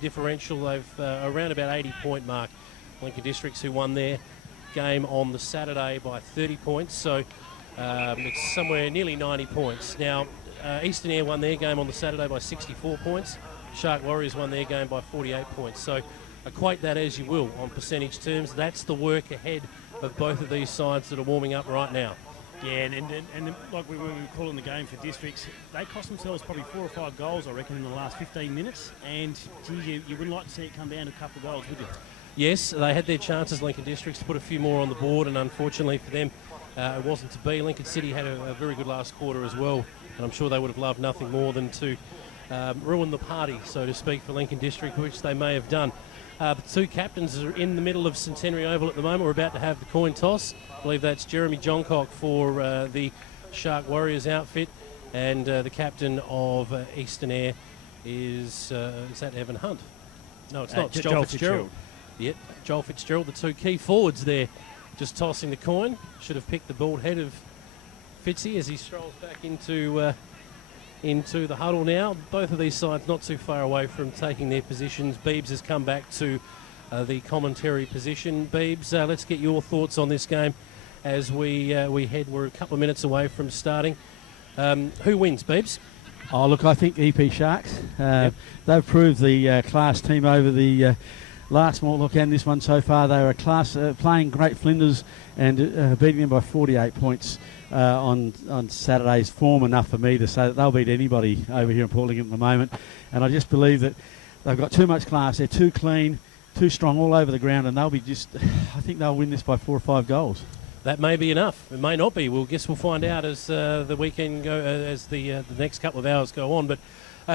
differential. They've around about 80-point mark. Lincoln Districts, who won their game on the Saturday by 30 points, so it's somewhere nearly 90 points. Now, Eastern Eyre won their game on the Saturday by 64 points. Shark Warriors won their game by 48 points. So equate that as you will on percentage terms. That's the work ahead of both of these sides that are warming up right now. Yeah, and like we were calling the game for Districts, they cost themselves probably 4 or 5 goals, I reckon, in the last 15 minutes. And, geez, you wouldn't like to see it come down to a couple of goals, would you? Yes, they had their chances, Lincoln Districts, to put a few more on the board, and unfortunately for them, it wasn't to be. Lincoln City had a very good last quarter as well, and I'm sure they would have loved nothing more than to ruin the party, so to speak, for Lincoln District, which they may have done. The two captains are in the middle of Centenary Oval at the moment. We're about to have the coin toss. I believe that's Jeremy Johncock for the Shark Warriors outfit, and the captain of Eastern Eyre is that Evan Hunt? No, it's not. It's Joel Fitzgerald. Yep, Joel Fitzgerald, the two key forwards there, just tossing the coin. Should have picked the bald head of Fitzy as he strolls back into the huddle now. Both of these sides not too far away from taking their positions. Beebs has come back to the commentary position. Beebs, let's get your thoughts on this game as we head. We're a couple of minutes away from starting. Who wins, Beebs? Oh, look, I think EP Sharks. Yep. They've proved the class team over the last Mortlock and this one so far. They were a class playing Great Flinders and beating them by 48 points on Saturday's form enough for me to say that they'll beat anybody over here in Port Lincoln at the moment. And I just believe that they've got too much class. They're too clean, too strong all over the ground, and they'll be I think they'll win this by 4 or 5 goals. That may be enough. It may not be. We'll find out as the weekend as the next couple of hours go on. But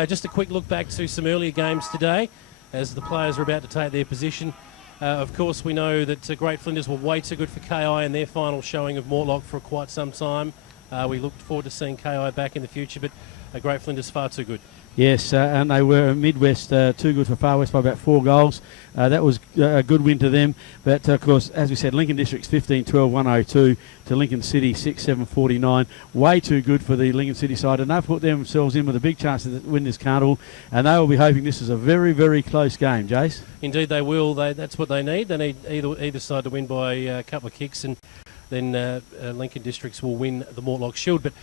just a quick look back to some earlier games today, as the players are about to take their position. Of course, we know that Great Flinders were way too good for KI in their final showing of Mortlock for quite some time. We look forward to seeing KI back in the future, but Great Flinders far too good. Yes, and they were Midwest too good for Far West by about 4 goals. That was a good win to them. But, of course, as we said, Lincoln District's 15-12, 102 to Lincoln City 6-7, 49. Way too good for the Lincoln City side. And they've put themselves in with a big chance to win this carnival. And they will be hoping this is a very, very close game, Jace. Indeed, they will. That's what they need. They need either side to win by a couple of kicks, and then Lincoln Districts will win the Mortlock Shield. But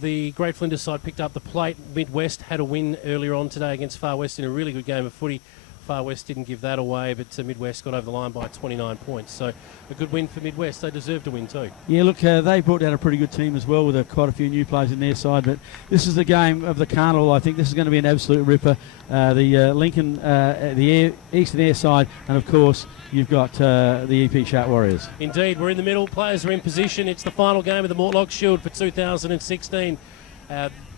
the Great Flinders side picked up the plate. Midwest had a win earlier on today against Far West in a really good game of footy. Far West didn't give that away, but Midwest got over the line by 29 points. So a good win for Midwest. They deserve to win too. Yeah, look, they brought down a pretty good team as well with quite a few new players in their side. But this is the game of the carnival. I think this is going to be an absolute ripper. The Eastern Eyre side, and of course you've got the EP Shark Warriors. Indeed, we're in the middle. Players are in position. It's the final game of the Mortlock Shield for 2016.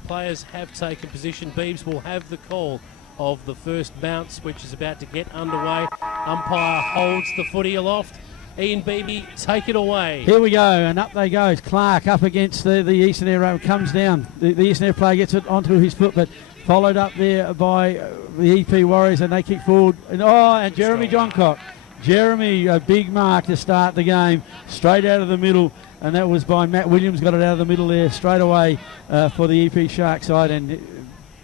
Players have taken position. Beebs will have the call of the first bounce, which is about to get underway. Umpire holds the footy aloft. Ian Beebe, take it away. Here we go, and up they go. It's Clark up against the Eastern Eyre row. Comes down. The Eastern Eyre player gets it onto his foot, but followed up there by the EP Warriors, and they kick forward. And Jeremy Johncock. Jeremy, a big mark to start the game, straight out of the middle, and that was by Matt Williams. Got it out of the middle there, straight away for the EP Shark side, and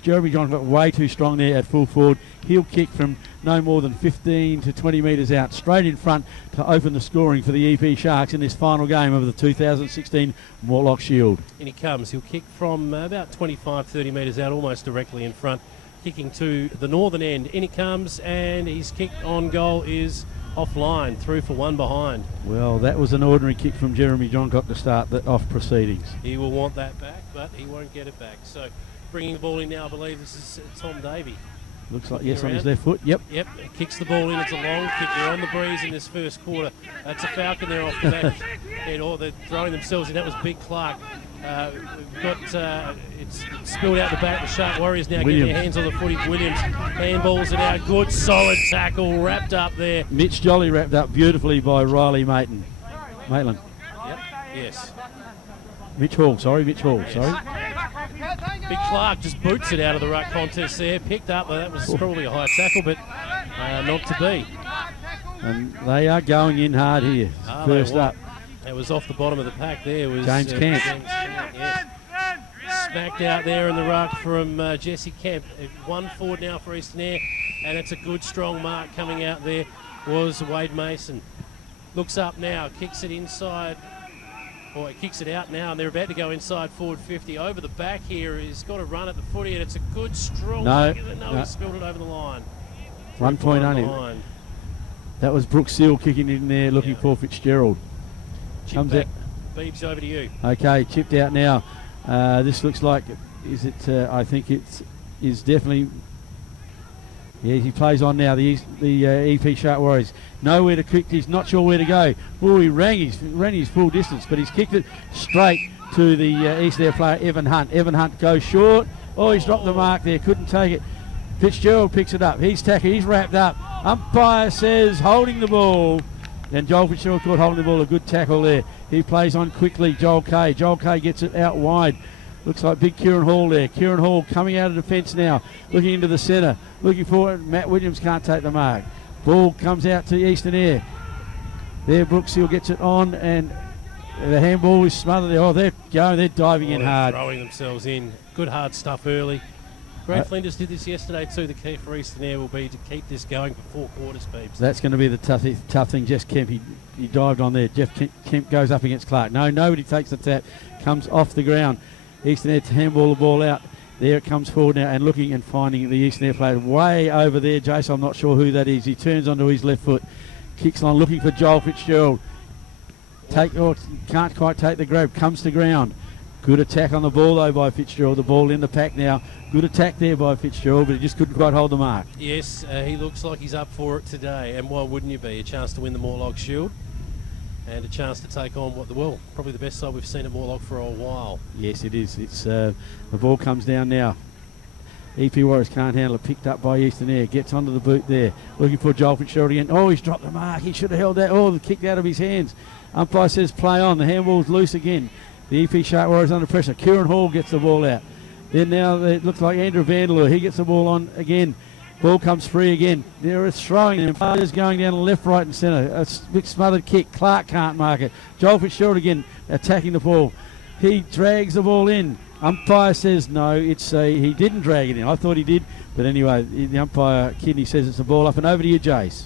Jeremy John got way too strong there at full forward. He'll kick from no more than 15 to 20 metres out, straight in front to open the scoring for the EP Sharks in this final game of the 2016 Mortlock Shield. In he comes. He'll kick from about 25, 30 metres out, almost directly in front, kicking to the northern end. In he comes, and his kick on goal is offline, through for one behind. Well, that was an ordinary kick from Jeremy Johncock to start the off proceedings. He will want that back, but he won't get it back. So bringing the ball in now, I believe this is Tom Davey. Looks like, yes, on his left foot. Yep. Yep, it kicks the ball in. It's a long kick. They're on the breeze in this first quarter. It's a Falcon there off the back. They're throwing themselves in. That was Big Clark. It's spilled out the back. The Shark Warriors now getting their hands on the footy. Williams handballs it out. Good, solid tackle. Wrapped up there. Mitch Jolly wrapped up beautifully by Riley Maitland. Yep, yes. Mitch Hall, sorry. Big Clark just boots it out of the ruck contest there. Picked up, that was probably a high tackle, but not to be. And they are going in hard here. First up. It was off the bottom of the pack there. Was James Camp. Smacked out there in the ruck from Jesse Kemp. 1 forward now for Eastern Eyre. and it's a good strong mark coming out there, was Wade Mason. Looks up now, kicks it inside, or he kicks it out now, and they're about to go inside forward 50. Over the back here, he's got a run at the footy, and it's a good strong No, he spilled it over the line. 1 point only. That was Brooke Seal kicking in there, looking for Fitzgerald. Comes back. Beebs, over to you. Okay, chipped out now. This looks like, is it, I think it is definitely, yeah, he plays on now, the EP Shark Warriors. Nowhere to kick, he's not sure where to go. Oh, he ran his full distance, but he's kicked it straight to the East Air player, Evan Hunt. Evan Hunt goes short. Oh, he's dropped the mark there, couldn't take it. Fitzgerald picks it up, he's tackled, he's wrapped up. Umpire says holding the ball. And Joel Fitzgerald caught holding the ball, a good tackle there. He plays on quickly, Joel Kay. Joel Kay gets it out wide. Looks like big Kieran Hall there. Kieran Hall coming out of defence now, looking into the centre, looking for it. Matt Williams can't take the mark. Ball comes out to Eastern Air. There, Brookseal gets it on, and the handball is smothered there. Oh, they're going, they're diving in hard. Throwing themselves in. Good hard stuff early. Grant Flinders did this yesterday too. The key for Eastern Air will be to keep this going for 4 quarters, Beebs. That's going to be the tough thing. Jeff Kemp, he dived on there. Jeff Kemp goes up against Clark. No, nobody takes the tap. Comes off the ground. Eastern Air to handball the ball out. There it comes forward now and looking and finding the Eastern Air player way over there. Jace, I'm not sure who that is. He turns onto his left foot. Kicks on looking for Joel Fitzgerald. Can't quite take the grab. Comes to ground. Good attack on the ball though by Fitzgerald. The ball in the pack now. Good attack there by Fitzgerald, but he just couldn't quite hold the mark. Yes, he looks like he's up for it today. And why wouldn't you be? A chance to win the Mortlock Shield and a chance to take on probably the best side we've seen at Mortlock for a while. Yes, it is. It's the ball comes down now. EP Warriors can't handle it. Picked up by Eastern Air. Gets onto the boot there. Looking for Joel Fitzgerald again. Oh, he's dropped the mark. He should have held that. Oh, kicked out of his hands. Umpire says play on. The handball's loose again. The EP Shark Warriors under pressure. Kieran Hall gets the ball out. Then now it looks like Andrew Vanderloo. He gets the ball on again. Ball comes free again. There is throwing and players going down the left, right and centre. A big smothered kick. Clark can't mark it. Joel Fitzgerald again attacking the ball. He drags the ball in. Umpire says no, he didn't drag it in. I thought he did. But anyway, the umpire, Kidney, says it's a ball up and over to you, Jace.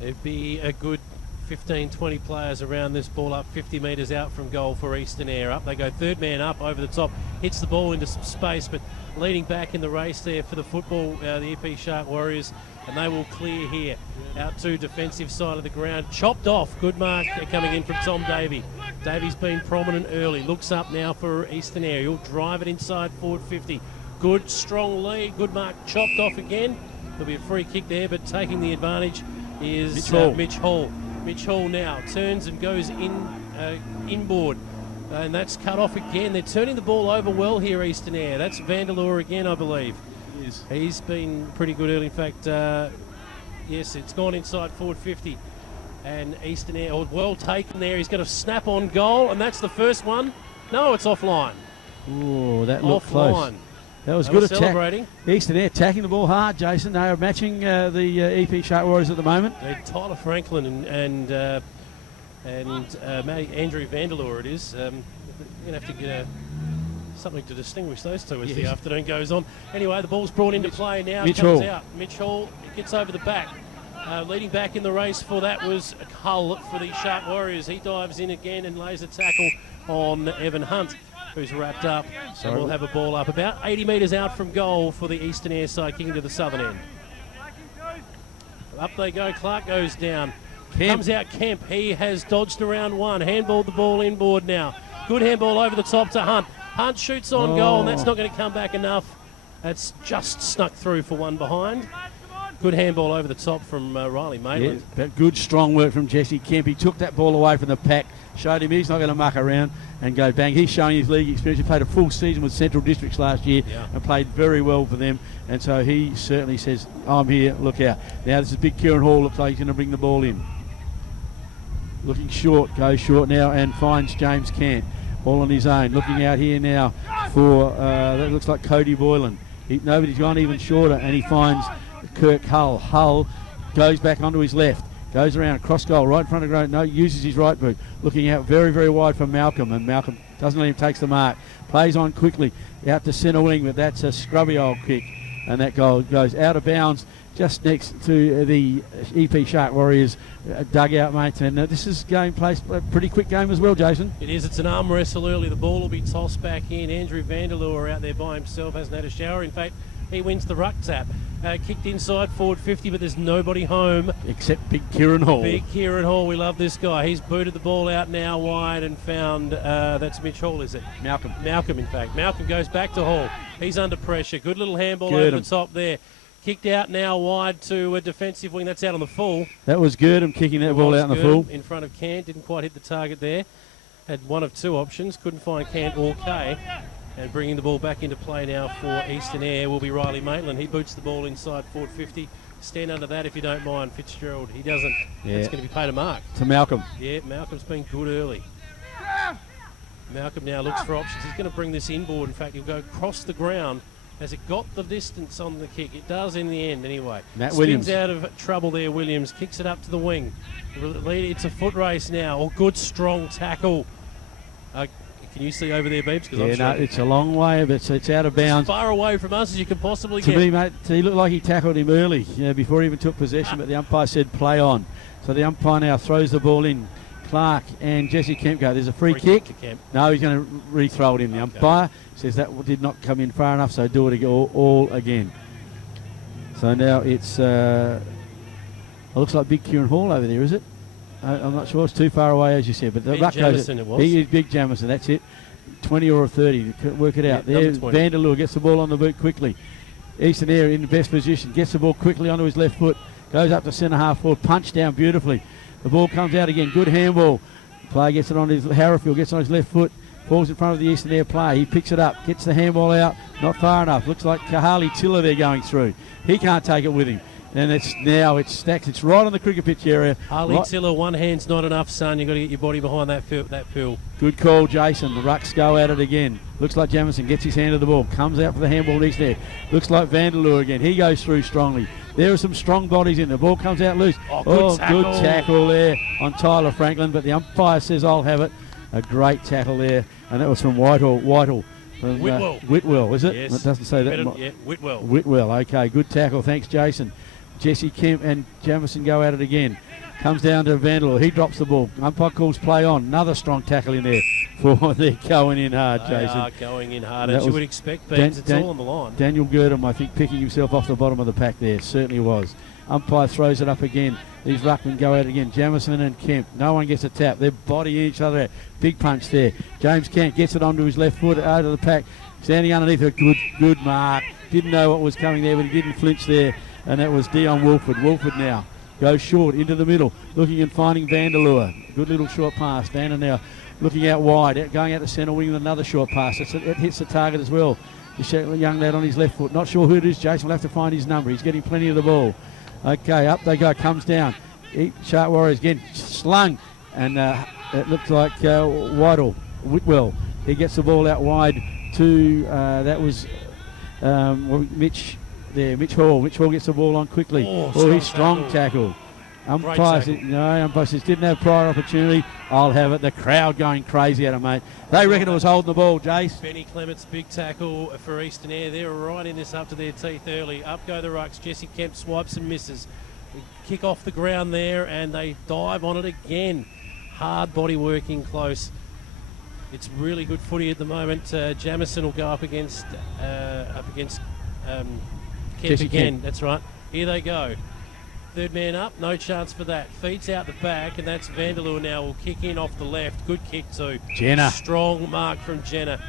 It'd be a good 15, 20 players around this ball up 50 metres out from goal for Eastern Air. Up they go, third man up over the top, hits the ball into some space, but leading back in the race there for the football, the EP Shark Warriors, and they will clear here out to defensive side of the ground. Chopped off, good mark coming in from Tom Davey. Davey's been prominent early, looks up now for Eastern Air. He'll drive it inside forward 50. Good strong lead, good mark, chopped off again. There'll be a free kick there, but taking the advantage is Mitch Hall. Mitch Hall now turns and goes inboard, and that's cut off again. They're turning the ball over well here, Eastern Air. That's Vanderloo again, I believe. Yes. He's been pretty good early. In fact, yes, it's gone inside forward 50. And Eastern Air, well taken there. He's got a snap on goal, and that's the first one. No, it's offline. Oh, that looked close. That was good attack. Celebrating. Eastern Air attacking the ball hard, Jason. They are matching the EP Shark Warriors at the moment. Tyler Franklin and Andrew Vanderloo it is. You're going to have to get something to distinguish those two as the afternoon goes on. Anyway, the ball's brought into play now. Mitch comes Hall. out. Mitch Hall gets over the back. Leading back in the race for that was Hull for the Shark Warriors. He dives in again and lays a tackle on Evan Hunt, who's wrapped up. So we'll have a ball up about 80 metres out from goal for the Eastern Air side, kicking to the southern end. Up they go. Clark goes down. Comes out Kemp. He has dodged around one. Handballed the ball inboard now. Good handball over the top to Hunt. Hunt shoots on goal, and that's not going to come back enough. That's just snuck through for one behind. Good handball over the top from Riley Maitland. Yeah, but good strong work from Jesse Kemp. He took that ball away from the pack, showed him he's not going to muck around and go bang. He's showing his league experience. He played a full season with Central Districts last year and played very well for them. And so he certainly says, I'm here, look out. Now this is big Kieran Hall. Looks like he's going to bring the ball in. Looking short, goes short now and finds James Cant. All on his own. Looking out here now for, that looks like Cody Boylan. Nobody's gone even shorter, and he finds Kirk Hull. Hull goes back onto his left, goes around, cross goal, right in front of the goal. No, uses his right boot. Looking out very, very wide for Malcolm, and Malcolm doesn't let him take the mark. Plays on quickly out to centre wing, but that's a scrubby old kick, and that goal goes out of bounds just next to the EP Shark Warriors dugout, mate. And this is game placed a pretty quick game as well, Jason. It is. It's an arm wrestle early. The ball will be tossed back in. Andrew Vanderloo out there by himself, hasn't had a shower. In fact, he wins the ruck tap. Kicked inside forward 50, but there's nobody home. Except Big Kieran Hall. Big Kieran Hall, we love this guy. He's booted the ball out now wide and found, that's Mitch Hall, is it? Malcolm. Malcolm, in fact. Malcolm goes back to Hall. He's under pressure. Good little handball over the top there. Kicked out now wide to a defensive wing. That's out on the full. That was Girdham kicking that ball out on the full. In front of Cant. Didn't quite hit the target there. Had one of two options. Couldn't find Cant or Kay. And bringing the ball back into play now for Eastern Eyre will be Riley Maitland. He boots the ball inside forward 50. Stand under that if you don't mind, Fitzgerald. He doesn't. Yeah. It's going to be paid a mark. To Malcolm. Yeah, Malcolm's been good early. Malcolm now looks for options. He's going to bring this inboard. In fact, he'll go across the ground. Has it got the distance on the kick? It does in the end anyway. Matt Spins Williams. out of trouble there, Williams. Kicks it up to the wing. It's a foot race now. Oh, good, strong tackle. Can you see over there, Beebs? Yeah, no, it's a long way, but it's out of bounds. As far away from us as you can possibly get. To me, mate, he looked like he tackled him early, before he even took possession, but the umpire said play on. So the umpire now throws the ball in. Clark and Jesse Kemp go. There's a free kick. To Kemp. No, he's going to re-throw it in. The umpire says that did not come in far enough, so do it all again. So now it's, it looks like Big Kieran Hall over there, is it? I'm not sure. It's too far away, as you said. But the ruck goes. He is Big Jamison. That's it. 20 or 30. Work it out. There, Vanderloo gets the ball on the boot quickly. Eastern Eyre in the best position. Gets the ball quickly onto his left foot. Goes up to centre half forward. Punch down beautifully. The ball comes out again. Good handball. Player gets it on his Harrifield. Gets on his left foot. Falls in front of the Eastern Eyre player. He picks it up. Gets the handball out. Not far enough. Looks like Kahali Tiller there going through. He can't take it with him. And it's stacked. It's right on the cricket pitch area. Harley Tiller, one hand's not enough, son. You've got to get your body behind that pool. Good call, Jason. The rucks go at it again. Looks like Jamison gets his hand to the ball. Comes out for the handball east there. Looks like Vanderloo again. He goes through strongly. There are some strong bodies in. The ball comes out loose. Good tackle there on Tyler Franklin. But the umpire says, I'll have it. A great tackle there. And that was from Whitehall. From, Whitwell, is it? Yes. It doesn't say that. Whitwell. Okay, good tackle. Thanks, Jason. Jesse Kemp and Jamison go at it again. Comes down to Vanderloo. He drops the ball. Umpire calls play on. Another strong tackle in there. They're going in hard, Jason. They are going in hard, as you would expect, Beans. It's all on the line. Daniel Girdham, I think, picking himself off the bottom of the pack there. Certainly was. Umpire throws it up again. These ruckmen go at it again. Jamison and Kemp. No one gets a tap. They're bodying each other. Big punch there. James Kemp gets it onto his left foot out of the pack. Standing underneath a good mark. Didn't know what was coming there, but he didn't flinch there. And that was Dion Wolford. Wolford now goes short into the middle, looking and finding Vanderloo. Good little short pass. Vander now looking out wide, going out to centre wing with another short pass. It hits the target as well. The young lad on his left foot. Not sure who it is, Jason. We'll have to find his number. He's getting plenty of the ball. Okay, up they go. Comes down. Shark Warriors again slung. And it looks like Whitwell. He gets the ball out wide to, that was Mitch. There, Mitch Hall. Mitch Hall gets the ball on quickly. He's strong tackle. Umpire says didn't have prior opportunity. I'll have it. The crowd going crazy at him, mate. They reckon it was holding the ball, Jace. Benny Clement's big tackle for Eastern Eyre. They're right in this up to their teeth early. Up go the rucks. Jesse Kemp swipes and misses. Kick off the ground there, and they dive on it again. Hard body working close. It's really good footy at the moment. Jamison will go up against Kemp again. That's right. Here they go. Third man up, no chance for that. Feeds out the back, and that's Vanderloo now will kick in off the left. Good kick too. Jenner. Strong mark from Jenner.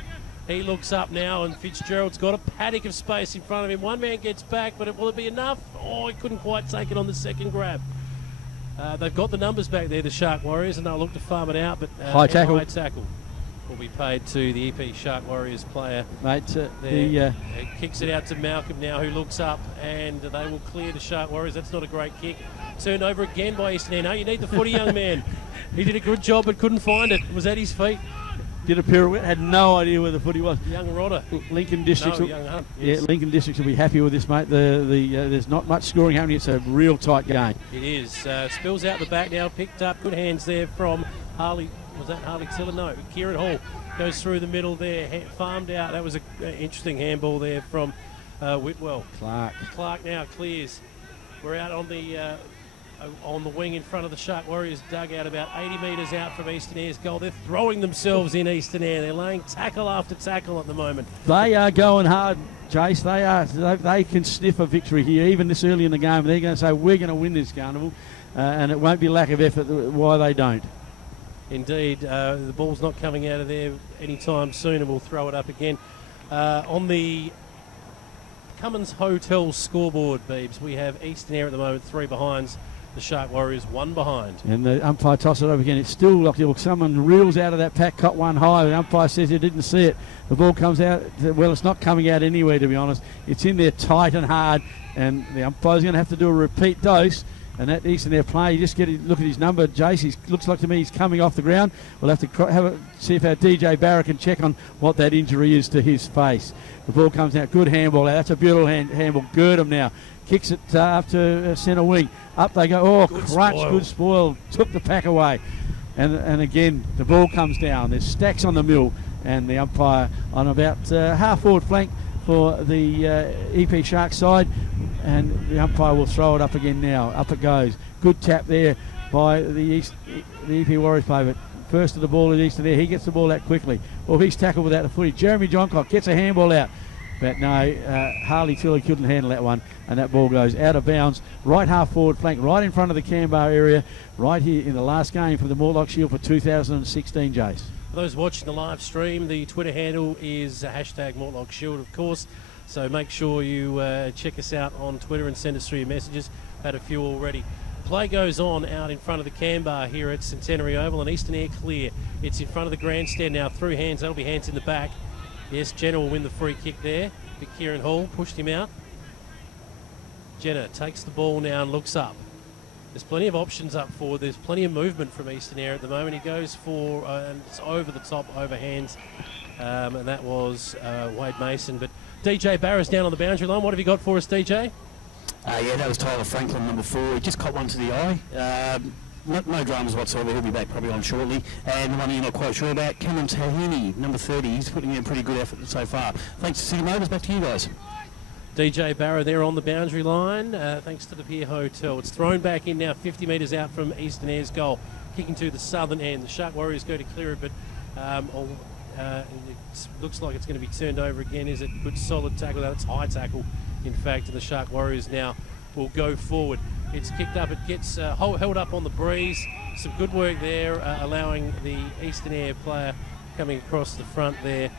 He looks up now, and Fitzgerald's got a paddock of space in front of him. One man gets back, but will it be enough? He couldn't quite take it on the second grab. They've got the numbers back there, the Shark Warriors, and they'll look to farm it out, but high tackle will be paid to the EP Shark Warriors player. Mate, he kicks it out to Malcolm now, who looks up, and they will clear the Shark Warriors. That's not a great kick. Turned over again by Eastern Eyre. No, you need the footy, young man. He did a good job but couldn't find it. It was at his feet. Did a pirouette, had no idea where the footy was. Young Rodder. Lincoln Districts. Young Hunt. Yes. Yeah, Lincoln Districts will be happy with this, mate. There's not much scoring happening. It's a real tight game. It is. Spills out the back now. Picked up. Good hands there from Harley. Was that Harley Tiller? No. Kieran Hall goes through the middle there. Farmed out. That was an interesting handball there from Whitwell. Clark now clears. We're out on the wing in front of the Shark Warriors dugout, about 80 metres out from Eastern Ayre's goal. They're throwing themselves in Eastern Ayre. They're laying tackle after tackle at the moment. They are going hard, Jace. They can sniff a victory here, even this early in the game. They're going to say, we're going to win this carnival, and it won't be lack of effort why they don't. Indeed, the ball's not coming out of there anytime soon, and we'll throw it up again. On the Cummins Hotel scoreboard, Beebs, we have Eastern Ayre at the moment 3 behinds. The Shark Warriors 1 behind. And the umpire tosses it over again. It's still like someone reels out of that pack, caught one high. The umpire says he didn't see it. The ball comes out. Well, it's not coming out anywhere, to be honest. It's in there tight and hard, and the umpire's going to have to do a repeat dose. And that Eastern Ayre player, you just look at his number, Jace. He looks like to me he's coming off the ground. We'll have to see if our DJ Barra can check on what that injury is to his face. The ball comes out. Good handball. That's a beautiful handball. Gurdam now kicks it up to centre wing. Up they go. Oh, good crunch. Spoil. Good spoil. Took the pack away. And again, the ball comes down. There's stacks on the mill, and the umpire on about half forward flank for the EP Sharks side, and the umpire will throw it up again now. Up it goes. Good tap there by the EP Warriors player, but first of the ball is Eastern Ayre. He gets the ball out quickly. Well, he's tackled without the footy. Jeremy Johncock gets a handball out, but no, Harley Tiller couldn't handle that one, and that ball goes out of bounds. Right half forward flank, right in front of the Canberra area, right here in the last game for the Mortlock Shield for 2016, Jace. For those watching the live stream, the Twitter handle is hashtag Mortlock Shield, of course. So make sure you check us out on Twitter and send us through your messages. Had a few already. Play goes on out in front of the Canberra here at Centenary Oval, and Eastern Ayre clear. It's in front of the grandstand now, through hands. That'll be hands in the back. Yes, Jenner will win the free kick there. Big Kieran Hall pushed him out. Jenner takes the ball now and looks up. There's plenty of options up forward. There's plenty of movement from Eastern Ayre at the moment. He goes for, and it's over the top, over hands, and that was Wade Mason. But DJ Barra's down on the boundary line. What have you got for us, DJ? Yeah, that was Tyler Franklin, number 4. He just caught one to the eye. No dramas whatsoever. He'll be back probably on shortly. And the one you're not quite sure about, Cameron Tahini, number 30. He's putting in a pretty good effort so far. Thanks to City Motors. Back to you guys. DJ Barra there on the boundary line, thanks to the Pier Hotel. It's thrown back in now, 50 metres out from Eastern Ayre's goal, kicking to the southern end. The Shark Warriors go to clear it, but it looks like it's going to be turned over again. Is it good solid tackle? That's high tackle, in fact, and the Shark Warriors now will go forward. It's kicked up, it gets held up on the breeze. Some good work there, allowing the Eastern Ayre player coming across the front there.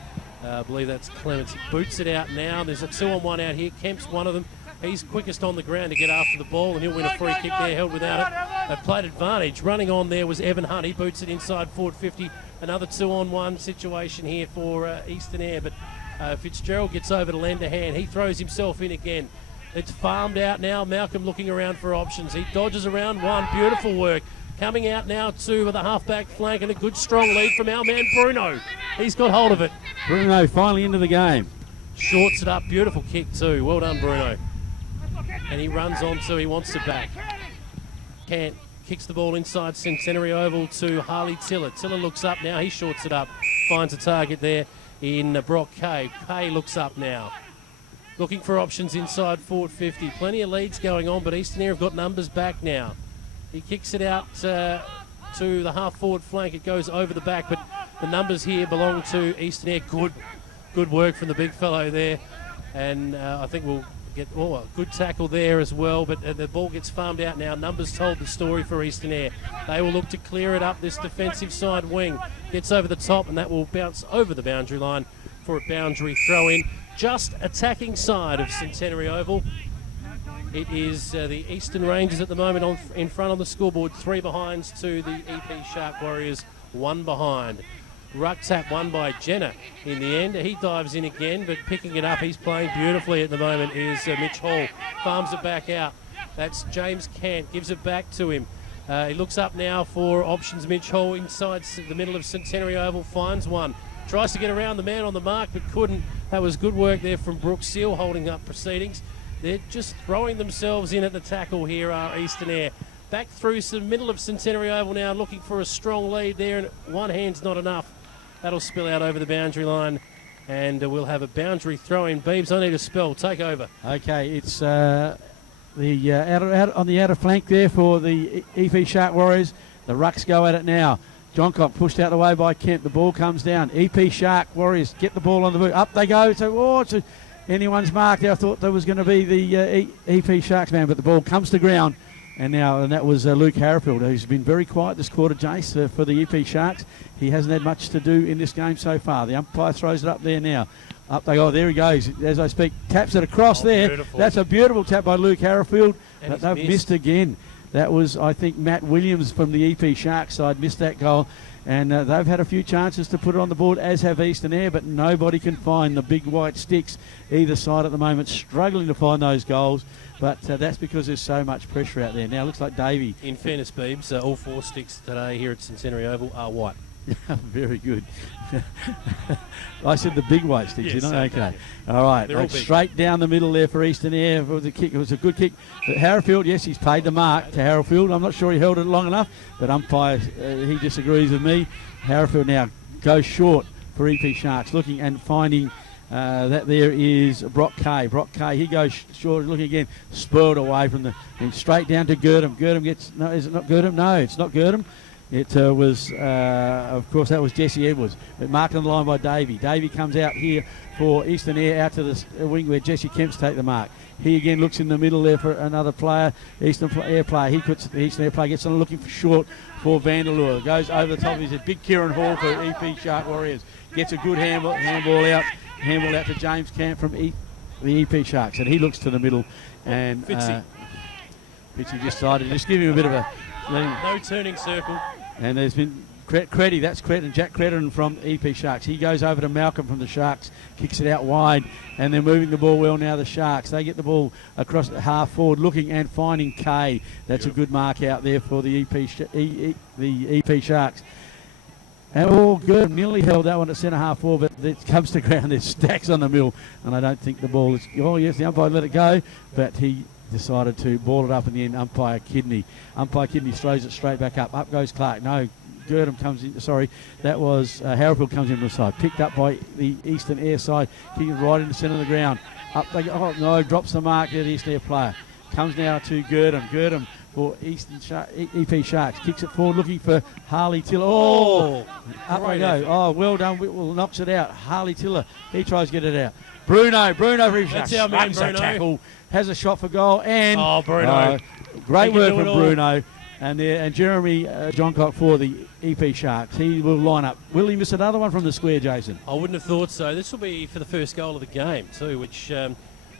I believe that's Clements. He boots it out now. There's a 2-on-1 out here. Kemp's one of them. He's quickest on the ground to get after the ball, and he'll win a free kick there, held without it. A played advantage. Running on there was Evan Hunt. He boots it inside forward 50. Another 2-on-1 situation here for Eastern Ayre, but Fitzgerald gets over to lend a hand. He throws himself in again. It's farmed out now. Malcolm looking around for options. He dodges around one. Beautiful work. Coming out now, 2 with a half-back flank and a good strong lead from our man Bruno. He's got hold of it. Bruno finally into the game. Shorts it up. Beautiful kick too. Well done, Bruno. And he runs on to, he wants it back. Cant kicks the ball inside Centenary Oval to Harley Tiller. Tiller looks up now. He shorts it up. Finds a target there in Brock Kay. Kay looks up now. Looking for options inside forward 50. Plenty of leads going on, but Eastern Ayre have got numbers back now. He kicks it out to the half-forward flank. It goes over the back, but the numbers here belong to Eastern Ayre. Good work from the big fellow there. And I think we'll get a good tackle there as well, but the ball gets farmed out now. Numbers told the story for Eastern Ayre. They will look to clear it up. This defensive side wing gets over the top, and that will bounce over the boundary line for a boundary throw-in. Just attacking side of Centenary Oval. It is the Eastern Rangers at the moment in front on the scoreboard. 3 behinds to the EP Shark Warriors, 1 behind. Ruck tap won by Jenner in the end. He dives in again, but picking it up, he's playing beautifully at the moment, is Mitch Hall. Farms it back out. That's James Cant, gives it back to him. He looks up now for options. Mitch Hall inside the middle of Centenary Oval, finds one. Tries to get around the man on the mark, but couldn't. That was good work there from Brooks Seal, holding up proceedings. They're just throwing themselves in at the tackle here, are Eastern Ayre. Back through the middle of Centenary Oval now, looking for a strong lead there, and one hand's not enough. That'll spill out over the boundary line, and we'll have a boundary throw-in. Beebs, I need a spell. Take over. Okay, it's on the outer flank there for the EP Shark Warriors. The Rucks go at it now. Johncock pushed out the way by Kemp. The ball comes down. EP Shark Warriors get the ball on the boot. Up they go. So, it's anyone's mark there. I thought there was going to be the EP Sharks man, but the ball comes to ground. And that was Luke Harrifield, who's been very quiet this quarter, Jace, for the EP Sharks. He hasn't had much to do in this game so far. The umpire throws it up there now. Up they go. There he goes. As I speak, taps it across there. Beautiful. That's a beautiful tap by Luke Harrifield. And But they've missed again. That was, I think, Matt Williams from the EP Sharks side missed that goal. And they've had a few chances to put it on the board, as have Eastern Air, but nobody can find the big white sticks either side at the moment, struggling to find those goals. But that's because there's so much pressure out there. Now it looks like Davey. In fairness, Beebs, all 4 sticks today here at Centenary Oval are white. Very good. I said the big white sticks, Yes, you know? okay. All right, They're all big. straight down the middle there for Eastern Air. It was a kick. It was a good kick. But Harrifield, yes, he's paid the mark to Harrifield. I'm not sure he held it long enough, but umpire, he disagrees with me. Harrifield now goes short for EP Sharks, looking and finding that there is Brock Kay. Brock Kay, he goes short, looking again, spurred away from and straight down to Girdham. Girdham gets, no, is it not Girdham? No, it's not Girdham. It was, of course, that was Jesse Edwards. But marked on the line by Davey. Davey comes out here for Eastern Air out to the wing where Jesse Kemp's take the mark. He again looks in the middle there for another player, Eastern Air player. He puts the Eastern Air player, gets on looking for short for Vanderloo. Goes over the top. He's a big Kieran Hall for EP Shark Warriors. Gets a good handball out. Handball out to James Camp from the EP Sharks. And he looks to the middle. And Fitzy. Fitzy just decided to just give him a bit of a... No turning circle. And there's been Creddy, that's Credden, Jack Credden from EP Sharks. He goes over to Malcolm from the Sharks, kicks it out wide, and they're moving the ball well now, the Sharks. They get the ball across the half forward, looking and finding Kay. That's a good mark out there for the EP Sharks. And all good. Nearly held that one at centre half forward, but it comes to ground. There's stacks on the mill, and I don't think the ball is... Oh, yes, the umpire let it go, but he decided to ball it up in the end. Umpire Kidney throws it straight back up. Up goes Clark. No, Girdham comes in. Sorry, that was Harrifield comes in the side. Picked up by the Eastern Air side. Kicking right in the centre of the ground. Up they go. Oh, no, drops the mark there, the Eastern Air player. Comes now to Girdham. Girdham for EP Sharks. Kicks it forward looking for Harley Tiller. Oh, up they go. Oh, well done. Whitwell knocks it out. Harley Tiller, he tries to get it out. Bruno for EP Sharks. That's our man, Runs a Bruno. tackle. Has a shot for goal, and Bruno. Great He can work do it from all. Bruno. And Jeremy Johncock for the EP Sharks. He will line up. Will he miss another one from the square, Jason? I wouldn't have thought so. This will be for the first goal of the game too, which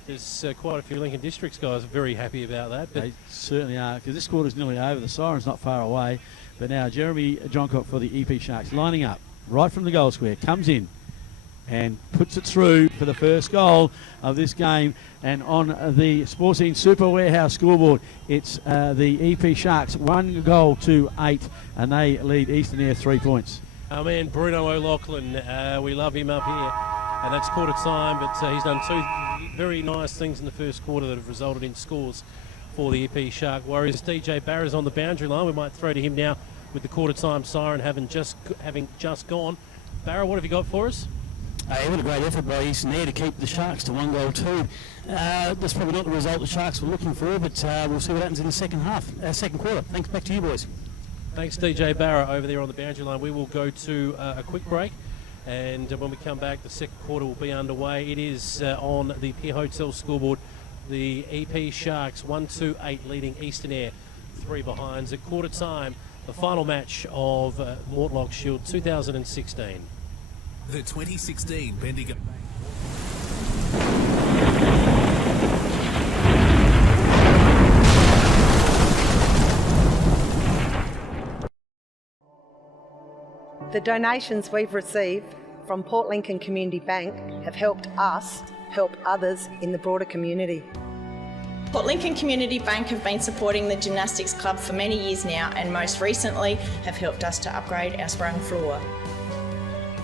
there's quite a few Lincoln Districts guys are very happy about that. But They certainly are, because this quarter's nearly over. The siren's not far away. But now Jeremy Johncock for the EP Sharks, lining up right from the goal square, comes in and puts it through for the first goal of this game. And on the Sports Scene Super Warehouse scoreboard, it's the EP Sharks 1 goal to 8, and they lead Eastern Air 3 points. our man Bruno O'Loughlin, we love him up here, and that's quarter time. But he's done 2 very nice things in the first quarter that have resulted in scores for the EP Shark Warriors. DJ Barra's on the boundary line. We might throw to him now with the quarter time siren having just gone. Barra, what have you got for us? What a great effort by Eastern Air to keep the Sharks to 1 goal 2. That's probably not the result the Sharks were looking for, but we'll see what happens in the second quarter. Thanks, back to you boys. Thanks, DJ Barra over there on the boundary line. We will go to a quick break, and when we come back, the second quarter will be underway. It is on the Pier Hotel scoreboard. The EP Sharks 1-2-8 leading Eastern Air 3 behinds at quarter time. The final match of Mortlock Shield 2016. The 2016 Bendigo. The donations we've received from Port Lincoln Community Bank have helped us help others in the broader community. Port Lincoln Community Bank have been supporting the Gymnastics Club for many years now, and most recently have helped us to upgrade our sprung floor.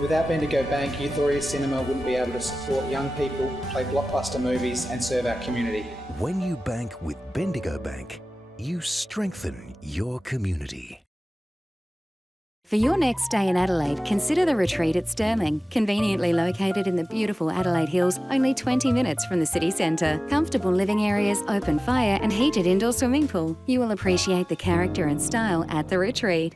Without Bendigo Bank, Youth Warriors Cinema wouldn't be able to support young people, play blockbuster movies and serve our community. When you bank with Bendigo Bank, you strengthen your community. For your next stay in Adelaide, consider the retreat at Stirling. Conveniently located in the beautiful Adelaide Hills, only 20 minutes from the city centre. Comfortable living areas, open fire and heated indoor swimming pool. You will appreciate the character and style at the retreat.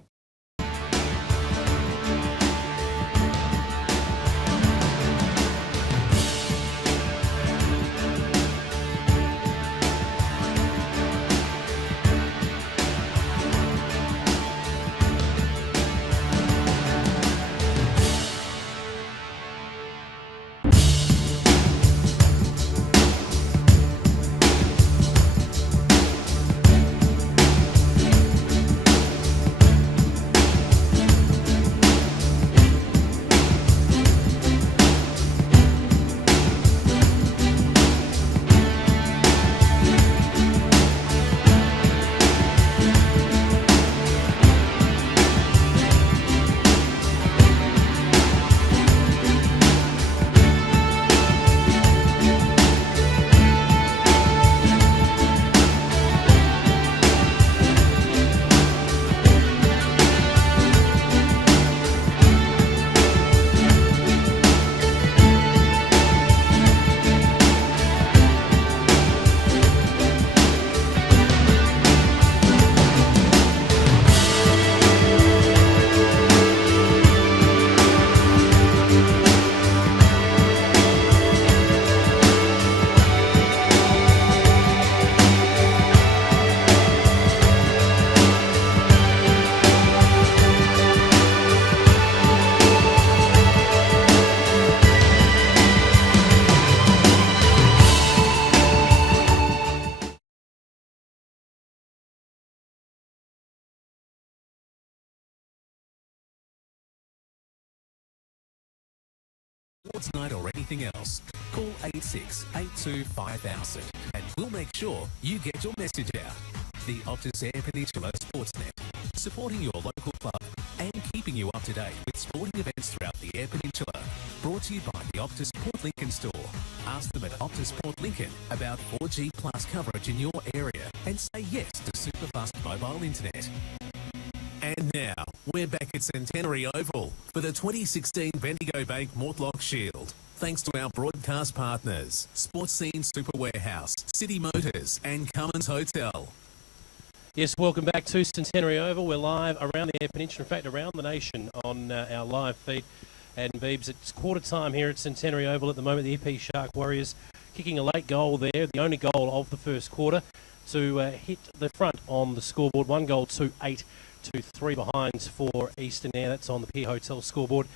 Sports night or anything else, call 86825000 and we'll make sure you get your message out. The Optus Eyre Peninsula Sportsnet, supporting your local club and keeping you up to date with sporting events throughout the Eyre Peninsula. Brought to you by the Optus Port Lincoln store. Ask them at Optus Port Lincoln about 4G plus coverage in your area and say yes to super fast mobile internet. And now, we're back at Centenary Oval for the 2016 Bendigo Bank Mortlock Shield. Thanks to our broadcast partners, Sports Scene Super Warehouse, City Motors and Cummins Hotel. Yes, welcome back to Centenary Oval. We're live around the Eyre Peninsula, in fact around the nation on our live feed. And Beebs, it's quarter time here at Centenary Oval at the moment. The EP Shark Warriors kicking a late goal there, the only goal of the first quarter, to hit the front on the scoreboard. 1 goal to 8 to 3 behinds for Eastern Eyre. That's on the Pier Hotel scoreboard.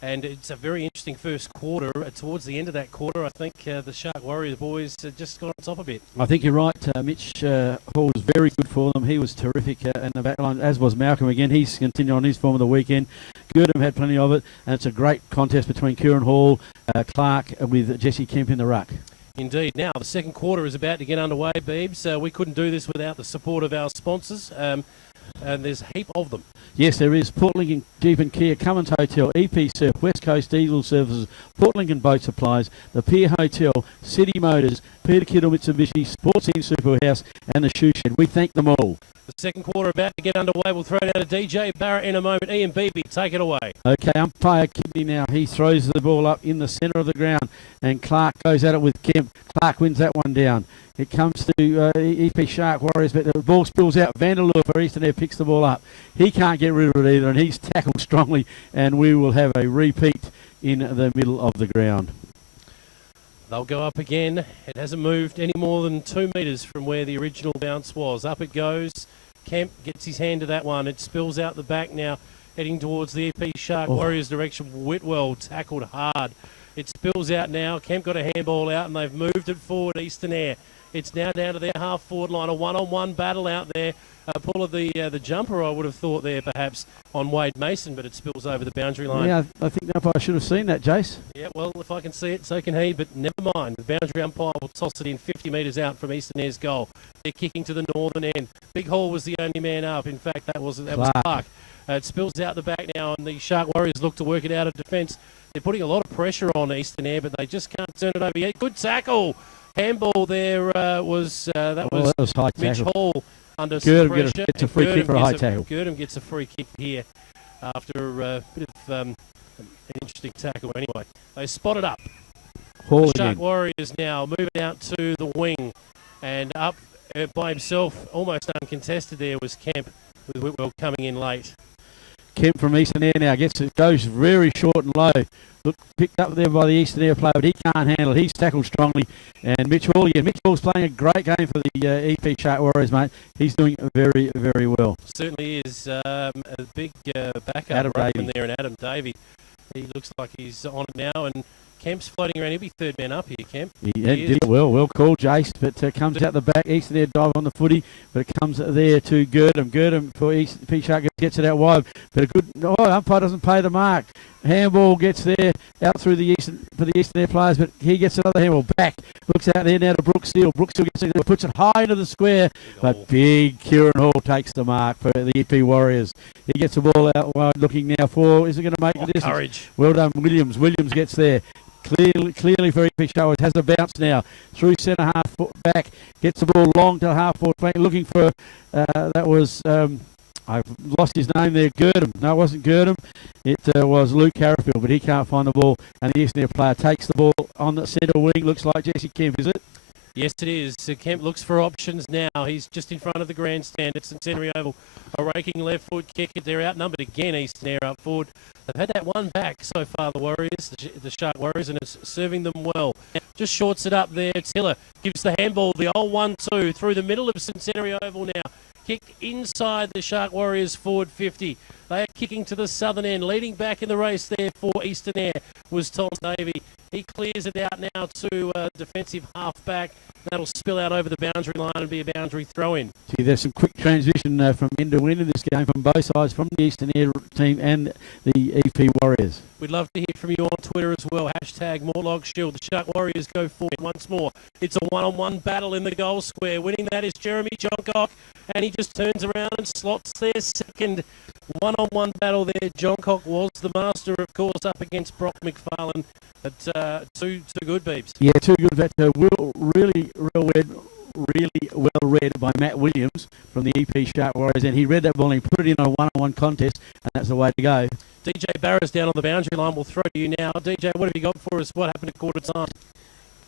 And it's a very interesting first quarter. Towards the end of that quarter, I think the Shark Warriors boys just got on top a bit. I think you're right. Mitch Hall was very good for them. He was terrific in the back line, as was Malcolm again. He's continued on his form of the weekend. Gurdon had plenty of it, and it's a great contest between Kieran Hall, Clark, with Jesse Kemp in the ruck. Indeed. Now, the second quarter is about to get underway, Beebs. We couldn't do this without the support of our sponsors. And there's a heap of them. Yes, there is. Port Lincoln Jeep and Kia, Cummins Hotel, EP Surf, West Coast Diesel Services, Port Lincoln Boat Supplies, the Pier Hotel, City Motors, Peter Kittle Mitsubishi, Sports Inn Superhouse, and the Shoe Shed. We thank them all. The second quarter about to get underway. We'll throw down to DJ Barrett in a moment. Ian Beebe, take it away. Okay, umpire Kidney now. He throws the ball up in the centre of the ground, and Clark goes at it with Kemp. Clark wins that one down. It comes to EP Shark Warriors, but the ball spills out. Vanderloo for Eastern Eyre picks the ball up. He can't get rid of it either, and he's tackled strongly, and we will have a repeat in the middle of the ground. They'll go up again. It hasn't moved any more than 2 metres from where the original bounce was. Up it goes. Kemp gets his hand to that one. It spills out the back now, heading towards the EP Shark Warriors direction. Whitwell tackled hard. It spills out now. Kemp got a handball out, and they've moved it forward, Eastern Eyre. It's now down to their half-forward line, a one-on-one battle out there. Pull of the jumper, I would have thought there, perhaps, on Wade Mason, but it spills over the boundary line. Yeah, I think the umpire should have seen that, Jace. Yeah, well, if I can see it, so can he, but never mind. The boundary umpire will toss it in 50 metres out from Eastern Eyre's goal. They're kicking to the northern end. Big Hall was the only man up. In fact, that was Clark. It spills out the back now, and the Shark Warriors look to work it out of defence. They're putting a lot of pressure on Eastern Eyre, but they just can't turn it over yet. Good tackle. Handball there was that was high Mitch tackle. Hall under Gurdon some pressure. gets a free kick for a high tackle. Gurdon gets a free kick here. after a bit of an interesting tackle anyway. They spotted up. Hall The Shark again. Warriors now moving out to the wing, and up by himself, almost uncontested there, was Kemp, with Whitwell coming in late. Kemp from Eastern Air now goes very short and low. Look, picked up there by the Eastern Air player, but he can't handle it. He's tackled strongly. And Mitch Hall again. Mitch Hall's playing a great game for the EP Shark Warriors, mate. He's doing very, very well. Certainly is a big backup Adam ruckman Davey. there, and Adam Davey. He looks like he's on it now, and Kemp's floating around. He'll be third man up here, Kemp. He did it well. Well called, Jace. But comes out the back. Eastern Air dive on the footy, but it comes there to Girdham. Girdham for EP Shark gets it out wide. But a good umpire doesn't pay the mark. Handball gets there out through the Eastern Air players, but he gets another handball back. Looks out there now to Brooke Steele. Brooke Steele gets it, puts it high into the square, but big Kieran Hall takes the mark for the EP Warriors. He gets the ball out wide, looking now for, is it going to make the distance? Courage. Well done, Williams. Williams gets there. Clearly for EP Shark. Has a bounce now through centre half foot back. Gets the ball long to half forward flank. Looking for that was I've lost his name there. Girdham. No, it wasn't Girdham. It was Luke Carrafield, but he can't find the ball. And the Eastern Air player takes the ball on the centre wing. Looks like Jesse Kemp, is it? Yes, it is. Kemp looks for options now. He's just in front of the grandstand at Centenary Oval. A raking left foot kick. They're outnumbered again, Eastern Air up forward. They've had that one back so far, the Warriors, the Shark Warriors, and it's serving them well. Just shorts it up there. Tiller gives the handball, the old 1-2 through the middle of Centenary Oval now. Kick inside the Shark Warriors forward 50. They are kicking to the southern end. Leading back in the race there for Eastern Air was Tom Davey. He clears it out now to defensive half-back. That'll spill out over the boundary line and be a boundary throw-in. See, there's some quick transition from end to end in this game from both sides, from the Eastern Air team and the EP Warriors. We'd love to hear from you on Twitter as well. Hashtag Mortlock Shield. The Shark Warriors go forward once more. It's a one-on-one battle in the goal square. Winning that is Jeremy Johncock, and he just turns around and slots their second one-on-one battle there. Johncock was the master, of course, up against Brock McFarlane. But too good, Beebs. Yeah, too good. That really well read by Matt Williams from the EP Shark Warriors, and he read that ball and he put it in a one-on-one contest, and that's the way to go. DJ Barra's down on the boundary line. We'll throw to you now. DJ, what have you got for us? What happened at quarter time?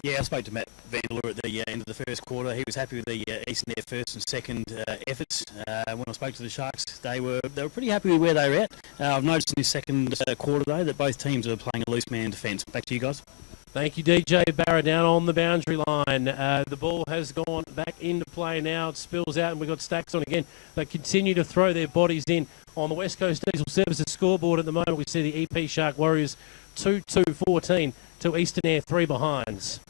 Yeah, I spoke to Matt Vandeleur at the end of the first quarter. He was happy with the Eastern Air first and second efforts. When I spoke to the Sharks, they were pretty happy with where they were at. I've noticed in the second quarter, though, that both teams are playing a loose man defence. Back to you guys. Thank you, DJ Barra, down on the boundary line. The ball has gone back into play now. It spills out, and we've got Stacks on again. They continue to throw their bodies in. On the West Coast Diesel Services scoreboard at the moment, we see the EP Shark Warriors 2-2-14 to Eastern Air 3 behinds.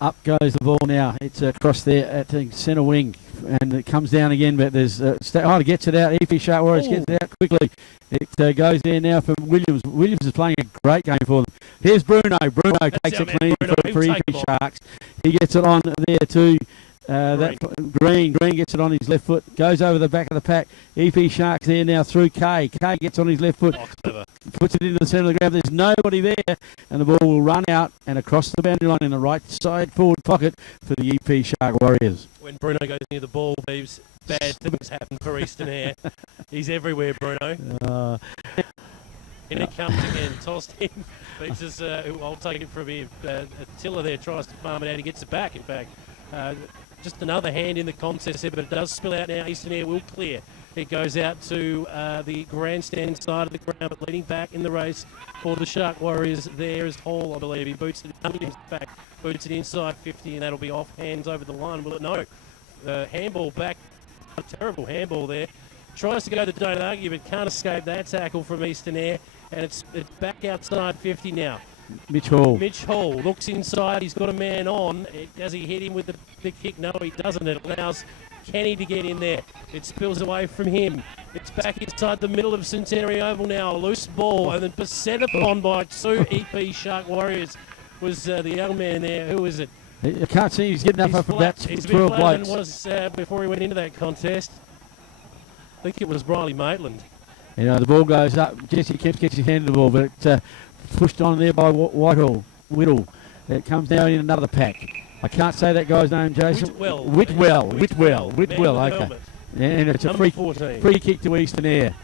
Up goes the ball now. It's across there at the centre wing, and it comes down again, but there's... it gets it out. EP Shark Warriors gets it out quickly. It goes there now for Williams. Williams is playing a great game for them. Here's Bruno. Bruno takes it clean for EP Sharks. He gets it on there too. Green gets it on his left foot, goes over the back of the pack. EP Sharks there now through Kay. Kay gets on his left foot, puts it into the centre of the ground. There's nobody there, and the ball will run out and across the boundary line in the right side forward pocket for the EP Shark Warriors. When Bruno goes near the ball, Beebs, bad things happen for Eastern Air. He's everywhere, Bruno. In it comes again, tossed in. Beebs is, I'll take it from him. Tiller there tries to farm it out. He gets it back, in fact. Just another hand in the contest here, but it does spill out now. Eastern Air will clear. It goes out to the grandstand side of the ground, but leading back in the race for the Shark Warriors. There is Hall, I believe. He boots it back, boots it inside 50, and that'll be off hands over the line. Will it? No. Handball back. A terrible handball there. Tries to go to Donaghy, but can't escape that tackle from Eastern Air, and it's back outside 50 now. Mitch Hall looks inside. He's got a man on. Does he hit him with the big kick? No, he doesn't. It allows Kenny to get in there. It spills away from him. It's back inside the middle of Centenary Oval now. A loose ball, and then beset upon by two EP Shark Warriors was the young man there. Who is it? I can't see. He's getting up for about 12 blokes. Was before he went into that contest. I think it was Riley Maitland. You know, the ball goes up. Jesse Kemp gets his hand to the ball, but it's pushed on there by Whittle. It comes down in another pack. I can't say that guy's name, Jason. Whitwell. Okay. And it's a free kick to Eastern Air.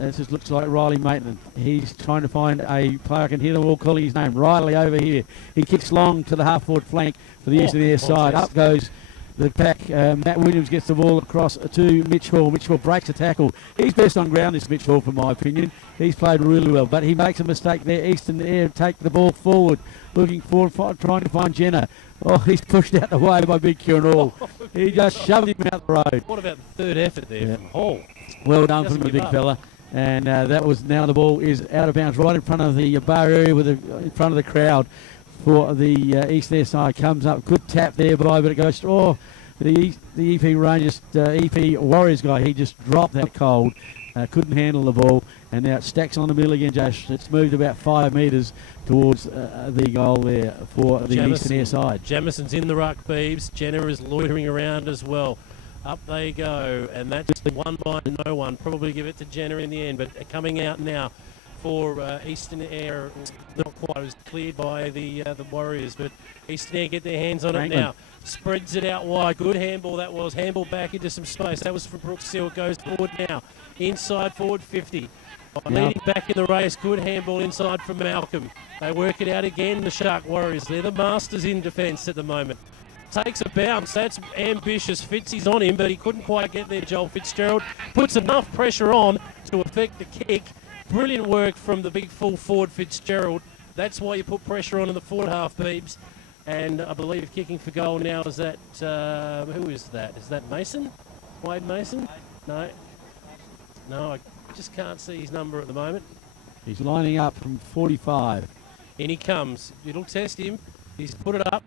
This just looks like Riley Maitland. He's trying to find a player. I can hear them all calling his name. Riley over here. He kicks long to the half-forward flank for the eastern air side. Up goes the pack. Matt Williams gets the ball across to Mitch Hall. Mitch Hall breaks a tackle. He's best on ground, this Mitch Hall, for my opinion. He's played really well, but he makes a mistake there. Eastern Air take the ball forward, looking forward, trying to find Jenner. Oh, he's pushed out the way by Big Kieran Hall. He just shoved him out the road. What about the third effort there from Hall? Well done from the big fella. And that was, now the ball is out of bounds right in front of the bar area, in front of the crowd for the East Air side. Comes up, good tap there but it goes, the EP Rangers, EP Warriors guy, he just dropped that cold, couldn't handle the ball, and now it stacks on the middle again, Josh. It's moved about 5 metres towards the goal there for the Eastern Air side. Jamison's in the ruck, Beebs. Jenner is loitering around as well. Up they go, and that's one by no one. Probably give it to Jenner in the end, but coming out now for Eastern Air, not quite. It was cleared by the Warriors, but Eastern Air get their hands on it now. Spreads it out wide. Good handball that was. Handball back into some space. That was from Brooks Seal. Goes forward now. Inside forward 50. Leading back in the race. Good handball inside from Malcolm. They work it out again, the Shark Warriors. They're the masters in defence at the moment. Takes a bounce. That's ambitious. Fitzy's on him, but he couldn't quite get there, Joel Fitzgerald. Puts enough pressure on to affect the kick. Brilliant work from the big full forward Fitzgerald. That's why you put pressure on in the forward half, Beebs. And I believe kicking for goal now is that, who is that? Is that Mason? Wade Mason? No, I just can't see his number at the moment. He's lining up from 45. In he comes. It'll test him. He's put it up.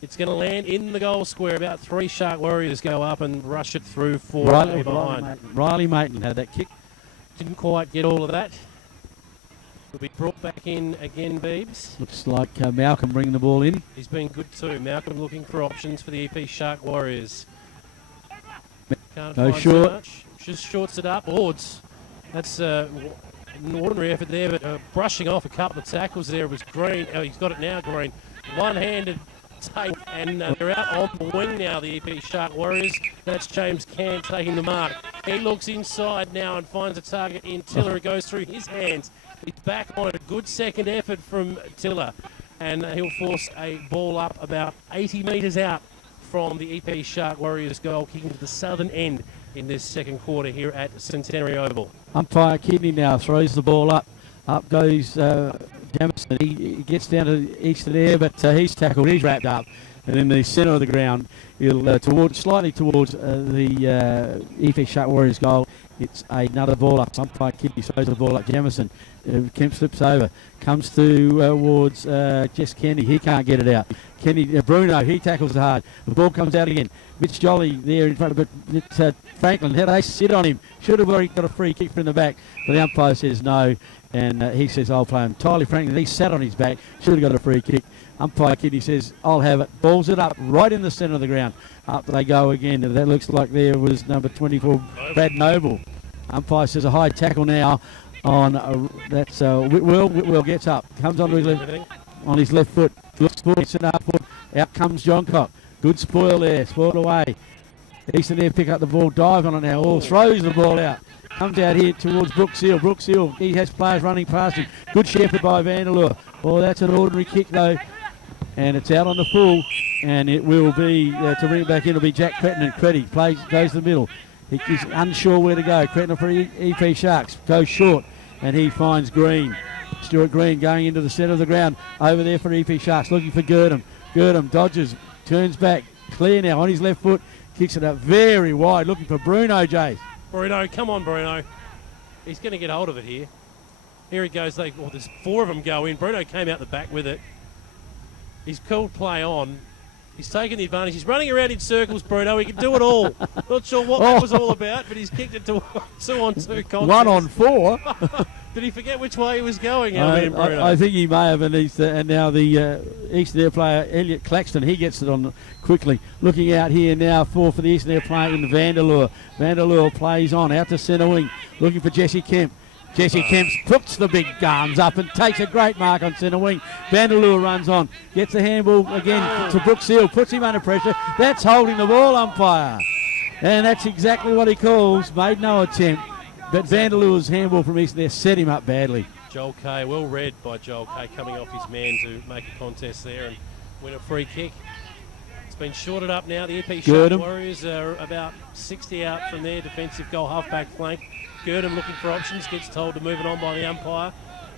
It's going to land in the goal square. About 3 Shark Warriors go up and rush it through for behind. Riley Maitland had that kick. Didn't quite get all of that. Will be brought back in again, Beebs. Looks like Malcolm bringing the ball in. He's been good too. Malcolm looking for options for the EP Shark Warriors. Can't go find short. So much. Just shorts it up. Ords. That's an ordinary effort there, but brushing off a couple of tackles there was Green. Oh, he's got it now, Green. One-handed take, and they're out on the wing now, the EP Shark Warriors. That's James Can taking the mark. He looks inside now and finds a target in Tiller. It goes through his hands. He's back on it. A good second effort from Tiller, and he'll force a ball up about 80 metres out from the EP Shark Warriors goal, kicking to the southern end in this second quarter here at Centenary Oval. Umpire Kidney now throws the ball up. Up goes Jamison. He gets down to Eastern Air, but he's tackled. He's wrapped up. And in the centre of the ground, he'll slightly towards the EP Shark Warriors goal. It's another ball up. Umpire Kidney throws the ball up. Jamison. Kemp slips over. Comes towards Jess Kenny. He can't get it out. Bruno, he tackles hard. The ball comes out again. Mitch Jolly there in front of it. Franklin, how they sit on him. Should have already got a free kick from the back. But the umpire says no. And he says, I'll play him. Tyler Franklin, he sat on his back. Should have got a free kick. Umpire Kidney says, I'll have it. Balls it up right in the centre of the ground. Up they go again. And that looks like there was number 24, Brad Noble. Umpire says a high tackle now on that's Whitwell. Whitwell gets up, comes onto his left foot, looks for it, centre half foot. Out comes John Cock. Good spoil there, spoiled away. Eastern Air pick up the ball, dive on it now. Oh, throws the ball out. Comes out here towards Brooks Hill. Brooks Hill, he has players running past him. Good shepherd by Vanderloo. Oh, that's an ordinary kick though. And it's out on the full, and it will be, to bring it back in, it'll be Jack Cretton, and Cretty goes to the middle. He's unsure where to go. Cretton for EP Sharks goes short, and he finds Green. Stuart Green going into the centre of the ground over there for EP Sharks, looking for Girdham. Girdham dodges, turns back, clear now on his left foot, kicks it up very wide, looking for Bruno, Jay. Bruno, come on, Bruno. He's going to get hold of it here. Here he goes. There's 4 of them go in. Bruno came out the back with it. He's called play on. He's taken the advantage. He's running around in circles, Bruno. He can do it all. Not sure what that was all about, but he's kicked it to 2-on-2 contest. 1-on-4. Did he forget which way he was going? I think he may have, and now the Eastern Air player, Elliot Claxton, he gets it on quickly. Looking out here now for the Eastern Air player in Vanderloo. Vanderloo plays on, out to centre wing, looking for Jesse Kemp. Jesse Kemp puts the big arms up and takes a great mark on centre wing. Vanderloo runs on, gets the handball again to Brooks Hill, puts him under pressure. That's holding the ball, umpire. And that's exactly what he calls. Made no attempt. But Vandalur's handball from Eastern there set him up badly. Joel Kay, well read by Joel Kay, coming off his man to make a contest there and win a free kick. It's been shorted up now. The EP Shark Warriors are about 60 out from their defensive goal half-back flank. Gurdon looking for options, gets told to move it on by the umpire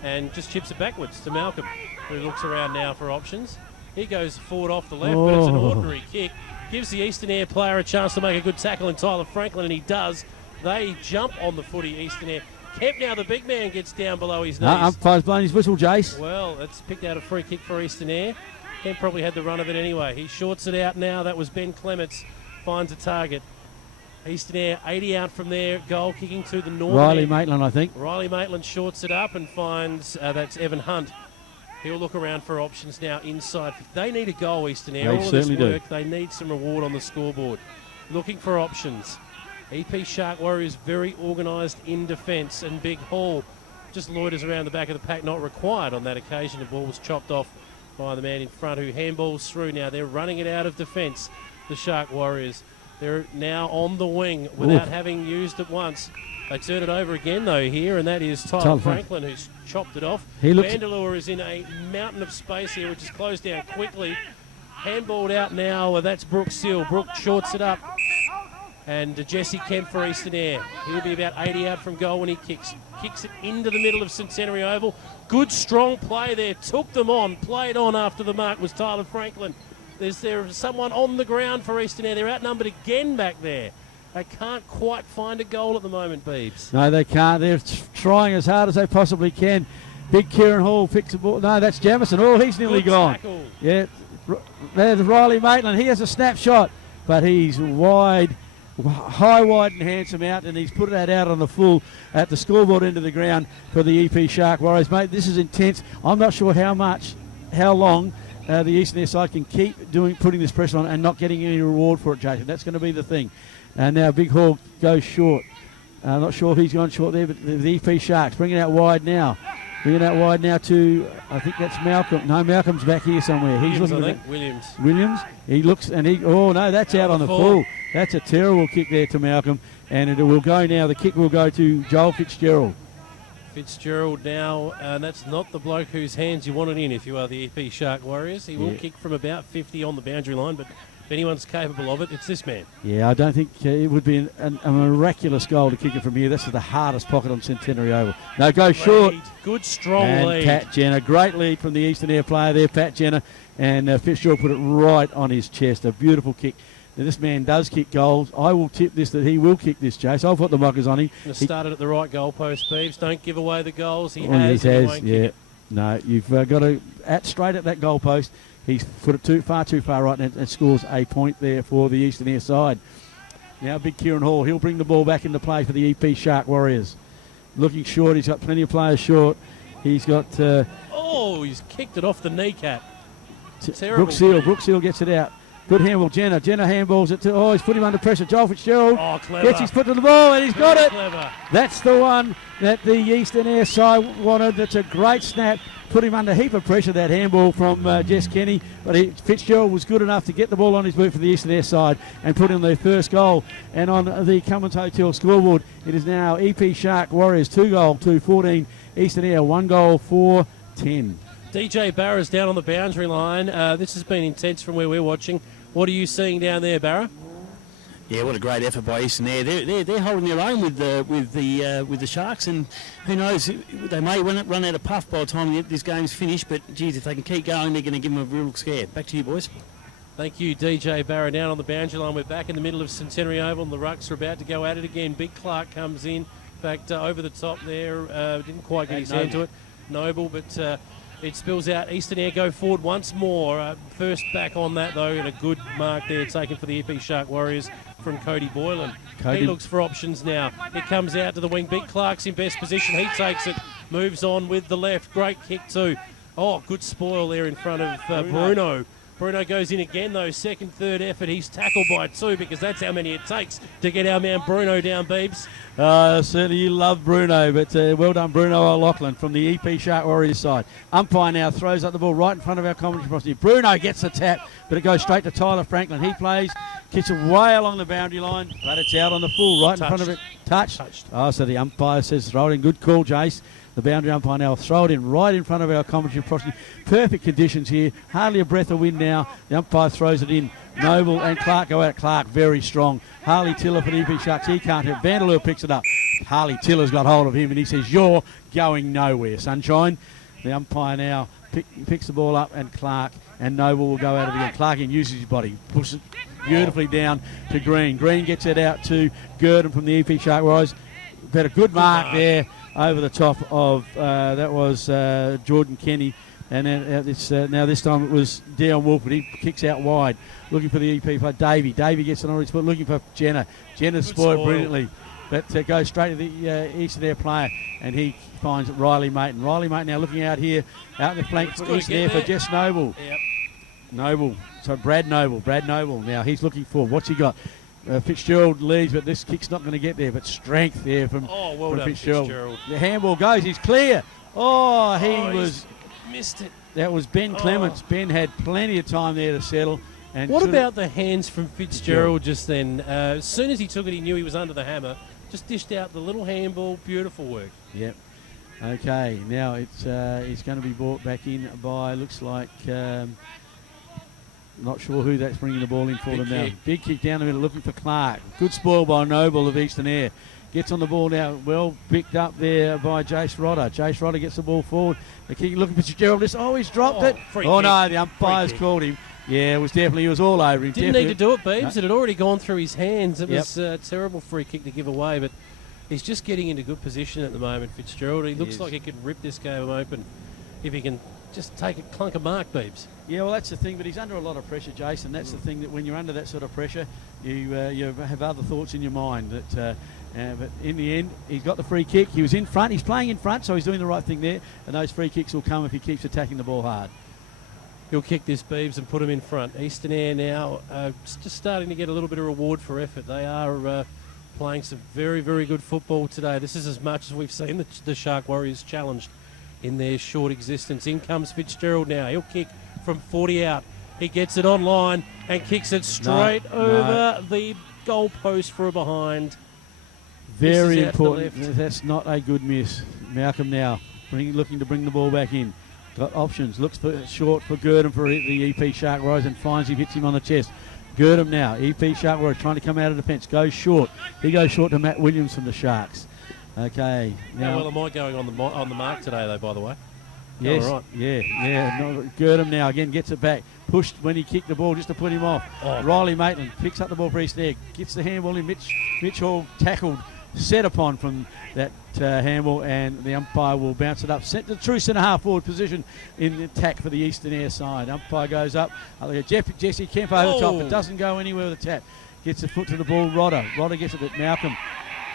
and just chips it backwards to Malcolm, who looks around now for options. He goes forward off the left, but it's an ordinary kick. Gives the Eastern Air player a chance to make a good tackle in Tyler Franklin, and he does. They jump on the footy, Eastern Air. Kemp now, the big man, gets down below his knees. Umpire's blowing his whistle, Jace. Well, it's picked out a free kick for Eastern Air. Kemp probably had the run of it anyway. He shorts it out now. That was Ben Clements. Finds a target. Eastern Air 80 out from there. Goal kicking to the north. Riley Maitland, I think. Riley Maitland shorts it up and finds that's Evan Hunt. He'll look around for options now inside. They need a goal, Eastern Air. All of this work, they need some reward on the scoreboard. Looking for options. EP Shark Warriors very organised in defence, and Big Hall just loiters around the back of the pack, not required on that occasion. The ball was chopped off by the man in front who handballs through. Now they're running it out of defence, the Shark Warriors. They're now on the wing without having used it once. They turn it over again, though, here, and that is Tyler Franklin, who's chopped it off. Vandalur is in a mountain of space here, which is closed down quickly. Handballed out now, that's Brooke Seal. Brooke shorts it up. And Jesse Kemp for Eastern Air. He'll be about 80 out from goal when he kicks it into the middle of Centenary Oval. Good, strong play there. Took them on. Played on after the mark was Tyler Franklin. There's someone on the ground for Eastern Air. They're outnumbered again back there. They can't quite find a goal at the moment, Beebs. No, they can't. They're trying as hard as they possibly can. Big Kieran Hall picks the ball. No, that's Jamison. Oh, he's nearly gone. Tackle. Yeah, there's Riley Maitland. He has a snapshot, but he's wide. High, wide and handsome out, and he's put that out on the full at the scoreboard end of the ground for the EP Shark Warriors. Mate, this is intense. I'm not sure how long the Eastern Air side can keep putting this pressure on and not getting any reward for it, Jason. That's going to be the thing. And now Big Hall goes short. I'm not sure if he's gone short there, but the EP Sharks bringing it out wide now. Bringing it out wide now to, I think that's Malcolm. No, Malcolm's back here somewhere. Williams, I think. Williams. He looks and oh no, that's out on the full. That's a terrible kick there to Malcolm, and it will go now. The kick will go to Joel Fitzgerald. Fitzgerald now, and that's not the bloke whose hands you want it in if you are the EP Shark Warriors. He will kick from about 50 on the boundary line, but if anyone's capable of it, it's this man. Yeah, I don't think it would be a miraculous goal to kick it from here. This is the hardest pocket on Centenary Oval. No, go short. Good, strong lead. Pat Jenner, great lead from the Eastern Air player there, Pat Jenner, and Fitzgerald put it right on his chest. A beautiful kick. Now, this man does kick goals. I will tip this that he will kick this, Chase. I'll put the mockers on him. He started at the right goalpost, Beeves. Don't give away the goals. He has. He won't yeah. kick it. No, you've got to straight at that goalpost. He's put it far too far right and scores a point there for the Eastern Air side. Now Big Kieran Hall, he'll bring the ball back into play for the EP Shark Warriors. Looking short, he's got plenty of players short. He's got... he's kicked it off the kneecap. Terrible. Brooke Seal gets it out. Good handball, Jenner handballs it to... he's put him under pressure. Joel Fitzgerald gets his foot to the ball and he's got it. Clever. That's the one that the Eastern Air side wanted. That's a great snap. Put him under a heap of pressure, that handball from Jess Kenny. But Fitzgerald was good enough to get the ball on his boot for the Eastern Air side and put in their first goal. And on the Cummins Hotel scoreboard, it is now EP Shark Warriors 2 goal to 14. Eastern Air 1 goal for 10. DJ Barra's down on the boundary line. This has been intense from where we're watching. What are you seeing down there, Barra? Yeah, what a great effort by Eastern Air. They're holding their own with the Sharks, and who knows, they may run out of puff by the time this game's finished. But geez, if they can keep going, they're going to give them a real scare. Back to you, boys. Thank you, DJ Barra. Down on the boundary line, we're back in the middle of Centenary Oval, and the Rucks are about to go at it again. Big Clark comes in, back over the top there. Didn't quite get his hand to it. Noble, but. It spills out. Eastern Air go forward once more. First back on that, though, and a good mark there taken for the EP Shark Warriors from Cody Boylan. He looks for options now. It comes out to the wing. Big Clark's in best position. He takes it, moves on with the left. Great kick too. Oh, good spoil there in front of Bruno. Bruno goes in again, though. Second, third effort. He's tackled by 2 because that's how many it takes to get our man Bruno down, Beebs. Certainly you love Bruno, but well done, Bruno O'Loughlin from the EP Shark Warriors side. Umpire now throws up the ball right in front of our commentary property. Bruno gets the tap, but it goes straight to Tyler Franklin. He plays, kicks it way along the boundary line, but it's out on the full, right in front of it. Touched. Oh, so the umpire says throw it in. Good call, Jace. The boundary umpire now throw it in right in front of our commentary property. Perfect conditions here. Hardly a breath of wind now. The umpire throws it in. Noble and Clark go out. Clark very strong. Harley Tiller for the EP Sharks. He can't hit. Vanderloo picks it up. Harley Tiller's got hold of him and he says, "You're going nowhere, sunshine." The umpire now picks the ball up and Clark and Noble will go out of it again. Clark uses his body. Pushes it beautifully down to Green. Green gets it out to Gurdon from the EP Shark Warriors. Got a good mark there over the top of, that was Jordan Kenny. And then now this time it was Dion Wolford. He kicks out wide, looking for the EP player. Davey gets it on his foot, looking for Jenner. Jenner's spoiled brilliantly, but goes straight to the Eastern Air player, and he finds Riley Mayton. Riley Mayton now looking out here, out in the flank for Eastern Air for Jess Noble. Yep. Noble, so Brad Noble now, he's looking for, what's he got? Fitzgerald leads, but this kick's not going to get there, but strength there from Fitzgerald. The handball goes, he's clear. He missed it. That was Ben Clements. Ben had plenty of time there to settle. And what about the hands from Fitzgerald just then? As soon as he took it, he knew he was under the hammer. Just dished out the little handball. Beautiful work. Yep. Okay, now it's going to be brought back in by, looks like, not sure who that's bringing the ball in for them now. Big kick down the middle, looking for Clark. Good spoil by Noble of Eastern Air. Gets on the ball now, well picked up there by Jace Rodder. Jace Rodder gets the ball forward. The kick looking for Fitzgerald. He's dropped it. No, the umpire's called him. Yeah, it was definitely, he was all over him. Didn't need to do it, Beebs. It had already gone through his hands. It was a terrible free kick to give away, but he's just getting into good position at the moment, Fitzgerald. He looks like he could rip this game open if he can just take a clunk of mark, Beebs. Yeah, well, that's the thing, but he's under a lot of pressure, Jason. That's the thing, that when you're under that sort of pressure, you have other thoughts in your mind. But in the end, he's got the free kick. He was in front. He's playing in front, so he's doing the right thing there. And those free kicks will come if he keeps attacking the ball hard. He'll kick this, Beebs, and put him in front. Eastern Air now just starting to get a little bit of reward for effort. They are playing some very, very good football today. This is as much as we've seen the Shark Warriors challenged in their short existence. In comes Fitzgerald now. He'll kick from 40 out. He gets it online and kicks it straight over the goalpost for a behind. Very important. That's not a good miss. Malcolm now looking to bring the ball back in. Got options. Looks for short for Gurdon for the EP Shark Warriors and finds he hits him on the chest. Gurdon now. EP Shark Warriors trying to come out of defence. Goes short. He goes short to Matt Williams from the Sharks. Okay. Now, how well am I going on the mark today, though, by the way? Yes. All right. Yeah. No, Gurdon now again gets it back. Pushed when he kicked the ball just to put him off. Riley Maitland picks up the ball for Eastern Air. Gets the handball in. Mitch Hall tackled. Set upon from that handball, and the umpire will bounce it up. Set the true centre half forward position in the attack for the Eastern Air side. Umpire goes up. Jesse Kemp over the top. It doesn't go anywhere with the tap. Gets the foot to the ball. Rodder gets it at Malcolm.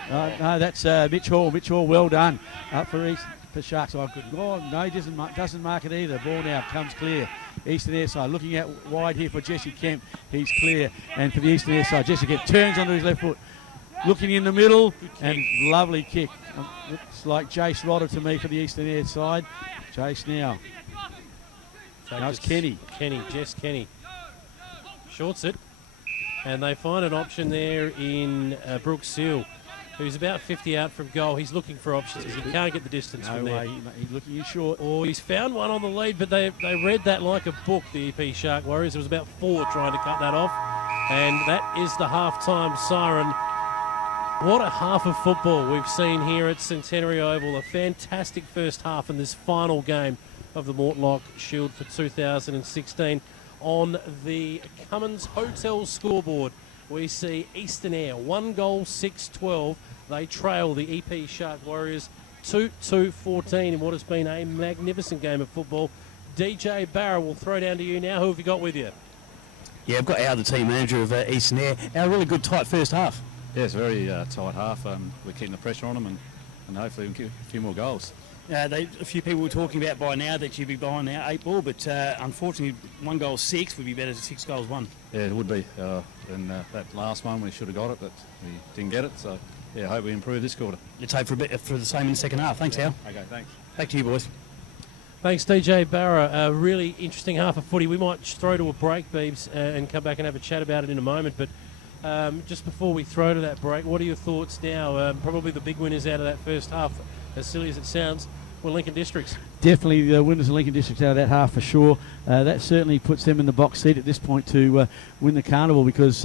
No, that's Mitch Hall. Mitch Hall, well done. Up for Sharks. Oh, good. Oh, no, he doesn't mark it either. Ball now comes clear. Eastern Air side looking out wide here for Jesse Kemp. He's clear. And for the Eastern Air side, Jesse Kemp turns onto his left foot. Looking in the middle, and lovely kick. Looks like Jace Rodder to me for the Eastern Air side. Jace now. Now it's Kenny. Jess Kenny. Shorts it. And they find an option there in Brooks Seal, who's about 50 out from goal. He's looking for options because he can't get the distance from there. He's looking in short. He's found one on the lead, but they read that like a book, the EP Shark Warriors. There was about 4 trying to cut that off. And that is the half-time siren. What a half of football we've seen here at Centenary Oval. A fantastic first half in this final game of the Mortlock Shield for 2016. On the Cummins Hotel scoreboard, we see Eastern Air 1 goal, 6-12. They trail the EP Shark Warriors 2-14 in what has been a magnificent game of football. DJ Barra will throw down to you now. Who have you got with you? Yeah, I've got Eyre, the team manager of Eastern Air. A really good tight first half. Yeah, it's a very tight half. We're keeping the pressure on them and hopefully we can get a few more goals. A few people were talking about by now that you'd be behind now 8 ball, but unfortunately 1 goal 6 would be better than 6 goals 1. Yeah, it would be. And that last one we should have got it, but we didn't get it. So yeah, I hope we improve this quarter. Let's hope for the same in the second half. Thanks, Al. Okay, thanks. Back to you, boys. Thanks, DJ Barra. A really interesting half of footy. We might throw to a break, Beebs, and come back and have a chat about it in a moment. But just before we throw to that break, what are your thoughts now? Probably the big winners out of that first half, as silly as it sounds, were Lincoln Districts. Definitely the winners of Lincoln Districts out of that half for sure. That certainly puts them in the box seat at this point to win the carnival, because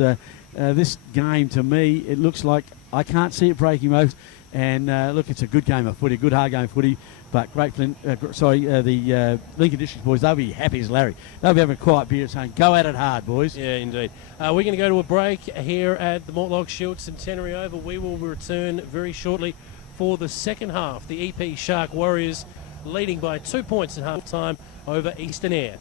this game, to me, it looks like I can't see it breaking most. And look, it's a good game of footy, good hard game of footy. But the Lincoln Districts boys, they'll be happy as Larry. They'll be having a quiet beer saying, go at it hard, boys. Yeah, indeed. We're going to go to a break here at the Mortlock Shield Centenary Oval. We will return very shortly for the second half. The EP Shark Warriors leading by 2 points at half time over Eastern Eyre.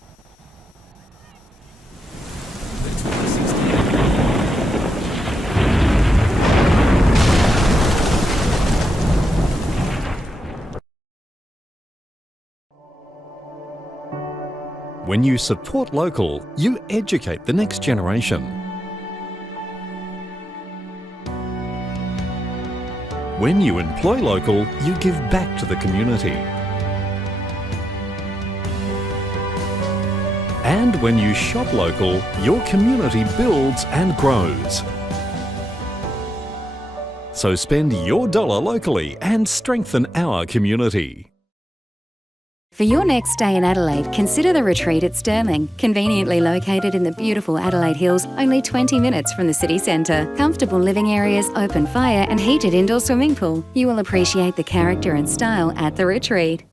When you support local, you educate the next generation. When you employ local, you give back to the community. And when you shop local, your community builds and grows. So spend your dollar locally and strengthen our community. For your next stay in Adelaide, consider the retreat at Stirling. Conveniently located in the beautiful Adelaide Hills, only 20 minutes from the city centre. Comfortable living areas, open fire and heated indoor swimming pool. You will appreciate the character and style at the retreat.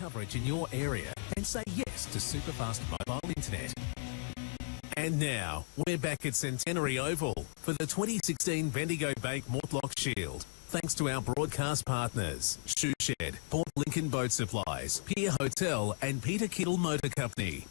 Coverage in your area and say yes to superfast mobile internet. And now, we're back at Centenary Oval for the 2016 Bendigo Bank Mortlock Shield. thanks to our broadcast partners, Shoe Shed, Port Lincoln Boat Supplies, Pier Hotel and Peter Kittle Motor Company.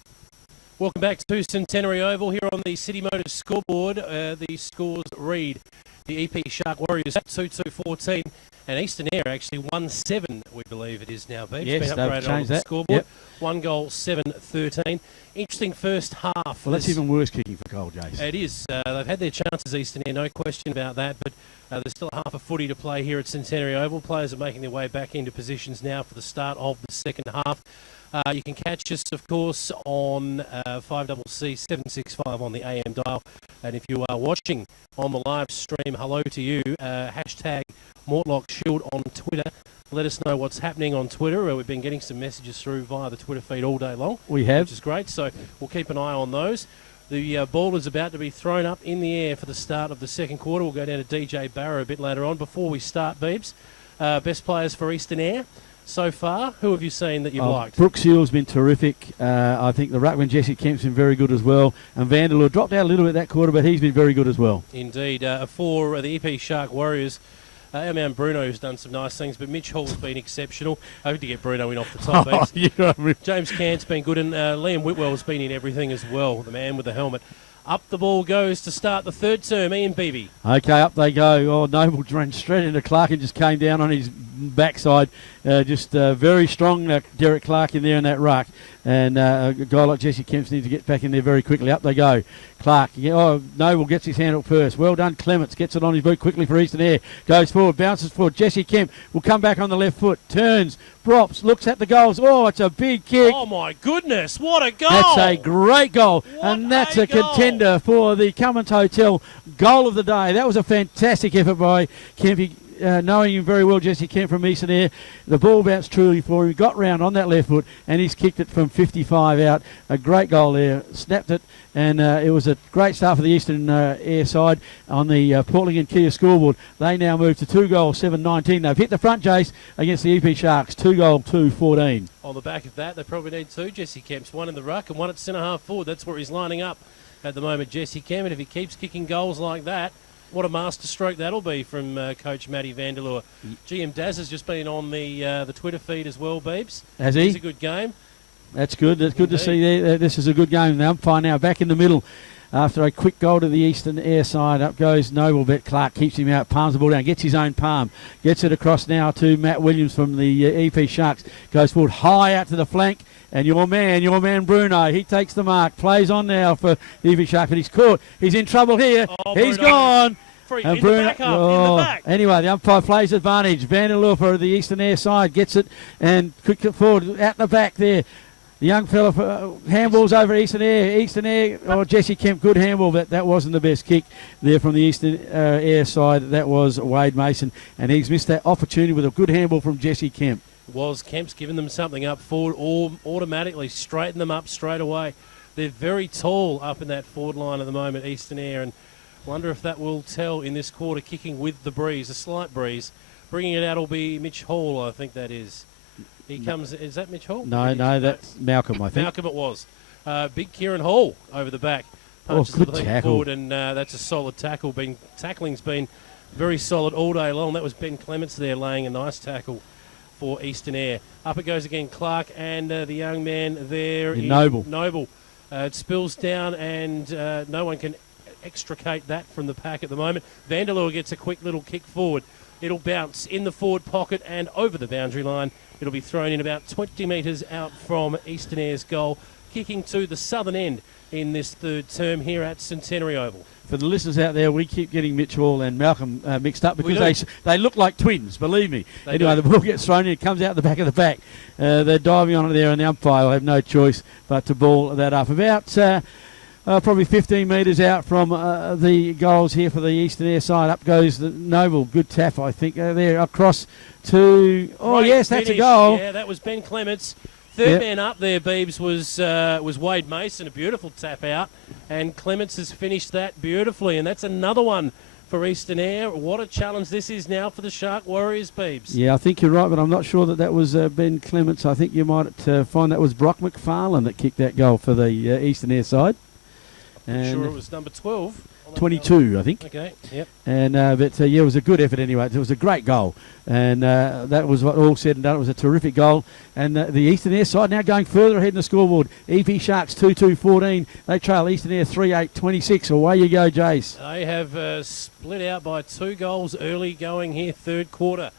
Welcome back to Centenary Oval here on the City Motors scoreboard. The scores read the EP Shark Warriors at 2-2-14 and Eastern Eyre actually 1-7, we believe it is now, Beebs. Yes, been they've upgraded on changed the that. scoreboard. Yep. 1 goal, 7-13. Interesting first half. Well, that's even worse kicking for goal, Jace. It is. They've had their chances, Eastern Eyre, no question about that, but there's still half a footy to play here at Centenary Oval. Players are making their way back into positions now for the start of the second half. You can catch us, of course, on 5CC 765 on the AM dial. And if you are watching on the live stream, hello to you. Hashtag Mortlock Shield on Twitter. Let us know what's happening on Twitter. We've been getting some messages through via the Twitter feed all day long. We have. Which is great, so we'll keep an eye on those. The ball is about to be thrown up in the air for the start of the second quarter. We'll go down to DJ Barrow a bit later on. Before we start, Beebs, best players for Eastern Eyre so far, who have you seen that you've liked? Brooke Seal's been terrific. I think the ruckman Jesse Kemp's been very good as well. And Vanderloo dropped out a little bit that quarter, but he's been very good as well. Indeed. For the EP Shark Warriors, our man Bruno's done some nice things, but Mitch Hall's been exceptional. I hope to get Bruno in off the top. James Cant's been good, and Liam Whitwell's been in everything as well, the man with the helmet. Up the ball goes to start the third term, Ian Beebe. Okay, up they go. Oh, Noble ran straight into Clark and just came down on his backside. Very strong, Derek Clark in there in that ruck. And a guy like Jesse Kemps needs to get back in there very quickly. Up they go. Clark. Noble gets his hand up first. Well done, Clements. Gets it on his boot quickly for Eastern Eyre. Goes forward, bounces forward. Jesse Kemp will come back on the left foot. Turns, props, looks at the goals. Oh, it's a big kick. Oh, my goodness. What a goal. That's a great goal. And that's a contender for the Cummins Hotel goal of the day. That was a fantastic effort by Kempy. Knowing him very well, Jesse Kemp from Eastern Eyre. The ball bounced truly for him. He got round on that left foot and he's kicked it from 55 out. A great goal there. Snapped it, and it was a great start for the Eastern Eyre side on the Portland and Kia scoreboard. They now move to 2 goals, 7-19. They've hit the front, Jace, against the EP Sharks. 2 goal, 2-14. On the back of that, they probably need 2 Jesse Kemps. 1 in the ruck and 1 at centre-half forward. That's where he's lining up at the moment, Jesse Kemp. And if he keeps kicking goals like that, what a master stroke that'll be from Coach Matty Vanderloo. GM Daz has just been on the Twitter feed as well, Beebs. Has he? It's a good game. That's good. That's good to see there. This is a good game. The umpire now back in the middle after a quick goal to the Eastern Eyre side. Up goes Noble, but Clark keeps him out, palms the ball down, gets his own palm, gets it across now to Matt Williams from the EP Sharks. Goes forward high out to the flank. And your man Bruno, he takes the mark, plays on now for the EP Shark, but he's caught. He's in trouble here. He's gone. In the back up, in the back. Anyway, the umpire plays advantage. Vanderloo for the Eastern Eyre side gets it and quick it forward out the back there. The young fella handballs over Eastern Eyre. Eastern Eyre, Jesse Kemp, good handball, but that wasn't the best kick there from the Eastern Eyre side. That was Wade Mason, and he's missed that opportunity with a good handball from Jesse Kemp. Kemp's given them something up forward, or automatically straighten them up straight away. They're very tall up in that forward line at the moment, Eastern Eyre, and wonder if that will tell in this quarter, kicking with the breeze, a slight breeze. Bringing it out will be Mitch Hall, I think that is. He comes, is that Mitch Hall? No, that's Malcolm, I think. Malcolm it was. Big Kieran Hall over the back. Punches good the thing tackle. forward, and that's a solid tackle. Tackling's been very solid all day long. That was Ben Clements there laying a nice tackle for Eastern Eyre. Up it goes again, Clark, and the young man there. Noble. It spills down, and no one can extricate that from the pack at the moment. Vanderloo gets a quick little kick forward. It'll bounce in the forward pocket and over the boundary line. It'll be thrown in about 20 metres out from Eastern Eyre's goal, kicking to the southern end in this third term here at Centenary Oval. For the listeners out there, we keep getting Mitchell and Malcolm mixed up because they look like twins, believe me. Anyway, the ball gets thrown in, it comes out the back of the pack. They're diving on it there, and the umpire will have no choice but to ball that up. About probably 15 metres out from the goals here for the Eastern Eyre side. Up goes the Noble. Good tap, I think, there across to... Oh, Great yes, finish. that's a goal. Yeah, that was Ben Clements. Third man up there, Beebs, was Wade Mason. A beautiful tap out. And Clements has finished that beautifully. And that's another one for Eastern Eyre. What a challenge this is now for the Shark Warriors, Beebs. Yeah, I think you're right, but I'm not sure that was Ben Clements. I think you might find that was Brock McFarlane that kicked that goal for the Eastern Eyre side. I'm sure it was number 12. 22, I think. Okay, yep. And it was a good effort anyway. It was a great goal, and that was what all said and done. It was a terrific goal. And the Eastern Air side now going further ahead in the scoreboard. EP Sharks 2-2-14. They trail Eastern Air 3-8-26. Away you go, Jace. They have split out by 2 goals early going here, third quarter.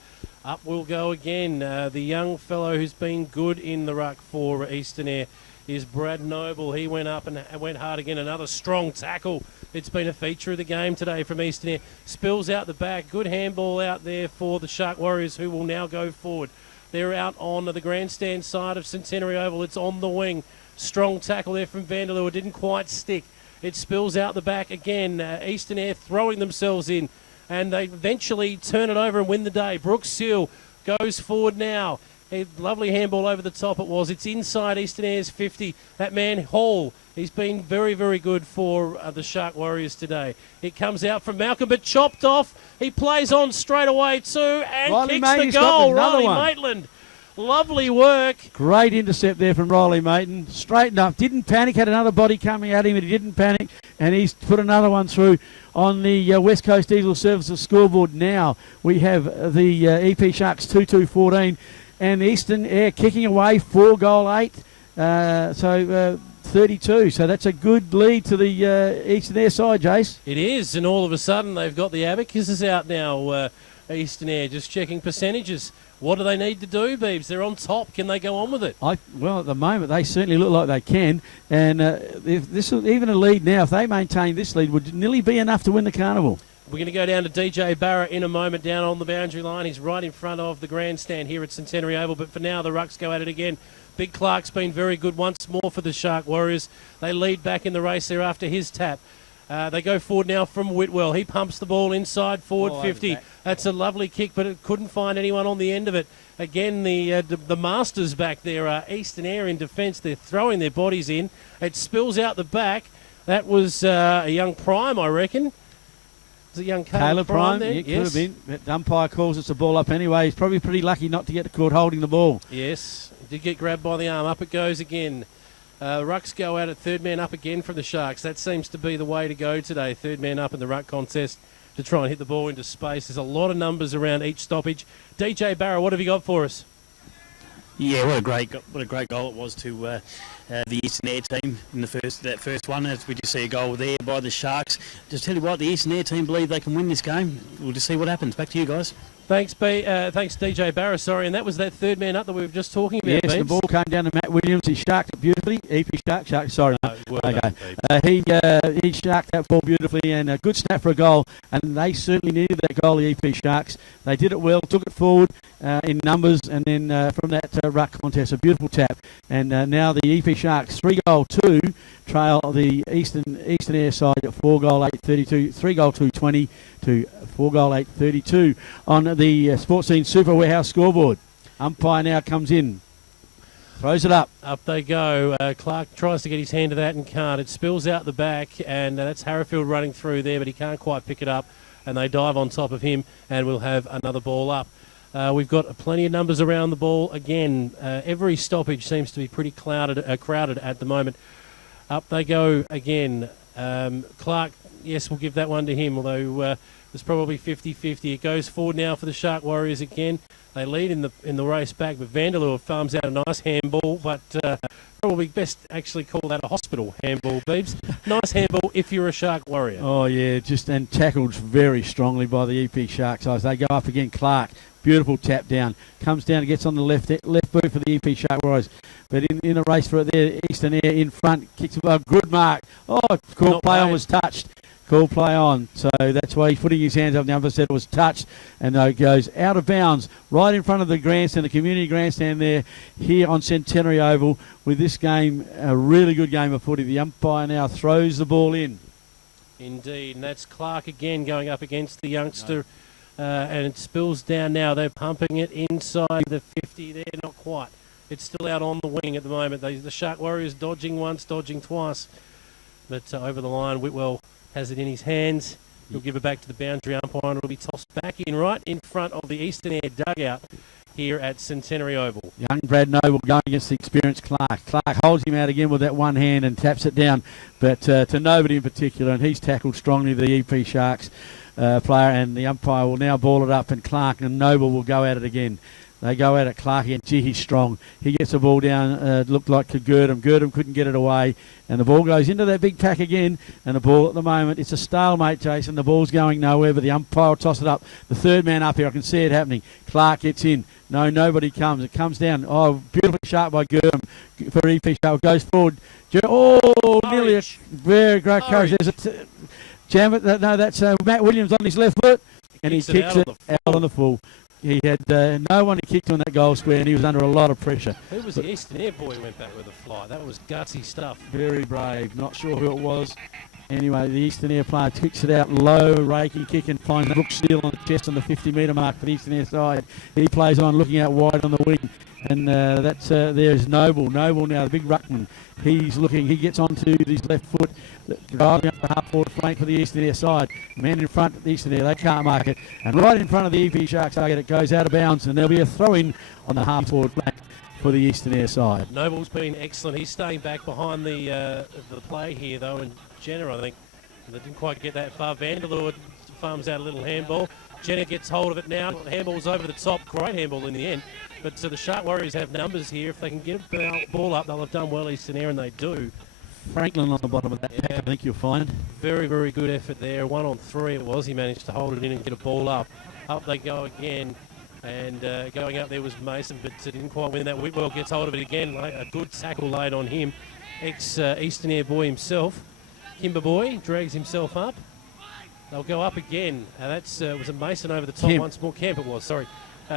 Up we'll go again. The young fellow who's been good in the ruck for Eastern Air is Brad Noble. He went up and went hard again. Another strong tackle. It's been a feature of the game today from Eastern Air. Spills out the back. Good handball out there for the Shark Warriors, who will now go forward. They're out on the grandstand side of Centenary Oval. It's on the wing. Strong tackle there from Vanderloo. It didn't quite stick. It spills out the back again. Eastern Air throwing themselves in, and they eventually turn it over and win the day. Brooks Seal goes forward now. A lovely handball over the top it was. It's inside Eastern Air's 50. That man, Hall, he's been very, very good for the Shark Warriors today. It comes out from Malcolm, but chopped off. He plays on straight away too, and Riley kicks the Maitland's got goal. another Riley one. Maitland. Lovely work. Great intercept there from Riley Maitland. Straightened up. Didn't panic. Had another body coming at him, but he didn't panic. And he's put another one through on the West Coast Diesel Services scoreboard now. We have the EP Sharks 2-2-14. And Eastern Air kicking away, 4-8, 32. So that's a good lead to the Eastern Air side, Jace. It is, and all of a sudden they've got the abacuses out now, Eastern Air, just checking percentages. What do they need to do, Beebs? They're on top. Can they go on with it? Well, at the moment, they certainly look like they can. And if this even a lead now, if they maintain this lead, would nearly be enough to win the carnival. We're going to go down to DJ Barrett in a moment down on the boundary line. He's right in front of the grandstand here at Centenary Oval. But for now, the Rucks go at it again. Big Clark's been very good once more for the Shark Warriors. They lead back in the race there after his tap. They go forward now from Whitwell. He pumps the ball inside forward 50. That's a lovely kick, but it couldn't find anyone on the end of it. Again, the masters back there are Eastern Air in defence. They're throwing their bodies in. It spills out the back. That was a young Prime, I reckon. Was it young Caleb Prime there? Yeah, could have been. But the umpire calls us the ball up anyway. He's probably pretty lucky not to get caught holding the ball. Yes, he did get grabbed by the arm. Up it goes again. Rucks go out at third man up again from the Sharks. That seems to be the way to go today. Third man up in the ruck contest to try and hit the ball into space. There's a lot of numbers around each stoppage. DJ Barrow, what have you got for us? Yeah, what a great goal it was to the Eastern Air team in that first one. As we just see a goal there by the Sharks. Just tell you what, the Eastern Air team believe they can win this game. We'll just see what happens. Back to you guys. Thanks, DJ Barra. Sorry, and that was that third man up that we were just talking about. Yes, the ball came down to Matt Williams. He sharked it beautifully. EP Shark. Sorry, no. He sharked that ball beautifully, and a good snap for a goal. And they certainly needed that goal, the EP Sharks. They did it well, took it forward in numbers, and then from that ruck contest, a beautiful tap. And now the EP Sharks 3-2 trail the Eastern Air side at 4-8-32, 3-2-20 to 4-8-32 on the Sports Scene Super Warehouse scoreboard. Umpire now comes in, throws it up. Up they go. Clark tries to get his hand to that and can't. It spills out the back, and that's Harrifield running through there, but he can't quite pick it up, and they dive on top of him, and we'll have another ball up. We've got plenty of numbers around the ball. Again, every stoppage seems to be pretty crowded at the moment. Up they go again. Clark, yes, we'll give that one to him, although it's probably 50-50. It goes forward now for the Shark Warriors again. They lead in the race back, but Vanderloo farms out a nice handball, but probably best actually call that a hospital handball, Beebs. Nice handball if you're a Shark Warrior. Oh, yeah, and tackled very strongly by the EP Sharks. As they go up again, Clark, beautiful tap down. Comes down and gets on the left boot for the EP Shark Warriors. But in a race for it there, Eastern Air in front, kicks a good mark. Oh, call play on was touched. Call play on. So that's why he's putting his hands up. The umpire said it was touched. And it goes out of bounds right in front of the grandstand, the community grandstand there here on Centenary Oval with this game, a really good game of footy. The umpire now throws the ball in. Indeed, and that's Clark again going up against the youngster. And it spills down now. They're pumping it inside the 50 there, not quite. It's still out on the wing at the moment. The Shark Warriors dodging once, dodging twice. But over the line, Whitwell has it in his hands. He'll give it back to the boundary umpire and it'll be tossed back in right in front of the Eastern Air dugout. here at Centenary Oval. Young Brad Noble going against the experienced Clark. Clark holds him out again with that one hand and taps it down, but to nobody in particular, and he's tackled strongly, the EP Sharks player, and the umpire will now ball it up, and Clark and Noble will go at it again. They go at it, Clark again. Gee, he's strong. He gets the ball down, looked like to Girdham. Girdham couldn't get it away, and the ball goes into that big pack again, and the ball at the moment, it's a stalemate, Jason. The ball's going nowhere, but the umpire will toss it up. The third man up here, I can see it happening. Clark gets in. No, nobody comes. It comes down. Oh, beautiful shot by Girdham for EP Shark. Goes forward. Oh, nearly a very great courage. There's a jam it. No, that's Matt Williams on his left foot, and he kicks it out on the full. He had no one to kick on that goal square, and he was under a lot of pressure. Who was the Eastern Air boy who went back with a fly? That was gutsy stuff. Very brave. Not sure who it was. Anyway, the Eastern Air player kicks it out low, raking kick, and finds Brooks Steele on the chest on the 50-metre mark for the Eastern Air side. He plays on, looking out wide on the wing. And there's Noble. Noble now, the big ruckman. He's looking, he gets onto his left foot, driving up the half-forward flank for the Eastern Air side. Man in front of the Eastern Air, they can't mark it. And right in front of the EP Sharks target, it goes out of bounds, and there'll be a throw-in on the half-forward flank for the Eastern Air side. Noble's been excellent. He's staying back behind the play here, though, and Jenner, I think, they didn't quite get that far. Vanderloo farms out a little handball. Jenner gets hold of it now. Handball's over the top. Great handball in the end. But the Shark Warriors have numbers here. If they can get a ball up, they'll have done well, Eastern Air, and they do. Franklin on the bottom of that pack, I think you'll find. Very, very good effort there. 1 on 3 it was. He managed to hold it in and get a ball up. Up they go again. And going up there was Mason, but didn't quite win that. Whitwell gets hold of it again. A good tackle laid on him. Eastern Air boy himself. Kimber boy drags himself up. They'll go up again. Was a Mason over the top once more. Kemp it was, sorry.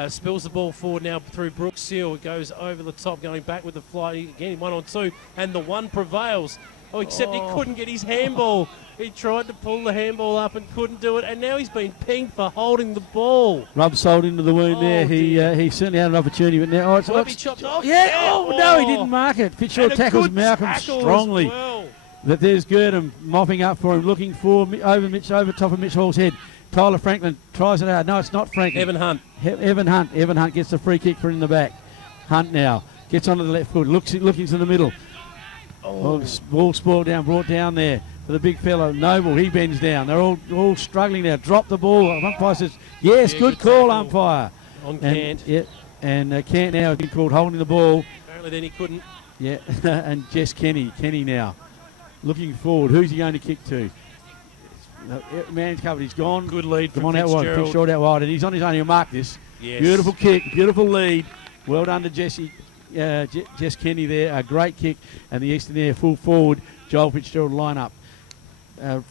Spills the ball forward now through Brooks Seal. It goes over the top, going back with the fly. Again, 1 on 2, and the one prevails. Oh, except he couldn't get his handball. He tried to pull the handball up and couldn't do it, and now he's been pinged for holding the ball. Rub salt into the wound there. He certainly had an opportunity, but now it's chopped off. No, he didn't mark it. Fitzgerald tackles Malcolm strongly. But there's Girdham mopping up for him, looking for over top of Mitch Hall's head. Tyler Franklin tries it out. No, it's not Franklin. Evan Hunt. Evan Hunt gets the free kick for in the back. Hunt now gets onto the left foot, looking to the middle. Ball spoiled down, brought down there for the big fellow. Noble, he bends down. They're all struggling now. Drop the ball. Umpire says, yes, good call, umpire. On Cant. And Cant now has been called holding the ball. Apparently then he couldn't. Yeah, and Jess Kenny now looking forward. Who's he going to kick to? Man's covered. He's gone. Good lead from Fitzgerald out wide, and he's on his own. He'll mark this. Yes. Beautiful kick, beautiful lead. Well done to Jess Kenny there. A great kick, and the Eastern Air full forward. Joel Fitzgerald line up.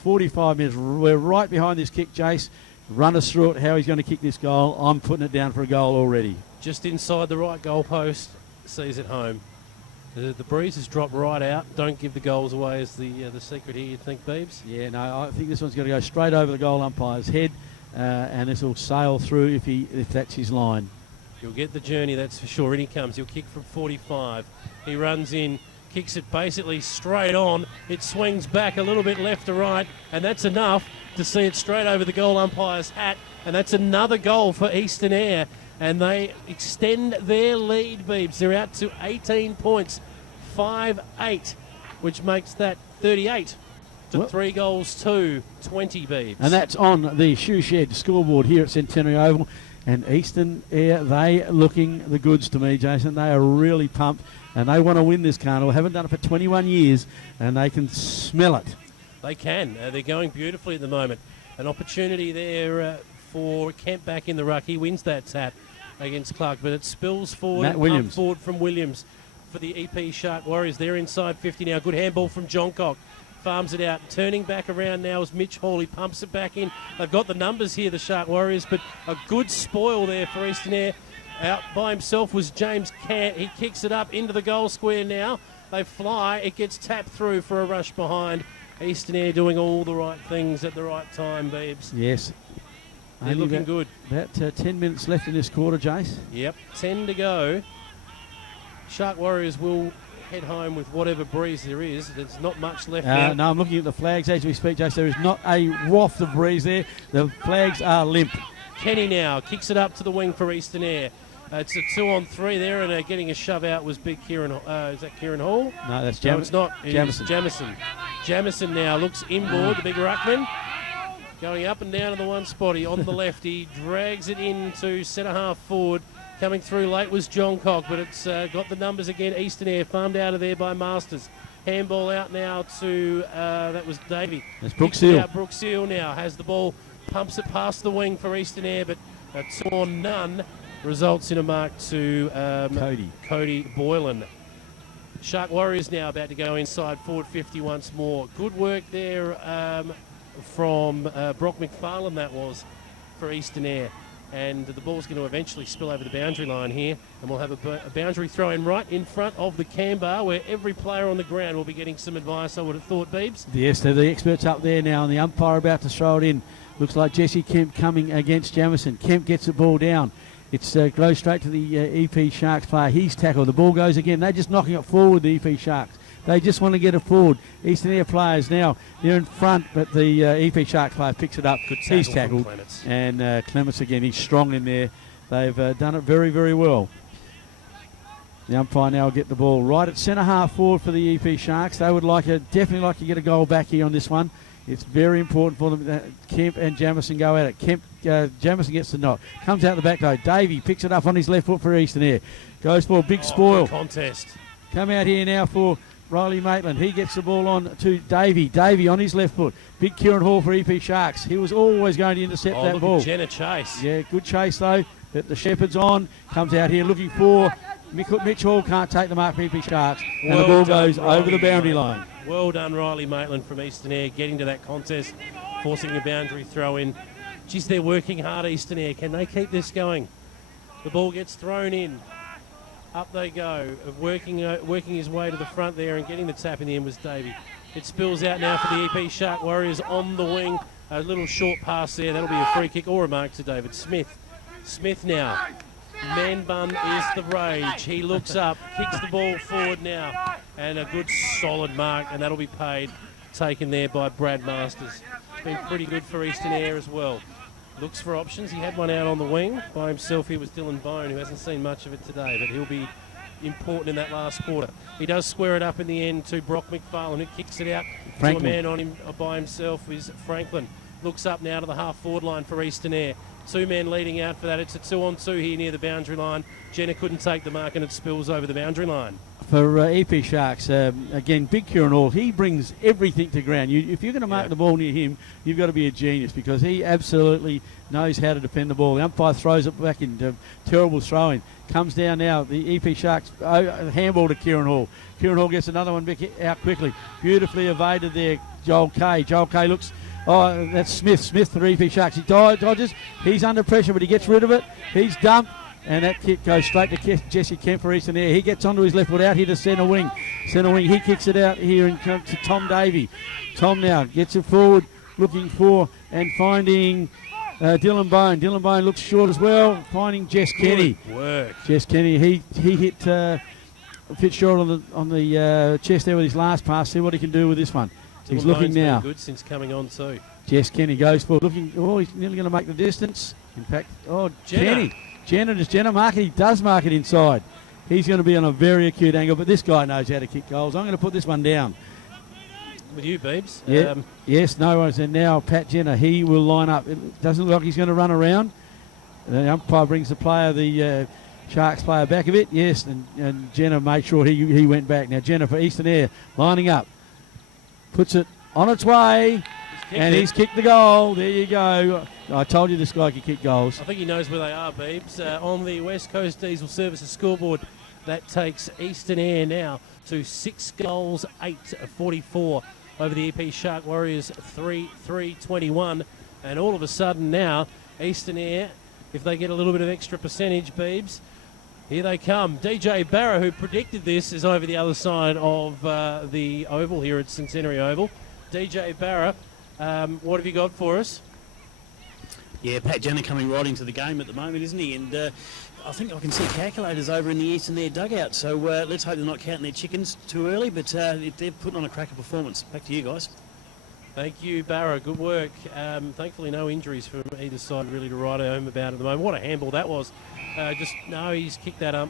45 minutes. We're right behind this kick, Jace. Run us through it. How he's going to kick this goal. I'm putting it down for a goal already. Just inside the right goal post. Sees it home. The breeze has dropped right out. Don't give the goals away is the secret here, you think, Beebs? Yeah, no, I think this one's going to go straight over the goal umpire's head, and this will sail through if that's his line. He'll get the journey, that's for sure. In he comes. He'll kick from 45. He runs in, kicks it basically straight on. It swings back a little bit left to right, and that's enough to see it straight over the goal umpire's hat, and that's another goal for Eastern Air. And they extend their lead, Beebs. They're out to 18 points, 5-8, which makes that 38 to 3 goals to 20, Beebs. And that's on the Shoe Shed scoreboard here at Centenary Oval. And Eastern Air, they looking the goods to me, Jason. They are really pumped, and they want to win this carnival. Haven't done it for 21 years, and they can smell it. They can. They're going beautifully at the moment. An opportunity there for Kemp back in the ruck. He wins that tap against Clark, but it spills forward. Matt Williams. Forward from Williams for the EP Shark Warriors. They're inside 50 now. Good handball from Johncock. Farms it out. Turning back around now is Mitch Hall. He pumps it back in. They've got the numbers here, the Shark Warriors, but a good spoil there for Eastern Air. Out by himself was James Cant. He kicks it up into the goal square now. They fly. It gets tapped through for a rush behind. Eastern Air doing all the right things at the right time, Beebs. Yes. They're looking good. About 10 minutes left in this quarter, Jace. Yep, 10 to go. Shark Warriors will head home with whatever breeze there is. There's not much left now. No, I'm looking at the flags as we speak, Jace. There is not a waft of breeze there. The flags are limp. Kenny now kicks it up to the wing for Eastern Air. It's a 2-on-3 there, and getting a shove out was big Kieran. Is that Kieran Hall? No, that's No, it's not. Jamison. Jamison. Jamison now looks inboard, the big ruckman. Going up and down to the one spot. He on the left. He drags it into centre half forward. Coming through late was John Cock, but it's got the numbers again. Eastern Eyre farmed out of there by Masters. Handball out now to, that was Davey. That's Brooke Seal. Brooke Seal now has the ball, pumps it past the wing for Eastern Eyre, but a 2-on-none results in a mark to Cody Boylan. Shark Warriors now about to go inside forward 50 once more. Good work there from Brock McFarlane, that was, for Eastern Eyre. And the ball's going to eventually spill over the boundary line here, and we'll have a boundary throw in right in front of the cam bar, where every player on the ground will be getting some advice, I would have thought, Beebs. Yes, they're the experts up there now, and the umpire about to throw it in. Looks like Jesse Kemp coming against Jamison. Kemp gets the ball down. It goes straight to the EP Sharks player. He's tackled. The ball goes again. They're just knocking it forward, the EP Sharks. They just want to get it forward. Eastern Eyre players now, they're in front, but the EP Sharks player picks it up. He's tackled. And Clements again, he's strong in there. They've done it very, very well. The umpire now will get the ball right at centre half forward for the EP Sharks. They would definitely like to get a goal back here on this one. It's very important for them that Kemp and Jamison go at it. Jamison gets the knock. Comes out the back though. Davey picks it up on his left foot for Eastern Eyre. Goes for a big spoil. Contest. Come out here now for Riley Maitland. He gets the ball on to Davey. Davey on his left foot. Big Kieran Hall for EP Sharks. He was always going to intercept that look ball. At Jenna chase. Yeah, good chase though. But the Shepherd's on. Comes out here looking for Mitch Hall. Can't take the mark for EP Sharks. And the ball goes over the boundary line. Well done, Riley Maitland from Eastern Eyre, getting to that contest, forcing a boundary throw in. Geez, they're working hard, Eastern Eyre. Can they keep this going? The ball gets thrown in. Up they go, working his way to the front there and getting the tap in the end was Davey. It spills out now for the EP Shark Warriors on the wing. A little short pass there. That'll be a free kick or a mark to David Smith. Smith now. Man bun is the rage. He looks up, kicks the ball forward now. And a good solid mark, and that'll be paid. Taken there by Brad Masters. Been pretty good for Eastern Eyre as well. Looks for options. He had one out on the wing. By himself here was Dylan Bone, who hasn't seen much of it today, but he'll be important in that last quarter. He does square it up in the end to Brock McFarlane, who kicks it out to a man on him by himself is Franklin. Looks up now to the half-forward line for Eastern Eyre. Two men leading out for that. It's a 2-on-2 here near the boundary line. Jenna couldn't take the mark, and it spills over the boundary line. For EP Sharks, again, Big Kieran Hall, he brings everything to ground. If you're going to mark the ball near him, you've got to be a genius because he absolutely knows how to defend the ball. The umpire throws it back into terrible throwing. Comes down now, the EP Sharks handball to Kieran Hall. Kieran Hall gets another one back out quickly. Beautifully evaded there, Joel Kay. Joel Kay looks... Oh, that's Smith. Smith for EP Sharks. He dodges. He's under pressure, but he gets rid of it. He's dumped. And that kick goes straight to Jesse Kemp for Eastern Eyre. He gets onto his left foot out here to centre wing. Centre wing, he kicks it out here and comes to Tom Davey. Tom now gets it forward, looking for and finding Dylan Bone. Dylan Bone looks short as well, finding Jess Kenny. Good work. Jess Kenny, he hit Fitzgerald on the chest there with his last pass. See what he can do with this one. He's looking now. Been good since coming on too. Jess Kenny goes for looking. Oh, he's nearly going to make the distance. In fact, Kenny. Jenna mark it. He does mark it inside. He's going to be on a very acute angle, but this guy knows how to kick goals. I'm going to put this one down. With you, Beebs. Yeah. Yes, no worries. And now Pat Jenner, he will line up. It doesn't look like he's going to run around. The umpire brings the Sharks player back of it. Yes, and Jenner made sure he went back. Now Jenner for Eastern Eyre lining up. Puts it on its way. He's kicked the goal. There you go. I told you this guy could kick goals. I think he knows where they are, Beebs. On the West Coast Diesel Services scoreboard, that takes Eastern Eyre now to 6 goals, 8-44 over the EP Shark Warriors, 3-21. And all of a sudden now, Eastern Eyre, if they get a little bit of extra percentage, Beebs, here they come. DJ Barra, who predicted this, is over the other side of the oval here at Centenary Oval. DJ Barra, what have you got for us? Yeah, Pat Jenner coming right into the game at the moment, isn't he? And I think I can see calculators over in the Eastern Eyre dugout. So let's hope they're not counting their chickens too early, but they're putting on a cracker performance. Back to you guys. Thank you, Barra. Good work. Thankfully, no injuries from either side really to write home about at the moment. What a handball that was. He's kicked that up.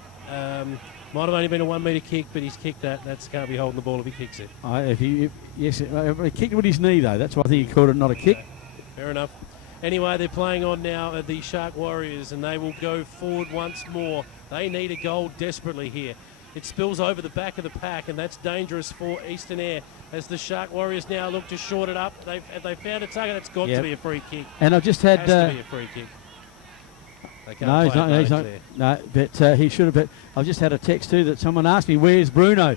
Might have only been a 1 metre kick, but he's kicked that. That's can't be holding the ball if he kicks it. He kicked it with his knee, though. That's why I think he called it not a kick. Fair enough. Anyway, they're playing on now the Shark Warriors, and they will go forward once more. They need a goal desperately here. It spills over the back of the pack, and that's dangerous for Eastern Eyre as the Shark Warriors now look to short it up. They found a target. That's got to be a free kick. And I've just had... Has to be a free kick. No, he's not. No, but he should have. But I've just had a text too that someone asked me, where's Bruno?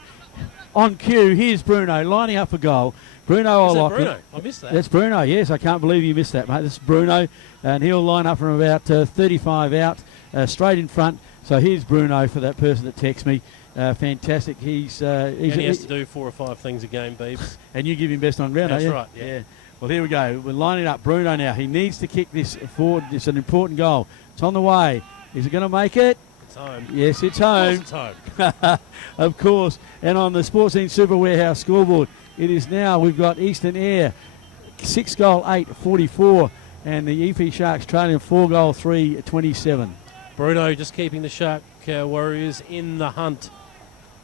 On cue, here's Bruno lining up for goal. Bruno, Bruno? I missed that. That's Bruno, yes. I can't believe you missed that, mate. This is Bruno, and he'll line up from about 35 out, straight in front. So here's Bruno for that person that texts me. Fantastic. He has to do 4 or 5 things a game, Beebs. And you give him best on ground, That's don't you? right, yeah. Well, here we go. We're lining up Bruno now. He needs to kick this forward. It's an important goal. It's on the way. Is it going to make it? It's home. Yes, it's home. It's home. Of course. And on the Sports Scene Super Warehouse scoreboard, it is now, we've got Eastern Eyre 6 goal 8-44, and the EP Sharks trailing 4 goal 3-27. Bruno just keeping the Shark Warriors in the hunt.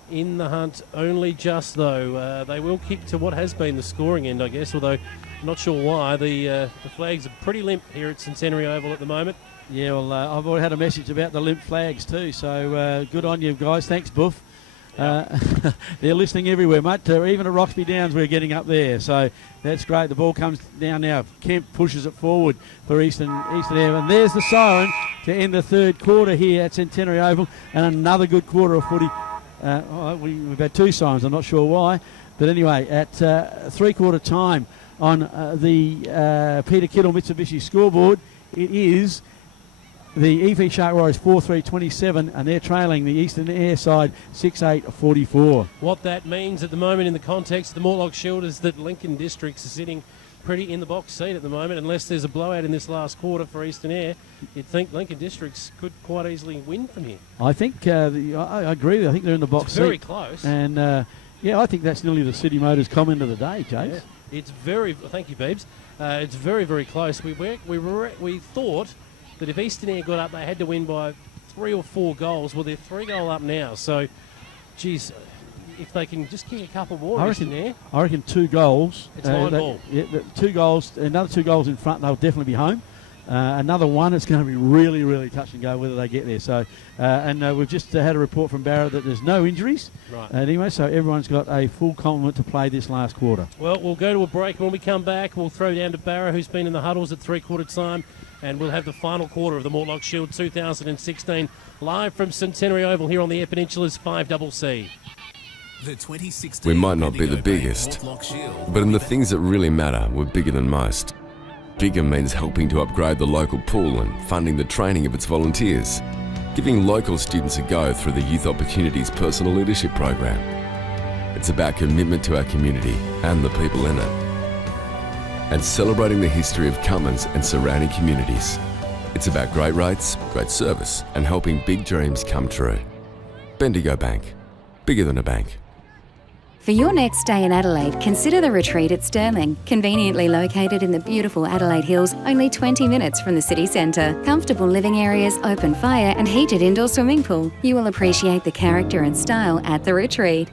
In the hunt, only just though. They will kick to what has been the scoring end, I guess, although I'm not sure why. The flags are pretty limp here at Centenary Oval at the moment. Yeah, well, I've already had a message about the limp flags too, so good on you guys. Thanks, Buff. They're listening everywhere, mate. Even at Roxby Downs, we're getting up there, so that's great. The ball comes down now. Kemp pushes it forward for Eastern Eyre, and there's the siren to end the third quarter here at Centenary Oval, and another good quarter of footy. We've had 2 sirens, I'm not sure why, but anyway, at 3-quarter time on the Peter Kittle Mitsubishi scoreboard, it is the EP Shark Warriors 4-3-27, and they're trailing the Eastern Eyre side 6-8-44. What that means at the moment in the context of the Mortlock Shield is that Lincoln Districts are sitting pretty in the box seat at the moment. Unless there's a blowout in this last quarter for Eastern Eyre, you'd think Lincoln Districts could quite easily win from here. I think I agree. I think they're in the box seat. Very close. And I think that's nearly the City Motors comment of the day, James. Yeah. It's very. Thank you, Beebs. It's very, very close. We thought that if Eastern Eyre got up, they had to win by 3 or 4 goals. Well, they're 3 goal up now. So, geez, if they can just kick a couple more, I reckon 2 goals. It's line ball. 2 goals, another 2 goals in front, they'll definitely be home. Another one, it's going to be really, really touch and go whether they get there. So, we've just had a report from Barra that there's no injuries. Right. Anyway, so everyone's got a full complement to play this last quarter. Well, we'll go to a break. When we come back, we'll throw down to Barra, who's been in the huddles at 3-quarter time, and we'll have the final quarter of the Mortlock Shield 2016 live from Centenary Oval here on the Eyre Peninsula's 5CC. We might not be the biggest, but in the things that really matter, we're bigger than most. Bigger means helping to upgrade the local pool and funding the training of its volunteers, giving local students a go through the Youth Opportunities Personal Leadership Program. It's about commitment to our community and the people in it, and celebrating the history of Cummins and surrounding communities. It's about great rates, great service, and helping big dreams come true. Bendigo Bank, bigger than a bank. For your next stay in Adelaide, consider the retreat at Stirling. Conveniently located in the beautiful Adelaide Hills, only 20 minutes from the city centre. Comfortable living areas, open fire and heated indoor swimming pool. You will appreciate the character and style at the retreat.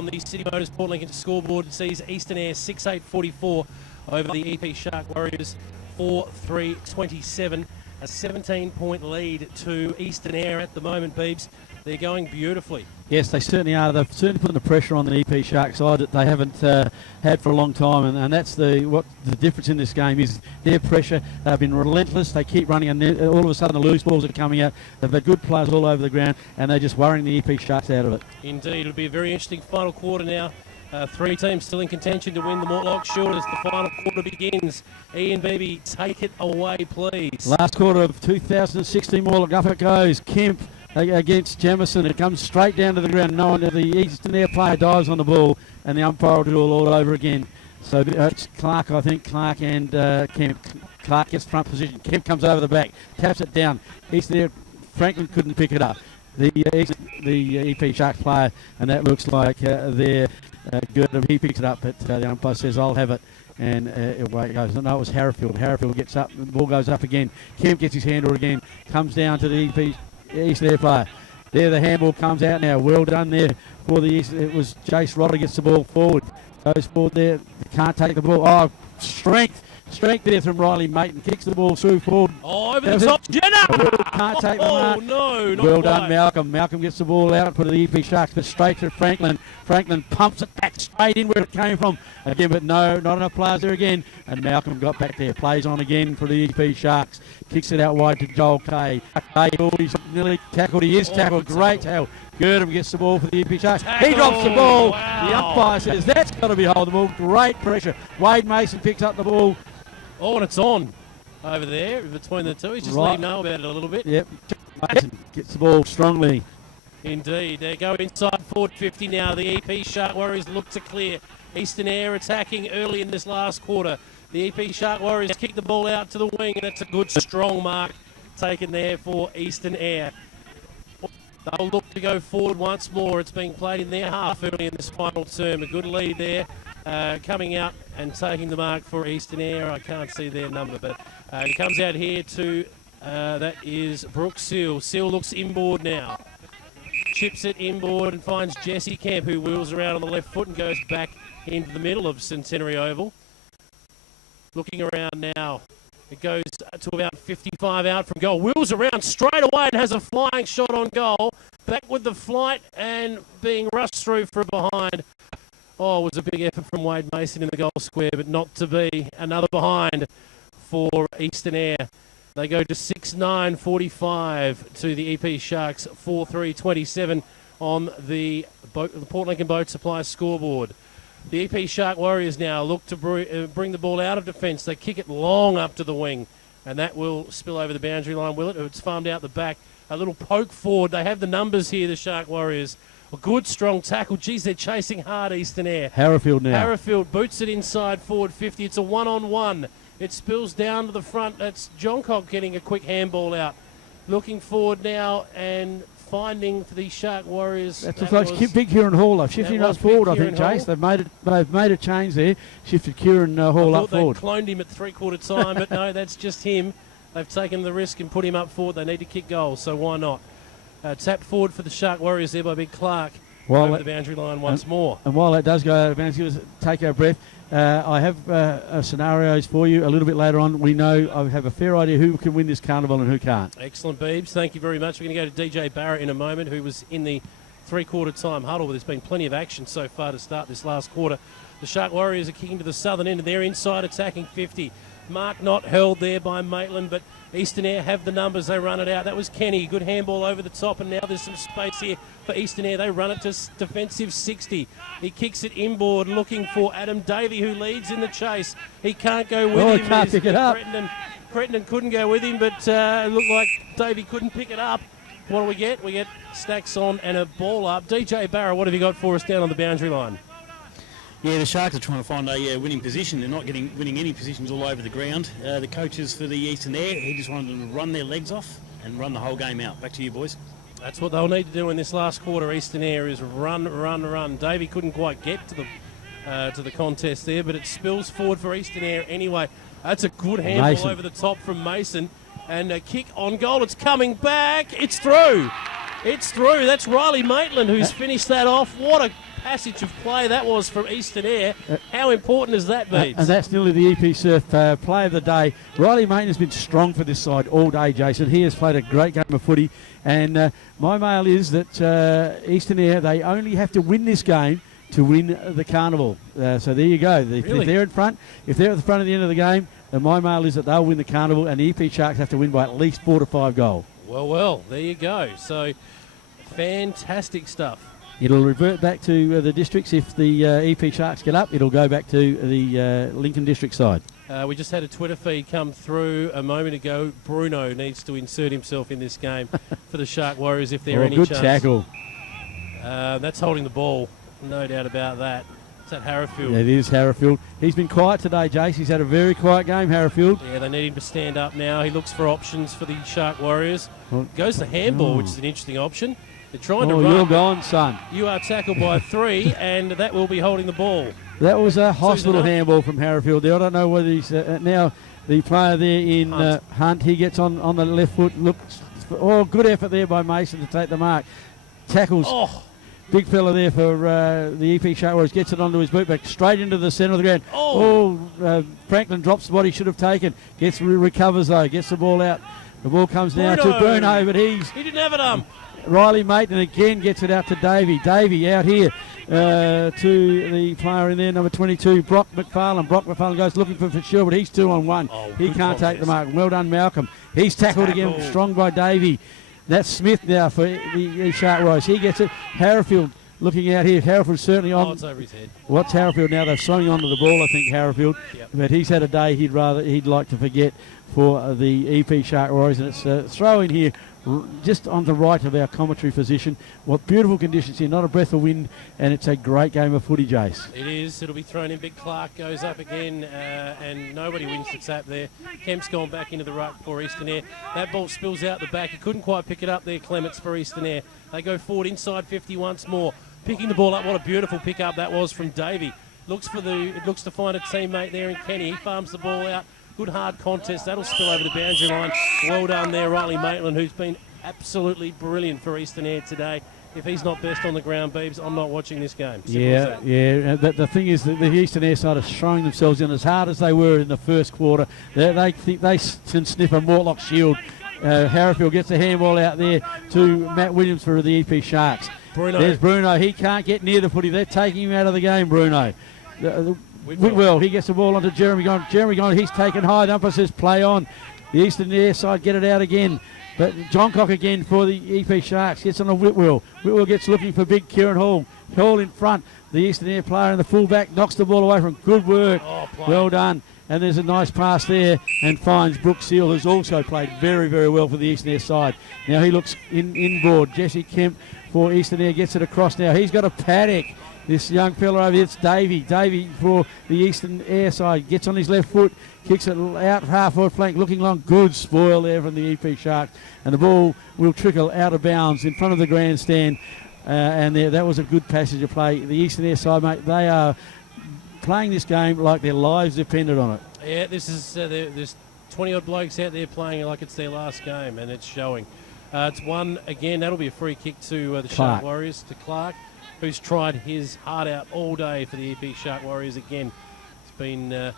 on the City Motors Port Lincoln scoreboard. It sees Eastern Eyre 6-8-44 over the EP Shark Warriors 4-3-27. A 17-point lead to Eastern Eyre at the moment, Beebs. They're going beautifully. Yes, they certainly are. They've certainly put the pressure on the EP Shark side that they haven't had for a long time, and that's what the difference in this game is. Their pressure. They've been relentless. They keep running, and all of a sudden the loose balls are coming out. They've had good players all over the ground, and they're just worrying the EP Sharks out of it. Indeed, it'll be a very interesting final quarter now. Three teams still in contention to win the Mortlock Shield as the final quarter begins. Ian Beebe, take it away, please. Last quarter of 2016 Mortlock, up it goes. Kemp against Jamison. It comes straight down to the ground. No one, the Eastern Eyre player dives on the ball, and the umpire will do it all over again. So it's Clark, I think. Clark and Kemp. Clark gets front position. Kemp comes over the back, taps it down. Eastern Eyre, Franklin couldn't pick it up. The EP Shark player, and that looks like they're good. He picks it up, but the umpire says, I'll have it. And away it goes. No, it was Harrifield. Harrifield gets up, the ball goes up again. Kemp gets his handle again, comes down to the EP East Eyre player. There the handball comes out now. Well done there for the East. It was Jace Rodder gets the ball forward. Goes forward there. Can't take the ball. Oh, strength there from Riley Maton. Kicks the ball through forward. Oh, over the top. Jenna! Can't take the mark. Oh, no. Not well quite. done, Malcolm. Malcolm gets the ball out for the EP Sharks, but straight to Franklin. Franklin pumps it back straight in where it came from. Again, but no, not enough players there again. And Malcolm got back there. Plays on again for the EP Sharks. Kicks it out wide to Joel Kay. Kay, he's nearly tackled. He is tackled. Great tackle. Girdham gets the ball for the EP Sharks. He drops the ball. Wow. The umpire says that's got to be holdable. Great pressure. Wade Mason picks up the ball. Oh, and it's on over there between the two. He's just letting know about it a little bit. Yep. Mason gets the ball strongly. Indeed. They go inside forward 50 now. The EP Shark Warriors look to clear. Eastern Eyre attacking early in this last quarter. The EP Shark Warriors kick the ball out to the wing, and that's a good, strong mark taken there for Eastern Eyre. They'll look to go forward once more. It's being played in their half early in this final term. A good lead there. Coming out and taking the mark for Eastern Eyre. I can't see their number, but it comes out here to, that is Brooke Seal. Seal looks inboard now. Chips it inboard and finds Jesse Kemp, who wheels around on the left foot and goes back into the middle of Centenary Oval. Looking around now. It goes to about 55 out from goal. Wheels around straight away and has a flying shot on goal. Back with the flight and being rushed through from behind. Oh, it was a big effort from Wade Mason in the goal square, but not to be. Another behind for Eastern Eyre. They go to 6-9-45 to the EP Sharks 4-3-27 on the Port Lincoln Boat Supply scoreboard. The EP Shark Warriors now look to bring the ball out of defence. They kick it long up to the wing, and that will spill over the boundary line, will it? It's farmed out the back. A little poke forward. They have the numbers here, the Shark Warriors. A good, strong tackle. Geez, they're chasing hard, Eastern Eyre. Harrifield now. Harrifield boots it inside forward 50. It's a one-on-one. It spills down to the front. That's Johncock getting a quick handball out. Looking forward now and finding for the Shark Warriors. That's like Big Kieran Hall. They've shifted us forward, I think, Chase. They've made a change there. Shifted Kieran Hall up forward. They cloned him at three-quarter time, but no, that's just him. They've taken the risk and put him up forward. They need to kick goals, so why not? Tap forward for the Shark Warriors there by Big Clark. Over the boundary line once more. And while that does go out of bounds, give us take our breath. I have scenarios for you a little bit later on. We know I have a fair idea who can win this carnival and who can't. Excellent, Beebs. Thank you very much. We're going to go to DJ Barrett in a moment, who was in the three-quarter time huddle. There's been plenty of action so far to start this last quarter. The Shark Warriors are kicking to the southern end, and they're inside attacking 50. Mark not held there by Maitland, but Eastern Eyre have the numbers. They run it out. That was Kenny. Good handball over the top, and now there's some space here for Eastern Eyre. They run it to defensive 60. He kicks it inboard, looking for Adam Davey, who leads in the chase. He can't go with him. He can't pick it up. Crittenden couldn't go with him, but it looked like Davey couldn't pick it up. What do we get? We get stacks on and a ball up. DJ Barra, what have you got for us down on the boundary line? Yeah, the Sharks are trying to find a winning position. They're not winning any positions all over the ground. The coaches for the Eastern Eyre, he just wanted them to run their legs off and run the whole game out. Back to you, boys. That's what they'll need to do in this last quarter. Eastern Eyre is run. Davey couldn't quite get to the contest there, but it spills forward for Eastern Eyre anyway. That's a good handball over the top from Mason. And a kick on goal. It's coming back. It's through. It's through. That's Riley Maitland who's finished that off. What a passage of play that was from Eastern Eyre. How important has that been? And that's nearly the EP Surf play of the day. Riley Maitland has been strong for this side all day, Jason. He has played a great game of footy. And my mail is that Eastern Eyre, they only have to win this game to win the carnival. So there you go. If they're in front, if they're at the front at the end of the game, then my mail is that they'll win the carnival, and the EP Sharks have to win by at least 4 to 5 goals. Well, there you go. So fantastic stuff. It'll revert back to the districts. If the EP Sharks get up, it'll go back to the Lincoln District side. We just had a Twitter feed come through a moment ago. Bruno needs to insert himself in this game for the Shark Warriors if there are any chance. Good tackle. That's holding the ball, no doubt about that. It's at Harrowfield. It is Harrowfield. He's been quiet today, Jace. He's had a very quiet game, Harrowfield. Yeah, they need him to stand up now. He looks for options for the Shark Warriors. Goes to handball, which is an interesting option. They're trying to run. You're gone, son. You are tackled by 3, and that will be holding the ball. That was a hospital handball from Harrowfield there. I don't know whether he's now the player there in Hunt. He gets on the left foot. Looks. Good effort there by Mason to take the mark. Tackles. Big fella there for the EP Shark Warriors. Gets it onto his boot back straight into the centre of the ground. Franklin drops what he should have taken. Recovers though. Gets the ball out. The ball comes now to Bruno, but he didn't have it. Riley Maitland again gets it out to Davey. Davey out here to the player in there, number 22, Brock McFarlane. Brock McFarlane goes looking for Fitzgerald, but he's 2-on-1. He can't take the mark. Well done, Malcolm. He's tackled again, strong by Davey. That's Smith now for the Shark Warriors. He gets it. Harrowfield looking out here. Harrowfield's certainly on. It's over his head. What's Harrowfield now? They're throwing onto the ball, I think, Harrowfield. But he's had a day he'd like to forget for the EP Shark Warriors. And it's a throw in here just on the right of our commentary position. What beautiful conditions here, not a breath of wind, and it's a great game of footy, Jace. It is. It'll be thrown in. Big Clark goes up again, and nobody wins the tap there. Kemp's gone back into the ruck for Eastern Eyre. That ball spills out the back. He couldn't quite pick it up there, Clements, for Eastern Eyre. They go forward inside 50 once more. Picking the ball up. What a beautiful pick-up that was from Davey. Looks to find a teammate there in Kenny. He farms the ball out. Good hard contest. That'll spill over the boundary line. Well done there, Riley Maitland, who's been absolutely brilliant for Eastern Eyre today. If he's not best on the ground, Beebs, I'm not watching this game. But the thing is that the Eastern Eyre side are throwing themselves in as hard as they were in the first quarter. They think they can sniff a Mortlock shield. Harrowfield gets the handball out there to Matt Williams for the EP Sharks. There's Bruno. He can't get near the footy. They're taking him out of the game, Bruno. Whitwell, he gets the ball onto Jeremy Gone. Jeremy Gone, he's taken high. The umpire says play on. The Eastern Eyre side get it out again. But John Cock again for the EP Sharks. Gets on to Whitwell. Whitwell gets looking for big Kieran Hall. Hall in front. The Eastern Eyre player in the fullback knocks the ball away from. Good work. Well done. And there's a nice pass there and finds Brooke Seal, who's also played very, very well for the Eastern Eyre side. Now he looks inboard. Jesse Kemp for Eastern Eyre gets it across now. He's got a paddock. This young fella over here, it's Davey. Davey for the Eastern Eyre side. Gets on his left foot, kicks it out half-forward flank, looking long. Good spoil there from the EP Sharks. And the ball will trickle out of bounds in front of the grandstand. And that was a good passage of play. The Eastern Eyre side, mate, they are playing this game like their lives depended on it. Yeah, there's 20-odd blokes out there playing like it's their last game, and it's showing. It's one, again, that'll be a free kick to the Shark Warriors, to Clark, who's tried his heart out all day for the EP Shark Warriors again. It's been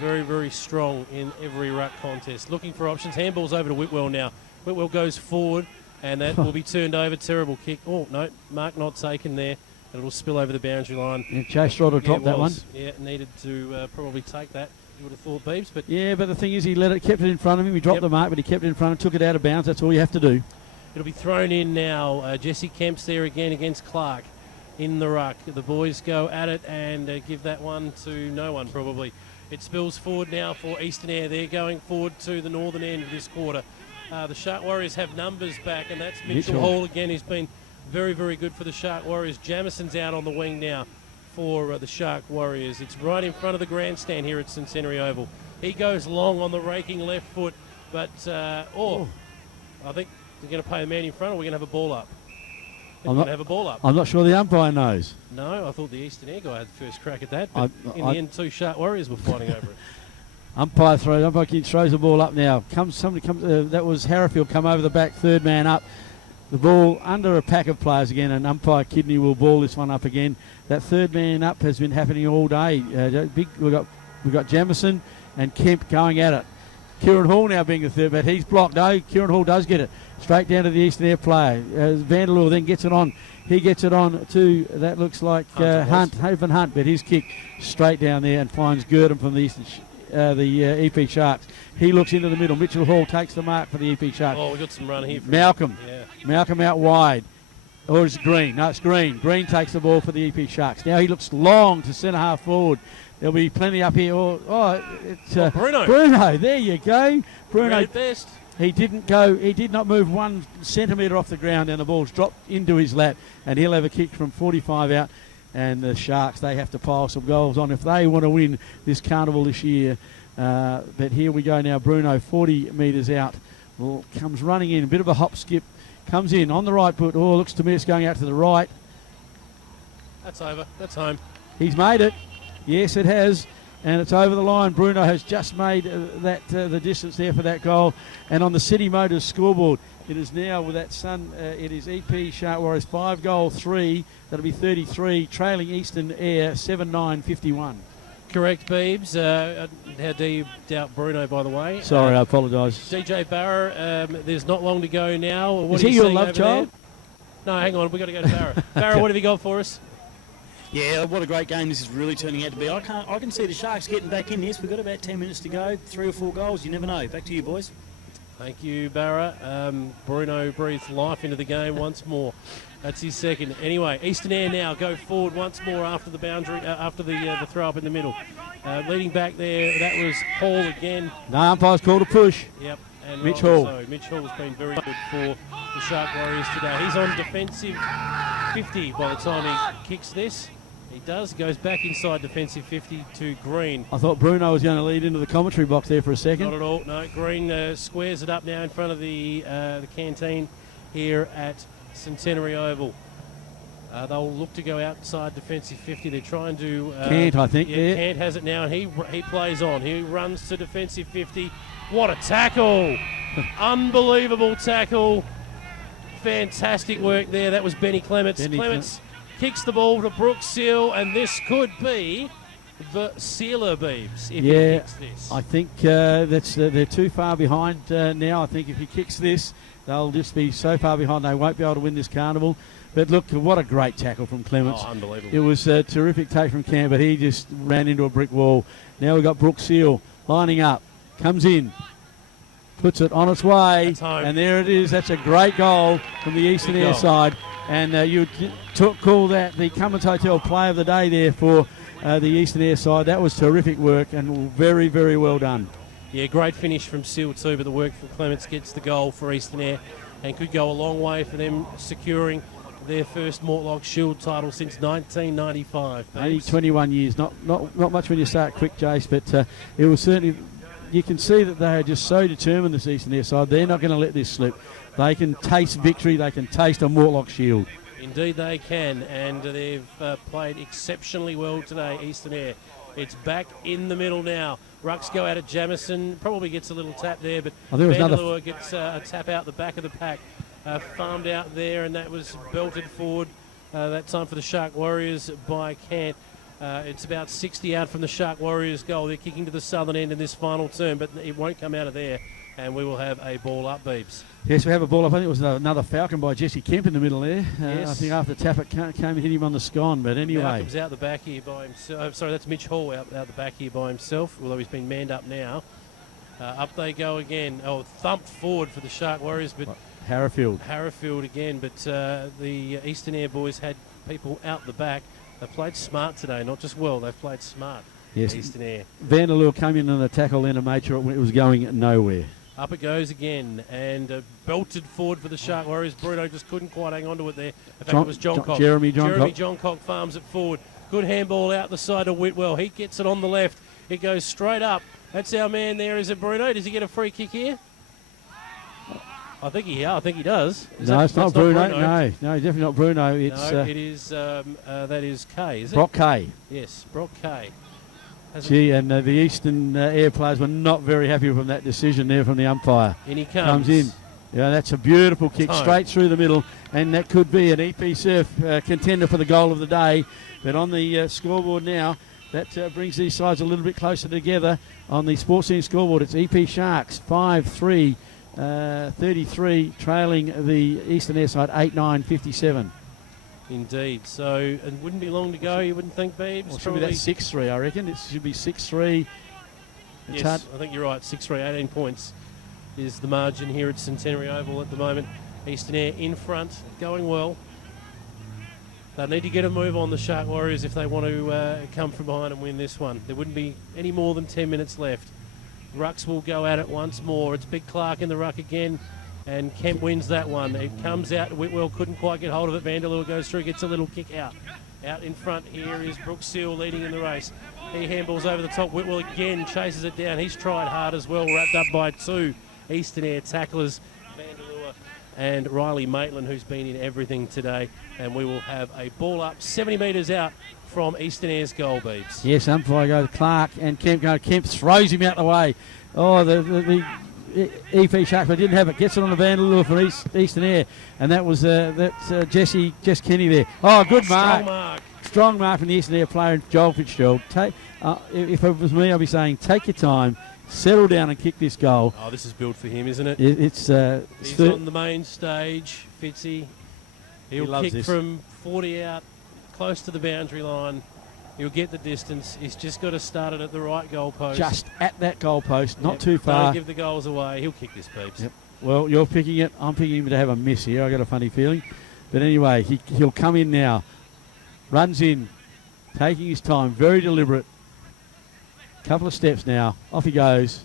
very, very strong in every ruck contest. Looking for options. Handball's over to Whitwell now. Whitwell goes forward, and that will be turned over. Terrible kick. Oh, no, mark not taken there. And it'll spill over the boundary line. Yeah, Chase Trotter dropped that one. Yeah, needed to probably take that. You would have thought, Beebs, but... Yeah, but the thing is, he kept it in front of him. He dropped the mark, but he kept it in front and took it out of bounds. That's all you have to do. It'll be thrown in now. Jesse Kemp's there again against Clark in the ruck. The boys go at it and give that one to no one, probably. It spills forward now for Eastern Eyre. They're going forward to the northern end of this quarter. The Shark Warriors have numbers back, and that's Mitchell Hall again. He's been very, very good for the Shark Warriors. Jamison's out on the wing now for the Shark Warriors. It's right in front of the grandstand here at Centenary Oval. He goes long on the raking left foot, but I think they're going to play the man in front, or we're going to have a ball up. I'm not sure the umpire knows. No, I thought the Eastern Eyre guy had the first crack at that, but in the end, 2 Shark Warriors were fighting over it. Umpire throws the ball up now. That was Harrowfield come over the back, third man up. The ball under a pack of players again, and umpire Kidney will ball this one up again. That third man up has been happening all day. We've got Jamison and Kemp going at it. Kieran Hall now being the third, but he's blocked. No, Kieran Hall does get it straight down to the Eastern Air player. Vanderloo then gets it on. He gets it on to, that looks like Haven Hunt, but his kick straight down there and finds Gurdon from the EP Sharks. He looks into the middle. Mitchell Hall takes the mark for the EP Sharks. Oh, we've got some run here. Malcolm. Yeah. Malcolm out wide. Or is it Green? No, it's Green. Green takes the ball for the EP Sharks. Now he looks long to centre half forward. There'll be plenty up here. It's Bruno. Bruno, there you go. Bruno. Best. He did not move 1 centimetre off the ground, and the ball's dropped into his lap, and he'll have a kick from 45 out. And the Sharks, they have to pile some goals on if they want to win this carnival this year. But here we go now. Bruno, 40 metres out, comes running in. A bit of a hop skip. Comes in on the right foot. Oh, looks to me it's going out to the right. That's over. That's home. He's made it. Yes, it has. And it's over the line. Bruno has just made the distance there for that goal. And on the City Motors scoreboard, it is now with that sun, it is EP Shark Warriors 5-3. That'll be 33, trailing Eastern Air 7-9-51. Correct, Beebs. How do you doubt Bruno, by the way? Sorry, I apologise. DJ Barra, there's not long to go now. What is are he you your seeing love over child? There? No, hang on. We've got to go to Barra. Barra, what have you got for us? Yeah, what a great game this is really turning out to be. I can see the Sharks getting back in this. We've got about 10 minutes to go, 3 or 4 goals. You never know. Back to you, boys. Thank you, Barra. Bruno breathes life into the game once more. That's his second. Anyway, Eastern Air now go forward once more after the boundary, after the throw up in the middle. Leading back there, that was Hall again. No, umpire's called a push. Yep. And Mitch Hall. So Mitch Hall has been very good for the Shark Warriors today. He's on defensive 50 by the time he kicks this. He does. Goes back inside defensive 50 to Green. I thought Bruno was going to lead into the commentary box there for a second. Not at all. No, Green squares it up now in front of the canteen here at Centenary Oval. They'll look to go outside defensive 50. They're trying to... Cant, I think. Yeah, Cant has it now, and he plays on. He runs to defensive 50. What a tackle! Unbelievable tackle. Fantastic work there. That was Benny Clements. Clements kicks the ball to Brooks Seal, and this could be the sealer, Beebs, if he kicks this. I think they're too far behind now. I think if he kicks this, they'll just be so far behind they won't be able to win this carnival. But look, what a great tackle from Clements. Oh, unbelievable. It was a terrific take from Cam, but he just ran into a brick wall. Now we've got Brooks Seal lining up, comes in, puts it on its way, and there it is. That's a great goal from the Eastern Air side. And you call that the Cummins Hotel Play of the Day there for the Eastern Air side. That was terrific work and very, very well done. Yeah, great finish from Seal too, but the work from Clements gets the goal for Eastern Air and could go a long way for them securing their first Mortlock Shield title since 1995. Only 21 years, not much when you start quick, Jace, but it was certainly... You can see that they are just so determined, this Eastern Air side. They're not going to let this slip. They can taste victory. They can taste a Mortlock Shield. Indeed they can, and they've played exceptionally well today, Eastern Air. It's back in the middle now. Rucks go out at Jamison, probably gets a little tap there, but Vanderloo gets a tap out the back of the pack. Farmed out there, and that was belted forward that time for the Shark Warriors by Cant. It's about 60 out from the Shark Warriors goal. They're kicking to the southern end in this final turn, but it won't come out of there, and we will have a ball up, Beebs. Yes, we have a ball up. I think it was another Falcon by Jesse Kemp in the middle there. Yes. I think after Tappert came and hit him on the scone, but anyway. Malcolm's out the back here by himself. Sorry, that's Mitch Hall out the back here by himself, although he's been manned up now. Up they go again. Oh, thumped forward for the Shark Warriors, but... Harrowfield again, but the Eastern Air boys had people out the back. They played smart today, not just well, they've played smart. Yes. Eastern Air. Vanderloo came in on a tackle then and made sure it was going nowhere. Up it goes again, and belted forward for the Shark Warriors. Bruno just couldn't quite hang on to it there. In fact, it was Johncock. Jeremy Johncock farms it forward. Good handball out the side of Whitwell. He gets it on the left. It goes straight up. That's our man there. Is it Bruno? Does he get a free kick here? I think he does. It's not Bruno. No, definitely not Bruno. It's it is. That is Kay. Is it? Brock Kay. Yes, Brock Kay. And the Eastern Air players were not very happy from that decision there from the umpire. In he comes. In. Yeah, that's a beautiful kick straight through the middle, and that could be an EP Surf contender for the goal of the day. But on the scoreboard now, that brings these sides a little bit closer together. On the Sports Scene scoreboard, it's EP Sharks 5-3, 33, trailing the Eastern Air side 8-9, 57. Indeed. So it wouldn't be long to go, you wouldn't think, Beebs? Well, should be that 6-3, I reckon. It should be 6-3. Yes, I think you're right. 6-3, 18 points is the margin here at Centenary Oval at the moment. Eastern Air in front, going well. They need to get a move on the Shark Warriors if they want to come from behind and win this one. There wouldn't be any more than 10 minutes left. Rucks will go at it once more. It's Big Clark in the ruck again, and Kemp wins that one. It comes out. Whitwell couldn't quite get hold of it. Vanderloo goes through, gets a little kick out. Out in front here is Brooks Seal leading in the race. He handballs over the top. Whitwell again chases it down. He's tried hard as well, wrapped up by two Eastern Air tacklers, Vanderloo and Riley Maitland, who's been in everything today. And we will have a ball up 70 metres out from Eastern Air's goal, Beebs. Yes, umpire goes Clark, and Kemp throws him out the way. Oh, the EP Sharks, but didn't have it. Gets it on the Vanderloo for Eastern Air, and that was Jess Kenny there. Oh, good mark. Strong mark from the Eastern Air player, Joel Fitzgerald. If it was me, I'd be saying, take your time, settle down and kick this goal. Oh, this is built for him, isn't it? He's on the main stage, Fitzy. He'll kick this from 40 out, close to the boundary line. He'll get the distance. He's just got to start it at the right goalpost. Just at that goalpost, not too far. Don't give the goals away. He'll kick this, Peeps. Yep. Well, you're picking it. I'm picking him to have a miss here. I got a funny feeling. But anyway, he'll come in now. Runs in, taking his time, very deliberate. Couple of steps now. Off he goes.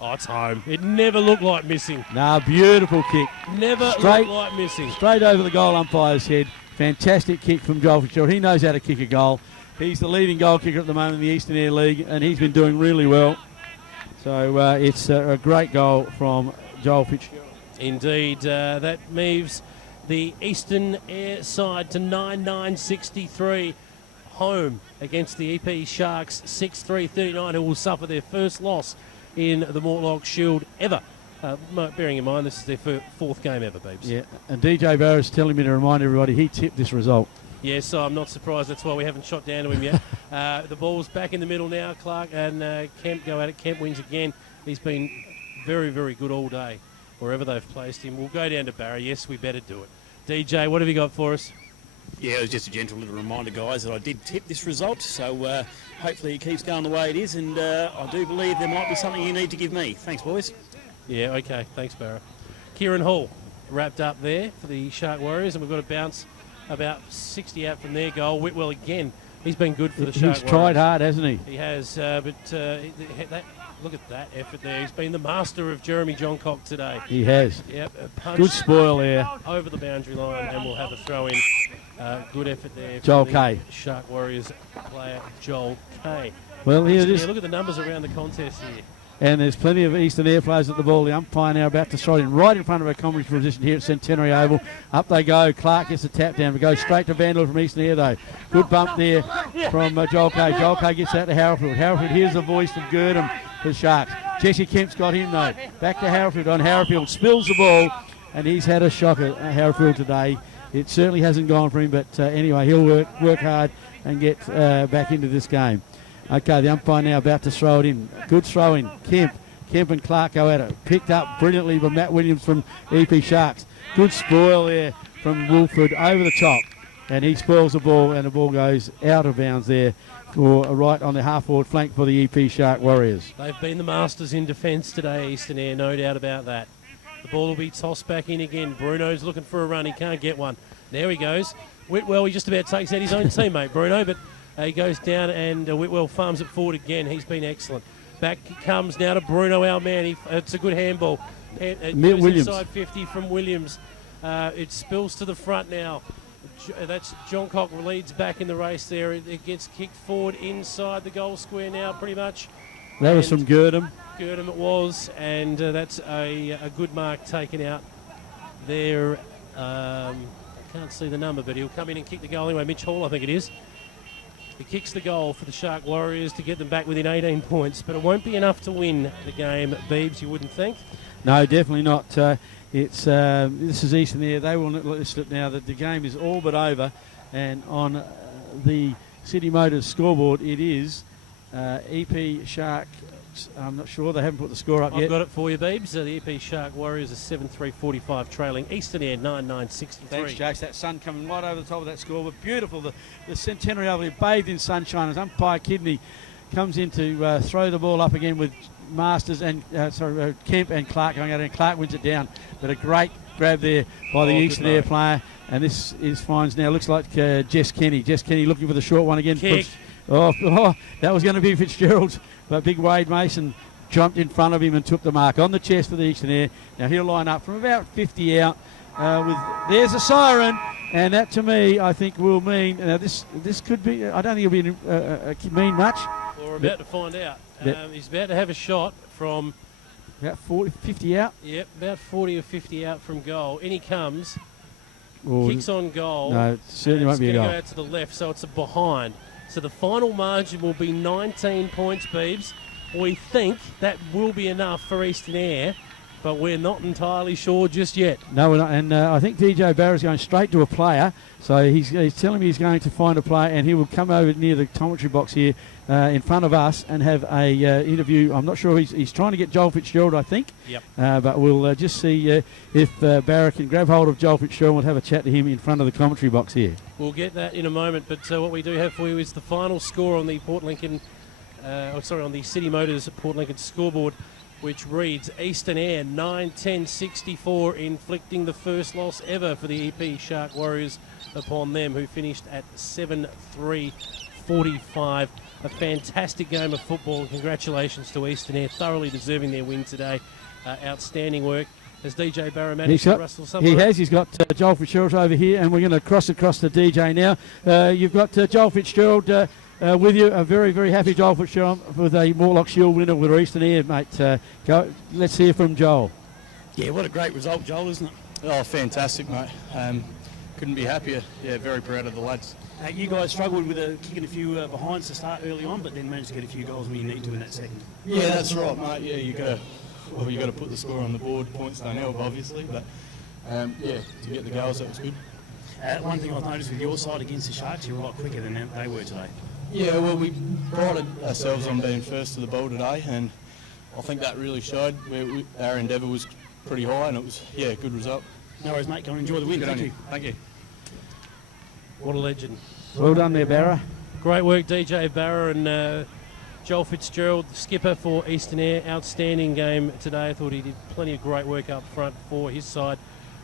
Oh, it's home. It never looked like missing. Nah, beautiful kick. Never looked like missing. Straight over the goal umpire's head. Fantastic kick from Joel Fitzgerald. He knows how to kick a goal. He's the leading goal kicker at the moment in the Eastern Air League, and he's been doing really well. So it's a great goal from Joel Fitzgerald. Indeed. That moves the Eastern Air side to 9-9-63. Home against the EP Sharks 6-3-39, who will suffer their first loss in the Mortlock Shield ever. Bearing in mind this is their fourth game ever, Beebs. Yeah, and DJ Barrett's telling me to remind everybody he tipped this result. Yes, so I'm not surprised. That's why we haven't shot down to him yet. The ball's back in the middle now. Clark and Kemp go at it. Kemp wins again. He's been very, very good all day, wherever they've placed him. We'll go down to Barry. Yes, we better do it. DJ, what have you got for us? Yeah, it was just a gentle little reminder, guys, that I did tip this result, so hopefully it keeps going the way it is, and I do believe there might be something you need to give me. Thanks, boys. Yeah, okay. Thanks, Barra. Kieran Hall wrapped up there for the Shark Warriors, and we've got a bounce about 60 out from their goal. Whitwell again. He's been good for the Shark Warriors. He's tried hard, hasn't he? He has, look at that effort there. He's been the master of Jeremy Johncock today. He has. Yep. Good spoil there. Over the boundary line, and we'll have a throw in. Good effort there. Joel the Kay. Shark Warriors player, Joel Kay. Well, here it is. Look at the numbers around the contest here. And there's plenty of Eastern Air players at the ball. The umpire now about to throw in right in front of our commentary position here at Centenary Oval. Up they go. Clark gets the tap down. We go straight to Vandal from Eastern Air, though. Good bump there from Joel Kay. Joel Kay gets out to Harrowfield. Harrowfield hears the voice of Gurdon for the Sharks. Jesse Kemp's got him, though. Back to Harrowfield. On Harrowfield spills the ball, and he's had a shocker at Harrowfield today. It certainly hasn't gone for him, but anyway, he'll work hard and get back into this game. Okay, the umpire now about to throw it in. Good throw in. Kemp and Clark go at it. Picked up brilliantly by Matt Williams from EP Sharks. Good spoil there from Wolford over the top. And he spoils the ball, and the ball goes out of bounds there for right on the half-forward flank for the EP Shark Warriors. They've been the masters in defence today, Eastern Air, no doubt about that. The ball will be tossed back in again. Bruno's looking for a run. He can't get one. There he goes. Whitwell, he just about takes out his own teammate, Bruno, but he goes down, and Whitwell farms it forward again. He's been excellent. Back comes now to Bruno, our man. It's a good handball. It goes Williams. Inside 50 from Williams. It spills to the front now. That's Johncock leads back in the race there. It gets kicked forward inside the goal square now, pretty much. That was from Gurdon. Gurdon it was, and that's a good mark taken out there. Can't see the number, but he'll come in and kick the goal anyway. Mitch Hall, I think it is. He kicks the goal for the Shark Warriors to get them back within 18 points, but it won't be enough to win the game, Beebs, you wouldn't think? No, definitely not. This is Eastern Eyre. They will list it now that the game is all but over, and on the City Motors scoreboard it is EP Shark. I'm not sure, they haven't put the score up yet. I've got it for you, Beebs. The EP Shark Warriors are 7-3-45 trailing Eastern Eyre 9-9-63. Thanks, Jace. That sun coming right over the top of that score, but beautiful. The Centenary over there bathed in sunshine as umpire Kidney comes in to throw the ball up again with Masters and Kemp and Clark going out, and Clark wins it down. But a great grab there by the Eastern Eyre player, and this is finds now. Looks like Jess Kenny. Jess Kenny looking for the short one again. Kick. That was going to be Fitzgerald's, but big Wade Mason jumped in front of him and took the mark on the chest for the Eastern Eyre. Now he'll line up from about 50 out. There's a siren, and that to me I think will mean this could be. I don't think it'll be mean much. Well, we're about to find out. He's about to have a shot from about 50 out. Yep, about 40 or 50 out from goal. In he comes. Or kicks on goal. No, it certainly won't be a goal. It's going to go out to the left, so it's a behind. So the final margin will be 19 points, Beebs. We think that will be enough for Eastern Eyre, but we're not entirely sure just yet. No, we're not. And I think DJ Barra's going straight to a player. So he's telling me he's going to find a player, and he will come over near the commentary box here in front of us and have a interview. I'm not sure. He's trying to get Joel Fitzgerald, I think. Yep. But we'll just see if Barra can grab hold of Joel Fitzgerald and have a chat to him in front of the commentary box here. We'll get that in a moment. But what we do have for you is the final score on the on the City Motors Port Lincoln scoreboard, which reads Eastern Eyre 9-10-64, inflicting the first loss ever for the EP Shark Warriors upon them, who finished at 7-3-45. A fantastic game of football, and congratulations to Eastern Eyre, thoroughly deserving their win today. Outstanding work. Has DJ Barra managed to rustle something? He has. He's got Joel Fitzgerald over here, and we're going to cross across to DJ now. You've got Joel Fitzgerald with you. A very, very happy Joel Fitzgerald with a Mortlock Shield winner with Eastern Eyre, mate. Let's hear from Joel. Yeah, what a great result, Joel, isn't it? Oh, fantastic, mate. Couldn't be happier. Yeah, very proud of the lads. You guys struggled with kicking a few behinds to start early on, but then managed to get a few goals when you need to in that second. Yeah, that's right, mate. Yeah, you got to put the score on the board. Points don't help, obviously, but to get the goals, that was good. One thing I've noticed with your side against the Sharks, you're a lot quicker than they were today. Yeah, well, we prided ourselves on being first to the ball today, and I think that really showed. Our endeavour was pretty high, and it was a good result. No worries, mate. Go and enjoy the win. Thank you. Thank you. What a legend. Well done there, Barra. Great work, DJ Barra, and Joel Fitzgerald, the skipper for Eastern Eyre. Outstanding game today. I thought he did plenty of great work up front for his side.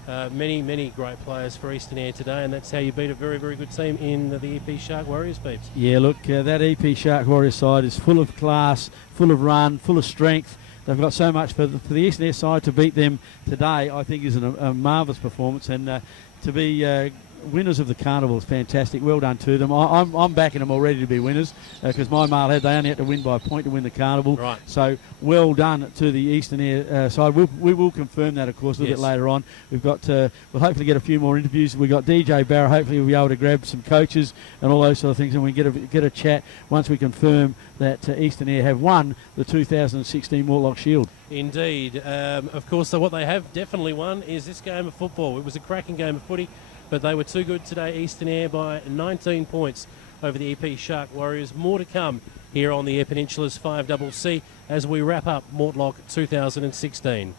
Many, many great players for Eastern Eyre today, and that's how you beat a very, very good team in the EP Shark Warriors, Peeps. Yeah, look, that EP Shark Warriors side is full of class, full of run, full of strength. They've got so much for the Eastern Eyre side to beat them today. I think is a marvellous performance, and to be winners of the carnival is fantastic. Well done to them. I'm backing them already to be winners because my mail they only had to win by a point to win the carnival. Right. So well done to the Eastern Eyre side. We will confirm that, of course, a little bit later on. We've got we'll hopefully get a few more interviews. We've got DJ Barra. Hopefully we'll be able to grab some coaches and all those sort of things, and we get a chat once we confirm that Eastern Eyre have won the 2016 Mortlock Shield. Indeed. Of course, so what they have definitely won is this game of football. It was a cracking game of footy, but they were too good today, Eastern Eyre, by 19 points over the EP Shark Warriors. More to come here on the Eyre Peninsula's 5CC as we wrap up Mortlock 2016.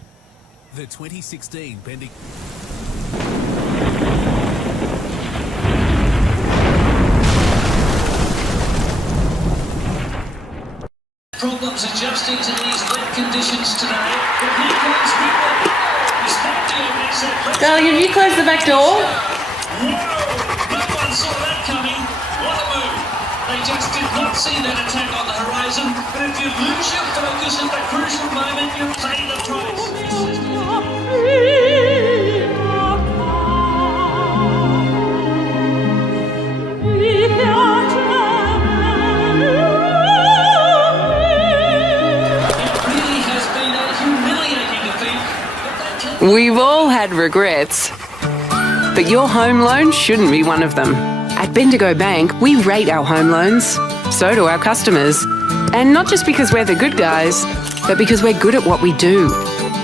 The 2016 pending. Problems adjusting to these wet conditions today. But here comes Whitman. Darling, have you closed the back door? Whoa! No one saw that coming. What a move. They just did not see that attack on the horizon. But if you lose your focus at the crucial moment, you pay the price. We've all had regrets, but your home loan shouldn't be one of them. At Bendigo Bank, we rate our home loans. So do our customers. And not just because we're the good guys, but because we're good at what we do.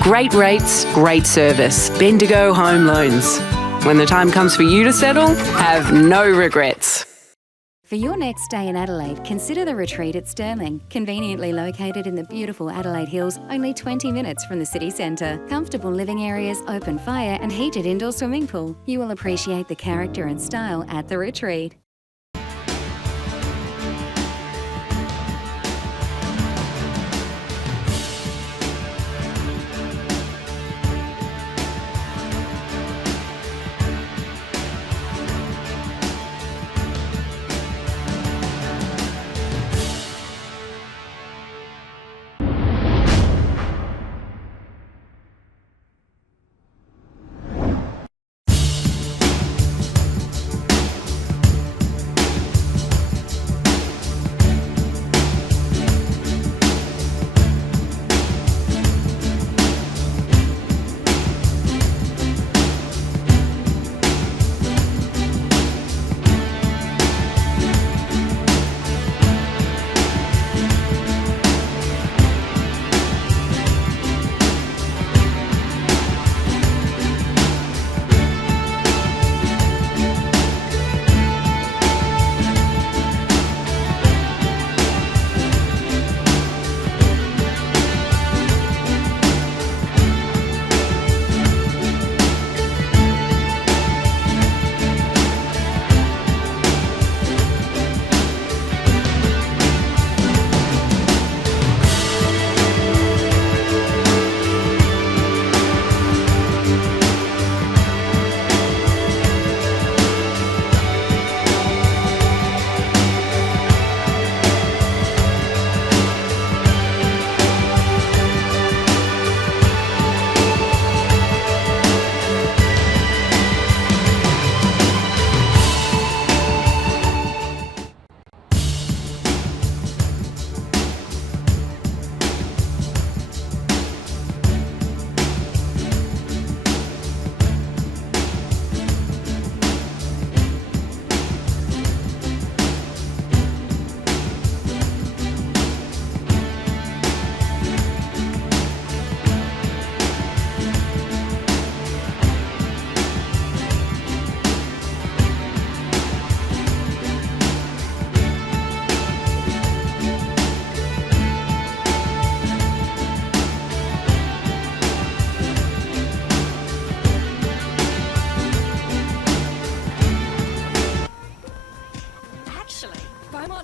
Great rates, great service. Bendigo Home Loans. When the time comes for you to settle, have no regrets. For your next stay in Adelaide, consider the retreat at Stirling. Conveniently located in the beautiful Adelaide Hills, only 20 minutes from the city centre. Comfortable living areas, open fire and heated indoor swimming pool. You will appreciate the character and style at the retreat.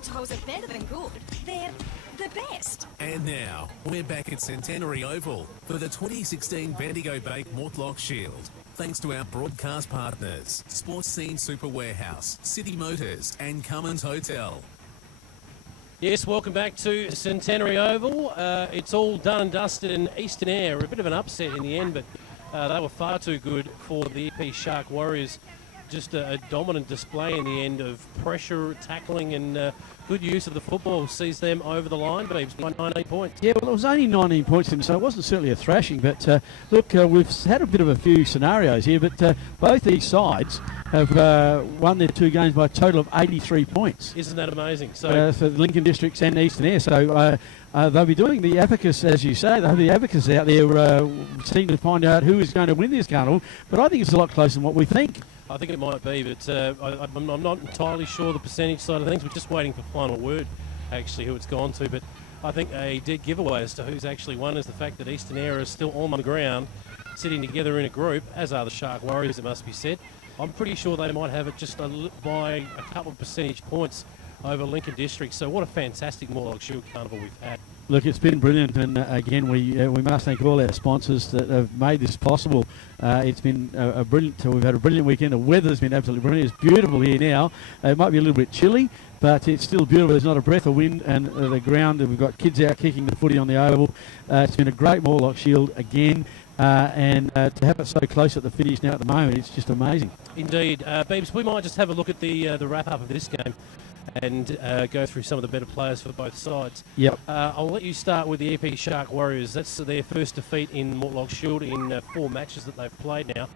Tiles are better than good. They're the best. And now, we're back at Centenary Oval for the 2016 Bendigo Bank Mortlock Shield. Thanks to our broadcast partners, Sports Scene Super Warehouse, City Motors and Cummins Hotel. Yes, welcome back to Centenary Oval. It's all done and dusted in Eastern Eyre. A bit of an upset in the end, but they were far too good for the EP Shark Warriors. Just a dominant display in the end of pressure, tackling and good use of the football sees them over the line, Beebs, by 19 points. Yeah, well, it was only 19 points to them, so it wasn't certainly a thrashing. But look, we've had a bit of a few scenarios here, but both these sides have won their two games by a total of 83 points. Isn't that amazing? So for the Lincoln Districts and Eastern Eyre. So they'll be doing the abacus, as you say. They'll have the abacus out there seeking to find out who is going to win this carnival. But I think it's a lot closer than what we think. I think it might be, but I'm not entirely sure the percentage side of things. We're just waiting for final word, actually, who it's gone to. But I think a dead giveaway as to who's actually won is the fact that Eastern Eyre is still on the ground, sitting together in a group, as are the Shark Warriors, it must be said. I'm pretty sure they might have it just by a couple of percentage points over Lincoln District. So what a fantastic Mortlock Shield Carnival we've had. Look, it's been brilliant, and again, we must thank all our sponsors that have made this possible. It's been a brilliant. We've had a brilliant weekend. The weather's been absolutely brilliant. It's beautiful here now. It might be a little bit chilly, but it's still beautiful. There's not a breath of wind, and the ground. We've got kids out kicking the footy on the oval. It's been a great Mortlock Shield again. And to have it so close at the finish now at the moment, it's just amazing. Indeed. Beebs, we might just have a look at the wrap-up of this game and go through some of the better players for both sides. Yep. I'll let you start with the EP Shark Warriors. That's their first defeat in Mortlock Shield in 4 matches that they've played now.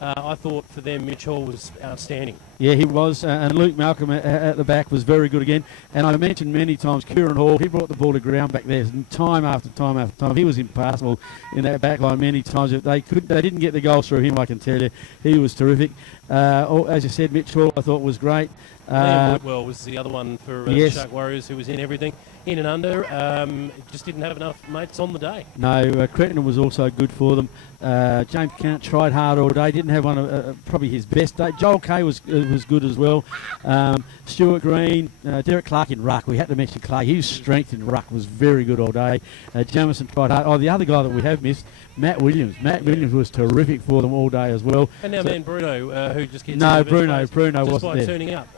I thought for them, Mitch Hall was outstanding. Yeah, he was, and Luke Malcolm at the back was very good again. And I mentioned many times Kieran Hall, he brought the ball to ground back there time after time after time. He was impassable in that back line many times. They didn't get the goals through him, I can tell you. He was terrific. As you said, Mitch Hall I thought was great. Liam Whitwell was the other one for yes. Shark Warriors, who was in everything, in and under. Just didn't have enough mates on the day. No, Cretton was also good for them. James Count tried hard all day. Didn't have one probably his best day. Joel Kay was good as well. Stuart Green, Derek Clark in ruck. We had to mention Clark. His strength in ruck was very good all day. Jamison tried hard. Oh, the other guy that we have missed, Matt Williams. Matt Williams was terrific for them all day as well. And now man Bruno, who just gets no, in the best Bruno just wasn't by there. Turning up.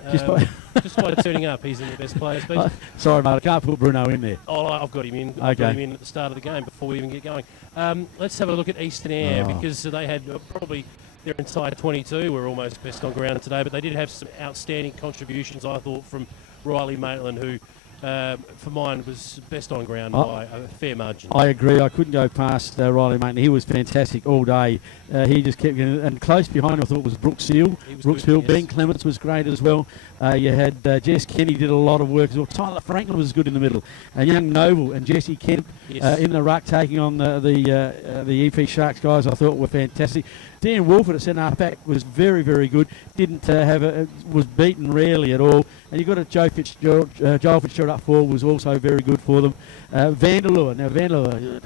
Just by turning up, he's in the best players. Sorry, mate, I can't put Bruno in there. Oh, I've got him in. Okay. I've got him in at the start of the game before we even get going. Let's have a look at Eastern Eyre because they had probably their entire 22 were almost best on ground today, but they did have some outstanding contributions, I thought, from Riley Maitland, who for mine was best on ground by a fair margin. I agree. I couldn't go past Riley Maitland. He was fantastic all day. He just kept getting, and close behind him I thought was Brooks Hill. Yes. Ben Clements was great as well. You had Jess Kenny did a lot of work as well. Tyler Franklin was good in the middle. Young Noble and Jesse Kemp in the ruck taking on the EP Sharks guys I thought were fantastic. Dan Wolford at centre half back was very, very good. Didn't was beaten rarely at all. And you got a Joel Fitzgerald up forward was also very good for them. Vanderloo,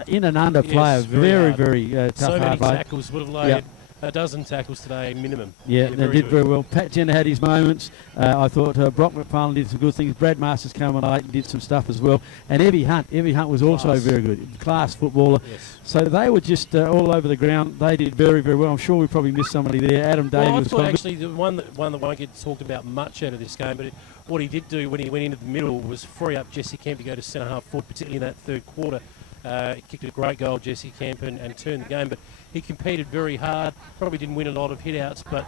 in and under player, very tough. So many play. tackles, would have laid a dozen tackles today minimum. Yeah, they did very well. Pat Jenner had his moments. I thought Brock McFarlane did some good things. Brad Masters came on late and did some stuff as well. And Evie Hunt was also very good. Class footballer. Yes. So they were just all over the ground. They did very, very well. I'm sure we probably missed somebody there. Adam Davey was quite actually the one that won't get talked about much out of this game, but what he did do when he went into the middle was free up Jesse Kemp to go to centre half forward, particularly in that third quarter. He kicked a great goal, Jesse Kemp, and turned the game. But he competed very hard. Probably didn't win a lot of hit-outs, but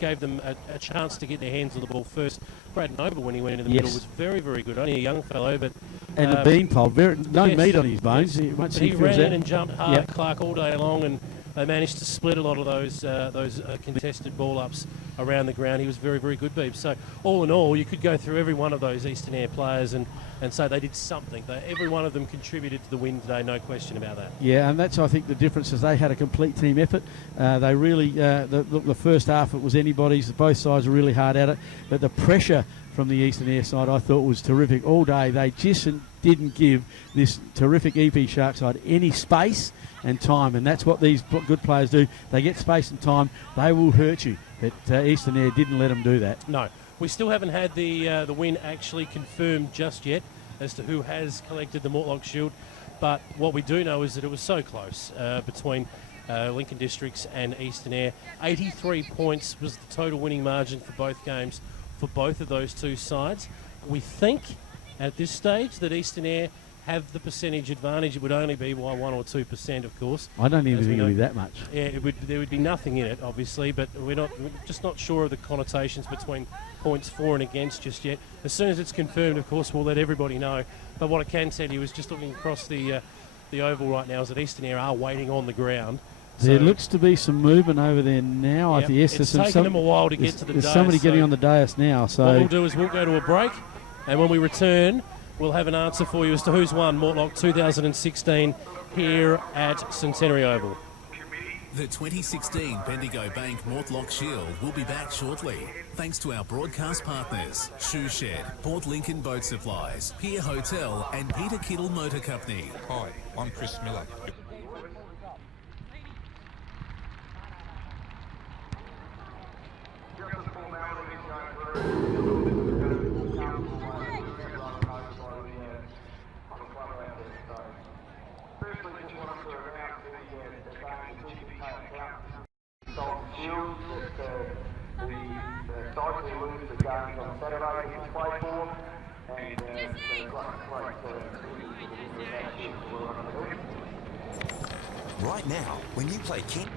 gave them a chance to get their hands on the ball first. Brad Noble, when he went into the middle, was very, very good. Only a young fellow, but... And the beanpole, no meat on his bones. He ran in and jumped hard at Clark all day long, and they managed to split a lot of those contested ball-ups around the ground. He was very, very good, Beeb. So, all in all, you could go through every one of those Eastern Eyre players and say they did something. Every one of them contributed to the win today, no question about that. Yeah, and that's, I think, the difference is they had a complete team effort. They really, the first half, it was anybody's. Both sides were really hard at it. But the pressure from the Eastern Eyre side, I thought, was terrific. All day, they just didn't give this terrific EP Shark side any space and time, and that's what these good players do. They get space and time, they will hurt you. But Eastern Eyre didn't let them do that. No. We still haven't had the win actually confirmed just yet as to who has collected the Mortlock Shield, but what we do know is that it was so close between Lincoln Districts and Eastern Eyre. 83 points was the total winning margin for both games for both of those two sides. We think at this stage that Eastern Eyre have the percentage advantage. It would only be by 1 or 2%, of course. I don't even think it would be that much. Yeah, there would be nothing in it, obviously, but we're just not sure of the connotations between points for and against just yet. As soon as it's confirmed, of course, we'll let everybody know. But what I can tell you is just looking across the oval right now is that Eastern Eyre are waiting on the ground. There looks to be some movement over there now. I think it's taken them a while to get to the dais. There's somebody getting on the dais now. So what we'll do is we'll go to a break, and when we return, we'll have an answer for you as to who's won Mortlock 2016 here at Centenary Oval. The 2016 Bendigo Bank Mortlock Shield will be back shortly, thanks to our broadcast partners, Shoe Shed, Port Lincoln Boat Supplies, Pier Hotel and Peter Kittle Motor Company. Hi, I'm Chris Miller. Right now, when you play King...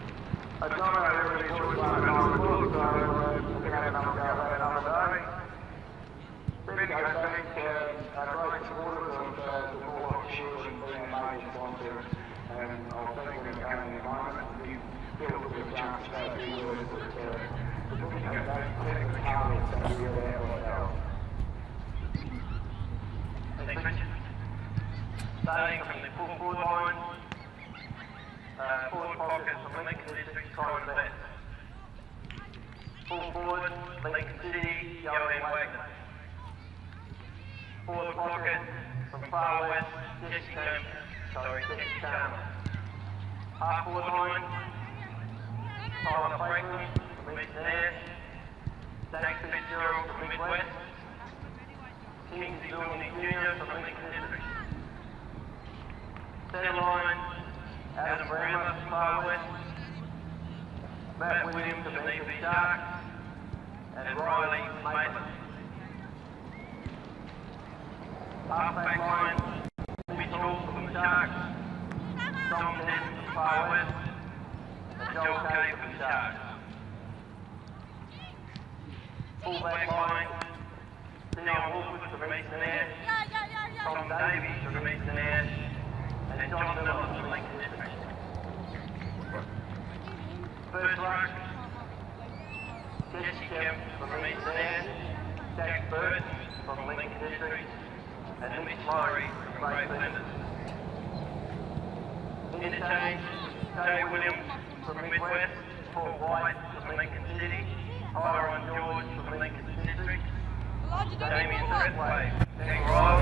Starting from the full forward line, forward pocket from Lincoln District, Simon Best. Full forward, Lincoln City, Joanne Wagner. Forward pocket from far west, Jesse Chalmers. Half forward line, Tyler Franklin from Eastern Air, Zach Fitzgerald from Midwest, Kingsley Wilney Jr. from Lincoln District. Centre line, Adam Brammer from far west, Matt Williams from EP Sharks, and Riley Maitland. Half-back line, Mitchell from the Sharks, Tom Ted from far west, and Joel Kay from the Sharks. Full-back line, Dion Wolford from Eastern Air, Tom Davies from Eastern Air, and John Miller from Lincoln District. First ruck, Jesse Kemp from Eastern Air, Jack Burton from Lincoln District, and Mitch Lowry from Great Flinders. Interchange, Jay Williams from Midwest, Paul White from Lincoln City, Tyron George from Lincoln District, Damien Threadway from King Royal,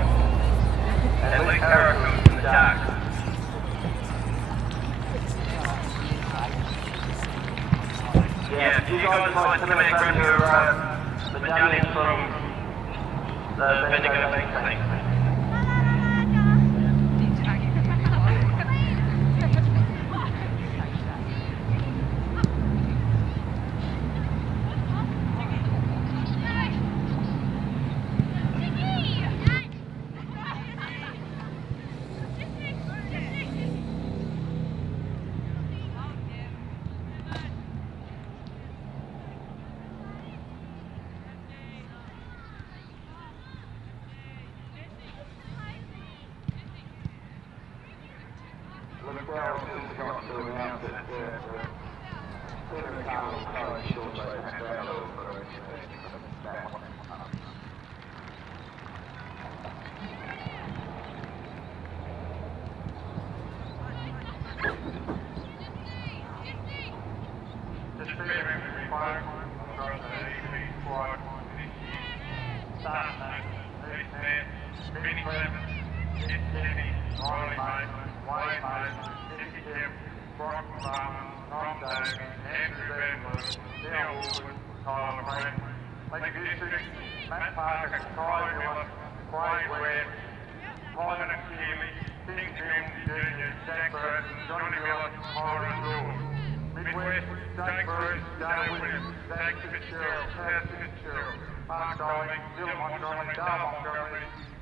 and Luke Harrison from the Sharks. Yeah, if you guys might come and grab your medallions from the Bendigo Bank, thanks.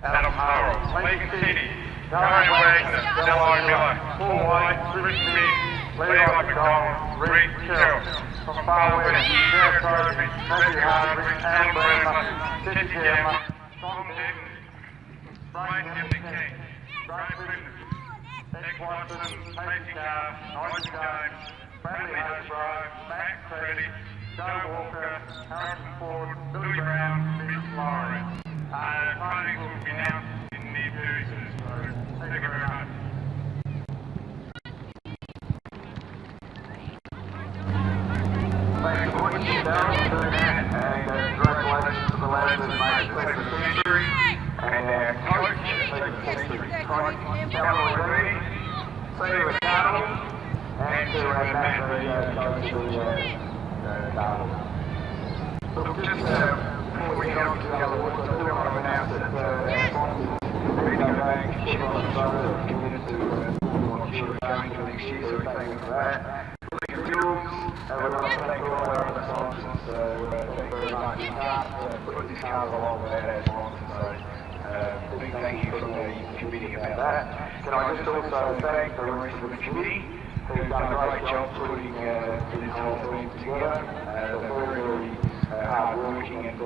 Adam Harrell, Lincoln City, Gary Wagner, Dello Miller, Paul White, Chris Smith, Levi McDonald, Reed Carroll, from far west, Jeff Crosby, Matthew Hardwick, Adam Brammer, Jesse Gemma, Tom Denton, Brian Henry King, Brian Flinders, Nick Watson, Casey Carr, Nigel James, Bradley Hosgrove, Matt Creddy, Joe Walker, Harrison Ford, Billy Brown, Mitch Lowry. Training will be announced in the near future, so thank you very much. Thanks for watching, Darryl, for doing that, and congratulations to the lads that made it to the century, and our coach, the century, Cameron Reed, Peter Ricardo, and to our Matt, the coach of the Cardinals. So just before we get on to the other work, I do want to announce that our sponsors, Bendigo Bank, Chevron Soda, are committed to what you're going to next year, so we thank them for that. Looking at Jules, we want to thank all our other sponsors, so thank you very much. You can't put this carnival on without our sponsors, so big thank you for the committee about that. Can I just also thank the rest of the committee, who've done a great job putting this whole thing together. They're very hard-working and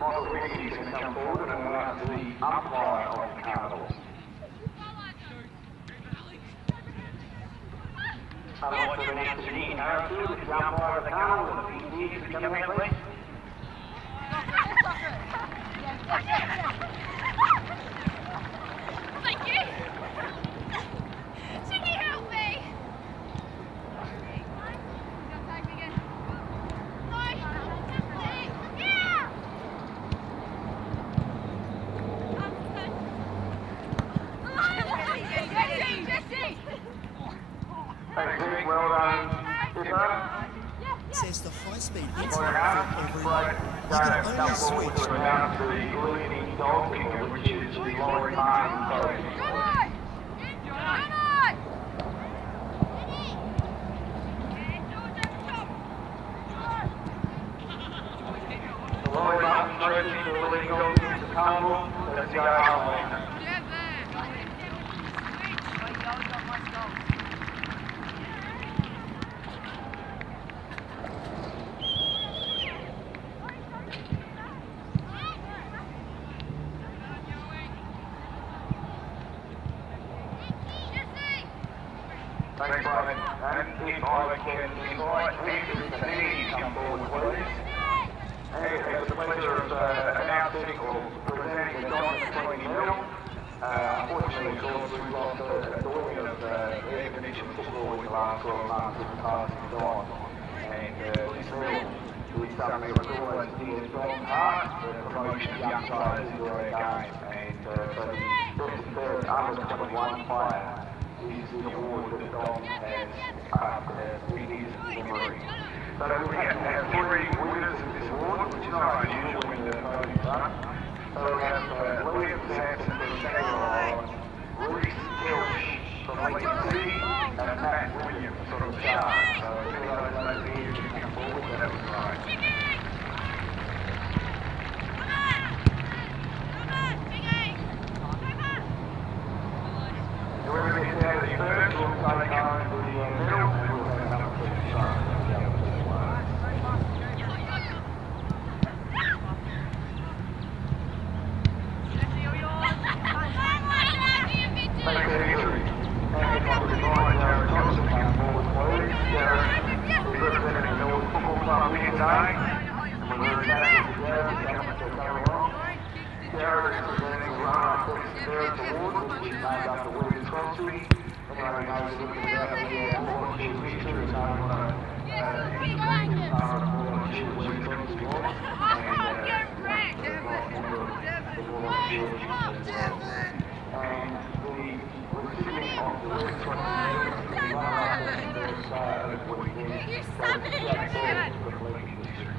Michael Ricky is going to come forward and announce the umpire of the carnival. I'd like to for an activity in Harrisfield, with the umpire of the carnival and the PCs to come out, please. Thank you. Can you help me? Thanks, Nick. Well done. Says the high-speed internet for everyone. You can only switch. The leading dog kicker, which is the Laurie Martin. The Laurie Martin trophy, the leading dog kicker, the carnival. Let's go home. Thanks, Brian. And if I can invite Anthony Mahoney to come forward, please. And it has the pleasure of announcing or presenting the John McLean Medal. Unfortunately, of course, we've lost a daughter of air condition football in the last 12 months with the passing John. And this medal is something that was always dear to John's heart, the promotion of young players into our game. And so the best and fairest under 21 player is the award that Don has in his memory. So we have 3 winners of this award, which is not unusual when the voting's done. So we have William Sampson from Shanghai, Reese Kelch from Lincoln City, and Matt Williams from Sharp. So if you guys know the years to come forward, that was right. Whoever gets out of the first will take home the medal, and we'll have another 2 shots at the other 2 ones. Thanks, Andrew. And if I could invite Jared Thompson to come forward, please. Jared is representing the North Football Club here today. We're very happy with Jared and Government are coming along. Jared is presenting the Runner Perseverance Award, which is named after William Swansea. Anyone who knows a little bit about the award and his history is known what a incredible award and William Swansea was. And the recipient of the William Swansea Medal is the Runner Perseverance Award, which is Jack Ball from Lincoln District.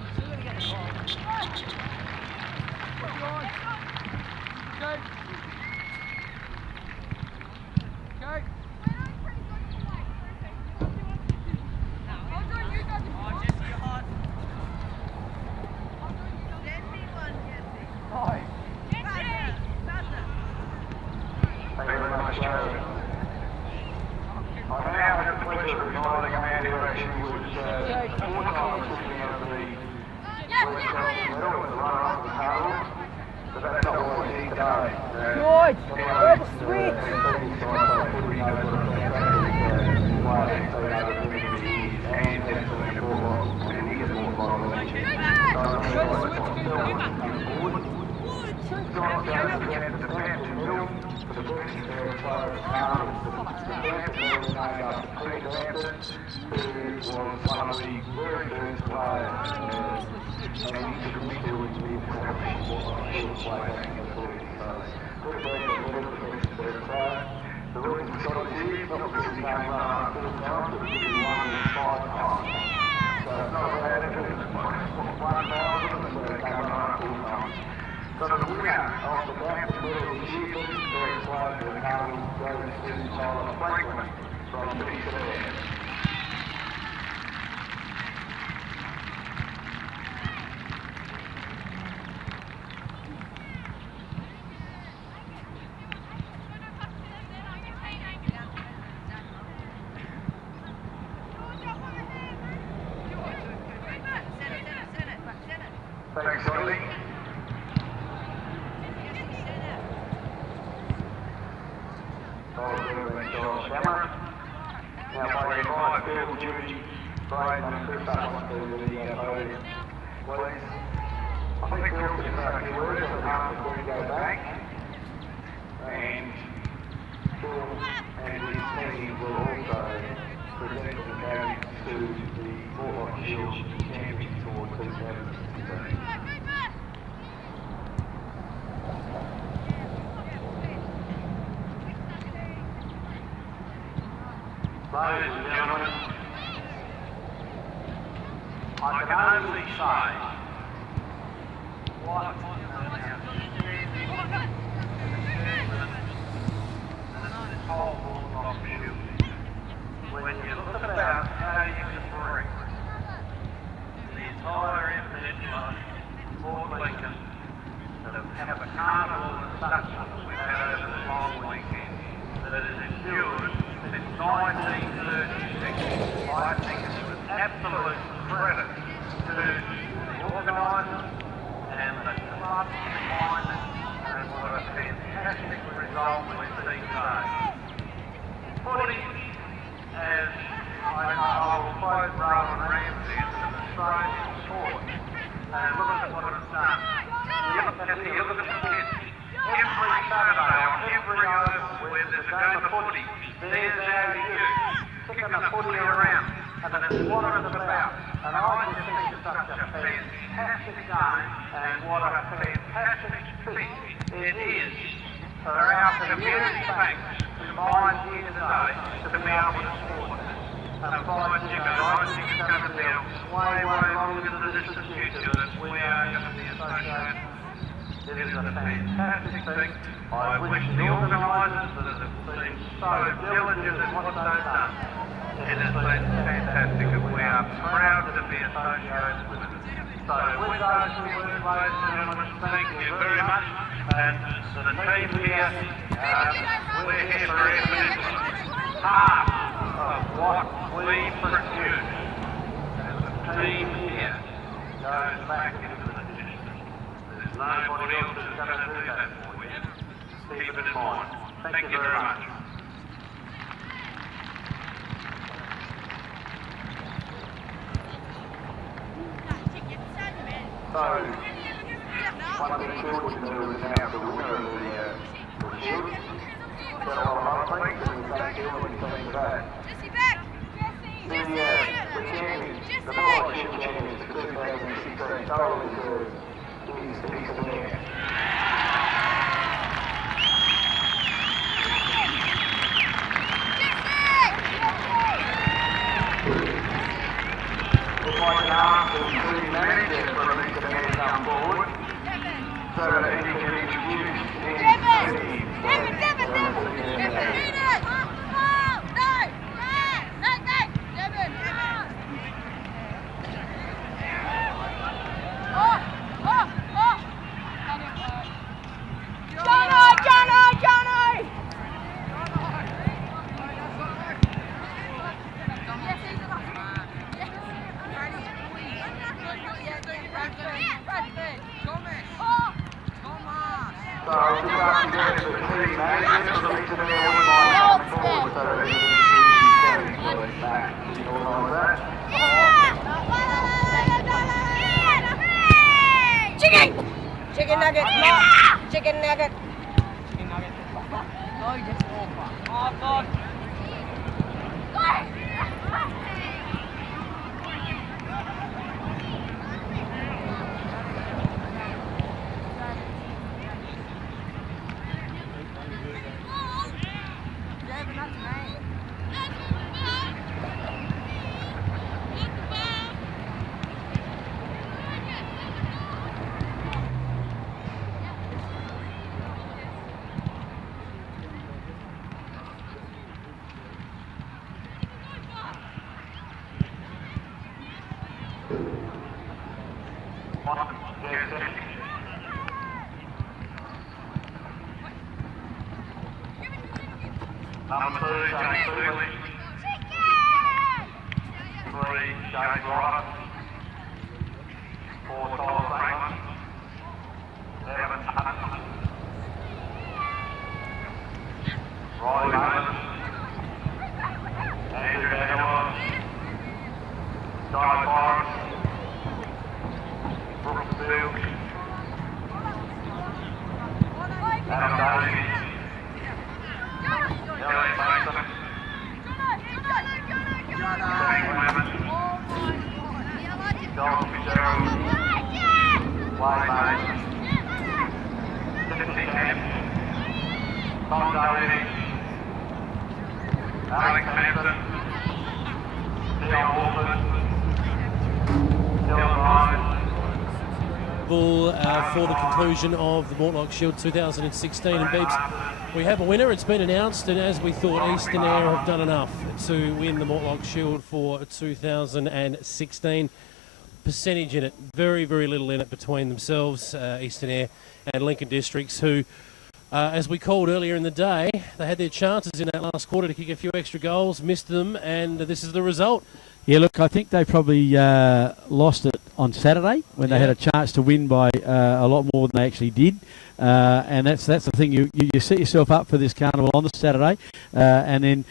Thank you very much, Jared. I now have the pleasure of inviting a man who actually was 4 times recipient of the William Swansea Medal and the runner-up of the Carnival, but that's not what we're here today. George, anyway, switch! The rules are sort of serious, not because he can't run up 4 times, but because he won 5 times. So it's not bad if it's 1,000, so he can't run up 4 times. So the winner of the Black Medal this year, very close to the Carnival, goes to Tyler Franklin from BCF. Thanks, Ollie. Now, by your five, Bill, Judy, Braden, and Chris up to the podium, please. I think Bill's going to say a few words on behalf before we go back. And Bill and his team will also present the badge to the Mortlock Shield Champions for 2016. Ladies and gentlemen, I can only say what whole Mortlock Shield. When you look about how you can bring the entire peninsula, Port Lincoln, that have a carnival and such that we've had over this long weekend, that has endured since 1936, I think it's an absolute credit to the organisers and the club behind it, and what a fantastic result we've seen today. Footy, as I will quote Rowan Ramsey, it's an Australian sport, and look at what it's done. You look at the kids. Every Saturday on every over where there's a game of footy, there's our youth kicking the footy around, and it's what it's about. And I just think it's such a fantastic game, and what a fantastic fit it is for our community banks combined here today to be able to support this. And by Jigger, I think it's going to be a way longer into the distant future that we are going to be associated. It is a fantastic thing. I wish the organisers that have been so diligent in what they've done. It has been fantastic, and we are proud to be associated with it. So with those two words, ladies and gentlemen, thank you very much. And to the team here, we're here for Eyre Peninsula. Half of what we produce as a team here goes back into the district. There's nobody else that's going to do that for you. Keep it in mind. Thank you very much. So, one of the children who is now the winner of the shield, got a lot of other things, and we thank you and we thank you for that. The champions, the Mortlock Shield champions for 2016, totally deserve his award. If I can ask the manager for me to come forward, so that he can introduce his team. So I'll just ask you guys to please manage for the reason that I wouldn't mind coming forward so that we can introduce his back. Can you organise that? Chicken! Chicken nugget! Chicken nugget! Chicken nugget. Oh, you just oh, God. Number 2, James Seeley. 3, James Ryder. 4, Tyler Franklin. 7, Hudson. Riley Moses. Andrew Adam Daly, Elliot Mason, Frank Lemon, Joel Fitzgerald, Wayne Mason, Timothy Kemp, Tom Daly, Alex Hampton, Dion Wolford, Dylan Ryan. For the conclusion of the Mortlock Shield 2016. And Beebs, we have a winner. It's been announced, and as we thought, Eastern Eyre have done enough to win the Mortlock Shield for 2016. Percentage in it, very, very little in it between themselves, Eastern Eyre and Lincoln Districts, who, as we called earlier in the day, they had their chances in that last quarter to kick a few extra goals, missed them, and this is the result. Yeah, look, I think they probably lost it on Saturday when they had a chance to win by a lot more than they actually did. And that's the thing. You set yourself up for this carnival on the Saturday, and then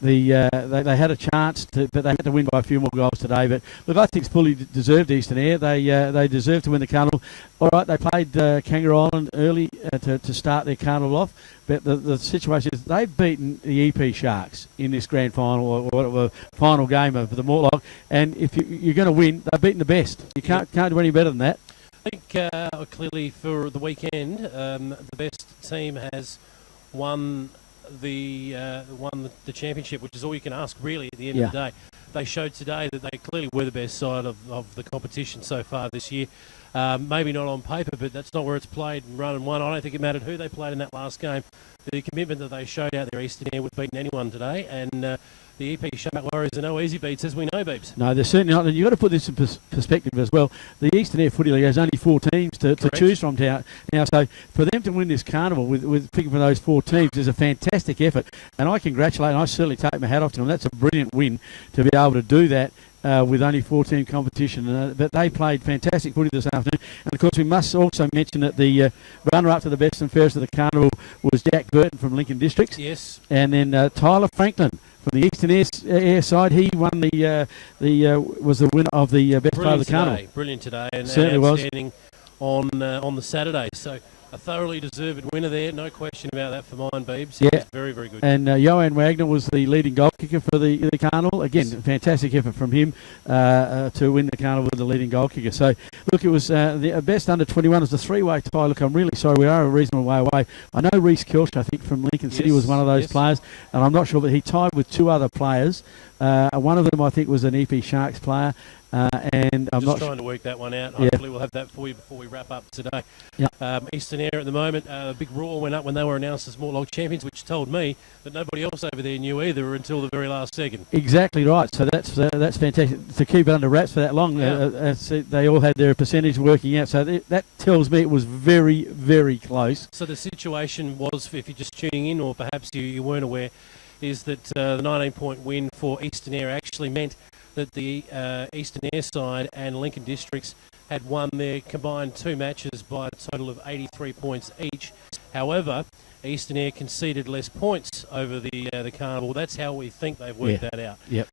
they had a chance to, but they had to win by a few more goals today. But look, I think it's fully deserved, Eastern Eyre. They deserve to win the carnival. All right, they played Kangaroo Island early to start their carnival off. But the situation is they've beaten the EP Sharks in this grand final or final game of the Mortlock. And if you're going to win, they've beaten the best. You can't do any better than that. I think clearly for the weekend, the best team has won the championship, which is all you can ask really at the end of the day. They showed today that they clearly were the best side of the competition so far this year. Maybe not on paper, but that's not where it's played and run and won. I don't think it mattered who they played in that last game. The commitment that they showed out there, Eastern Eyre would beat anyone today, and the EP Shark Warriors are no easy beats, as we know, Beeps. No, they're certainly not. And you've got to put this in perspective as well. The Eastern Eyre Footy League has only 4 teams to choose from now. So for them to win this carnival with picking from those 4 teams is a fantastic effort. And I congratulate, and I certainly take my hat off to them. That's a brilliant win to be able to do that. With only 4-team competition. But they played fantastic footy this afternoon. And, of course, we must also mention that the runner-up to the best and fairest of the carnival was Jack Burton from Lincoln Districts. Yes. And then Tyler Franklin from the Eastern Eyre side. He won was the winner of the best player of the carnival. Brilliant today. And certainly outstanding on the Saturday. So a thoroughly deserved winner there, no question about that for mine, Beebs. Yeah, very, very good. And Johan Wagner was the leading goal kicker for the carnival. Again, fantastic effort from him to win the carnival with the leading goal kicker. So, look, it was the best under 21 was the 3-way tie. Look, I'm really sorry, we are a reasonable way away. I know Reece Kelch, I think, from Lincoln City was one of those players, and I'm not sure, but he tied with 2 other players. One of them, I think, was an EP Sharks player. And I'm just not trying to work that one out. Hopefully we'll have that for you before we wrap up today. Eastern Eyre at the moment, a big roar went up when they were announced as Mortlock champions, which told me that nobody else over there knew either until the very last second. Exactly right. So that's fantastic to keep it under wraps for that long. They all had their percentage working out. So that tells me it was very, very close. So the situation was, if you're just tuning in or perhaps you weren't aware, is that the 19-point win for Eastern Eyre actually meant that the Eastern Eyre side and Lincoln Districts had won their combined 2 matches by a total of 83 points each. However, Eastern Eyre conceded less points over the carnival. That's how we think they've worked that out. Yep.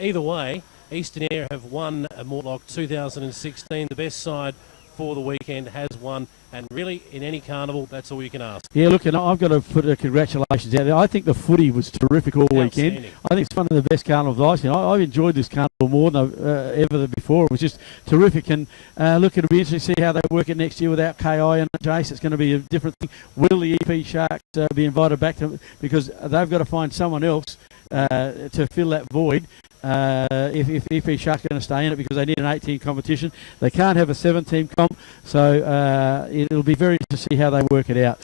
Either way, Eastern Eyre have won a Mortlock 2016. The best side for the weekend has won, and really in any carnival, that's all you can ask. Yeah, look, and I've got to put congratulations out there. I think the footy was terrific all weekend. I think it's one of the best carnivals I've seen. I've enjoyed this carnival more than ever before. It was just terrific, and look, it'll be interesting to see how they work it next year without KI and Jace. It's going to be a different thing. Will the EP Sharks be invited back to, because they've got to find someone else to fill that void. If EP Sharks are going to stay in it, because they need an 8-team competition. They can't have a 7-team comp, so it'll be very interesting to see how they work it out.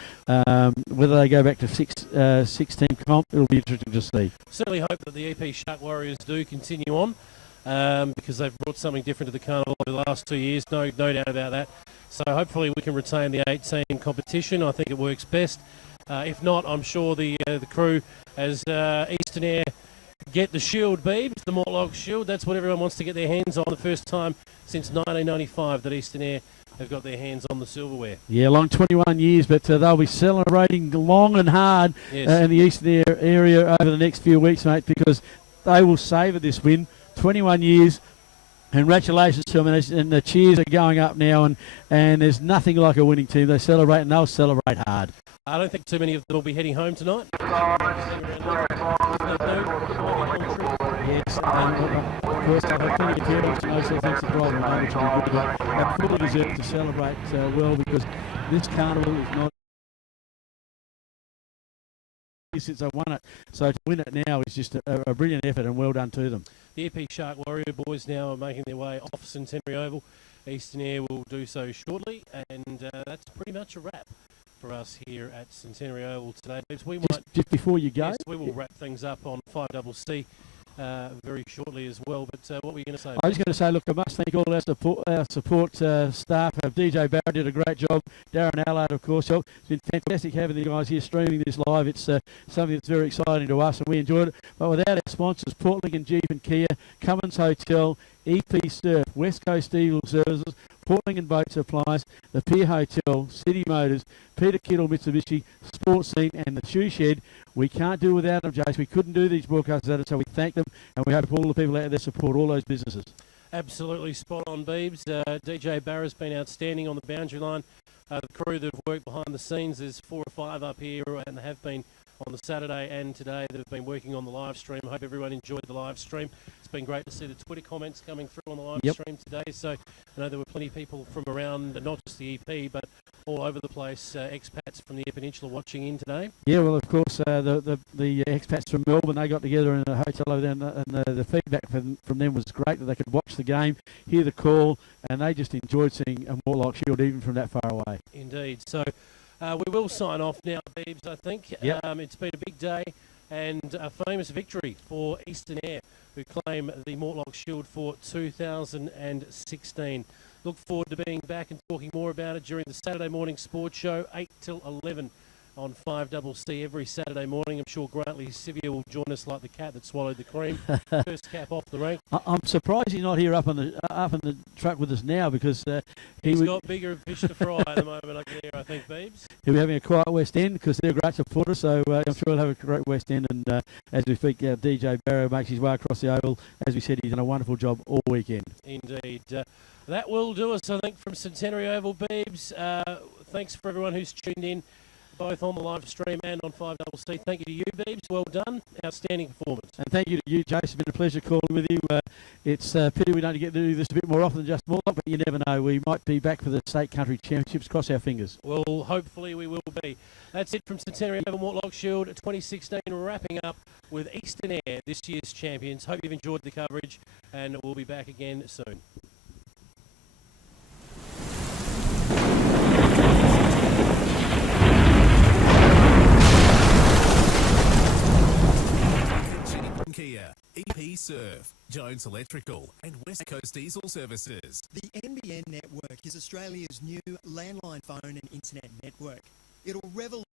Whether they go back to 6-team comp, it'll be interesting to see. Certainly hope that the EP Shark Warriors do continue on, because they've brought something different to the carnival over the last 2 years, no doubt about that. So hopefully we can retain the 8-team competition. I think it works best. If not, I'm sure the crew, as Eastern Eyre get the shield, Beebs, the Mortlock shield. That's what everyone wants to get their hands on. The first time since 1995 that Eastern Eyre have got their hands on the silverware. Yeah, long 21 years, but they'll be celebrating long and hard in the Eastern Eyre area over the next few weeks, mate, because they will savour this win. 21 years. Congratulations to them, and the cheers are going up now, and there's nothing like a winning team. They celebrate, and they'll celebrate hard. I don't think too many of them will be heading home tonight. Yes, and of course they'll have plenty of parents and those things to drive them home, which will be good. They fully deserve to celebrate well, because this carnival is not since they won it. So to win it now is just a brilliant effort, and well done to them. The EP Shark Warrior boys now are making their way off Centenary Oval. Eastern Eyre will do so shortly, and that's pretty much a wrap for us here at Centenary Oval today. Just before you go, yes, we will wrap things up on 5CC very shortly as well. But what were you going to say? I was going to say, look, I must thank all our support staff. DJ Barrett did a great job. Darren Allard, of course, helped. It's been fantastic having the guys here streaming this live. It's something that's very exciting to us, and we enjoyed it. But without our sponsors, Port Lincoln Jeep and Kia, Cummins Hotel, EP Surf, West Coast Eagle Services, Port Lincoln Boat Supplies, the Pier Hotel, City Motors, Peter Kittle Mitsubishi, Sports Scene, and the Shoe Shed, we can't do without them, Jace. We couldn't do these broadcasts without it, so we thank them, and we hope all the people out there support all those businesses. Absolutely spot on, Beebs. DJ Barra's been outstanding on the boundary line. The crew that have worked behind the scenes, there's 4 or 5 up here, and have been on the Saturday and today that have been working on the live stream. I hope everyone enjoyed the live stream. It's been great to see the Twitter comments coming through on the live stream today. So I know there were plenty of people from around, not just the EP, but all over the place, expats from the Eyre Peninsula watching in today. Yeah, well, of course, the expats from Melbourne, they got together in a hotel over there, and the feedback from them was great, that they could watch the game, hear the call, and they just enjoyed seeing a Mortlock Shield even from that far away. Indeed. So we will sign off now, Beebs, I think. Yep. It's been a big day and a famous victory for Eastern Eyre, who claim the Mortlock Shield for 2016. Look forward to being back and talking more about it during the Saturday morning sports show, 8 till 11 on 5CC every Saturday morning. I'm sure Grantley Sivia will join us like the cat that swallowed the cream. First cap off the rank. I'm surprised he's not here up in the truck with us now, because he's got bigger fish to fry at the moment, I can hear, I think, Beebs. He'll be having a quiet West End, because they're great supporters, so I'm sure he'll have a great West End. And as we speak, DJ Barrow makes his way across the oval. As we said, he's done a wonderful job all weekend. Indeed. That will do us, I think, from Centenary Oval, Beebs. Thanks for everyone who's tuned in, both on the live stream and on 5CC. Thank you to you, Beebs. Well done. Outstanding performance. And thank you to you, Jace. It's been a pleasure calling with you. It's a pity we don't get to do this a bit more often than just Mortlock, but you never know. We might be back for the State Country Championships. Cross our fingers. Well, hopefully we will be. That's it from Centenary Oval Mortlock Shield 2016, wrapping up with Eastern Eyre, this year's champions. Hope you've enjoyed the coverage, and we'll be back again soon. Kia, EP Surf, Jones Electrical, and West Coast Diesel Services. The NBN network is Australia's new landline phone and internet network. It'll revolutionize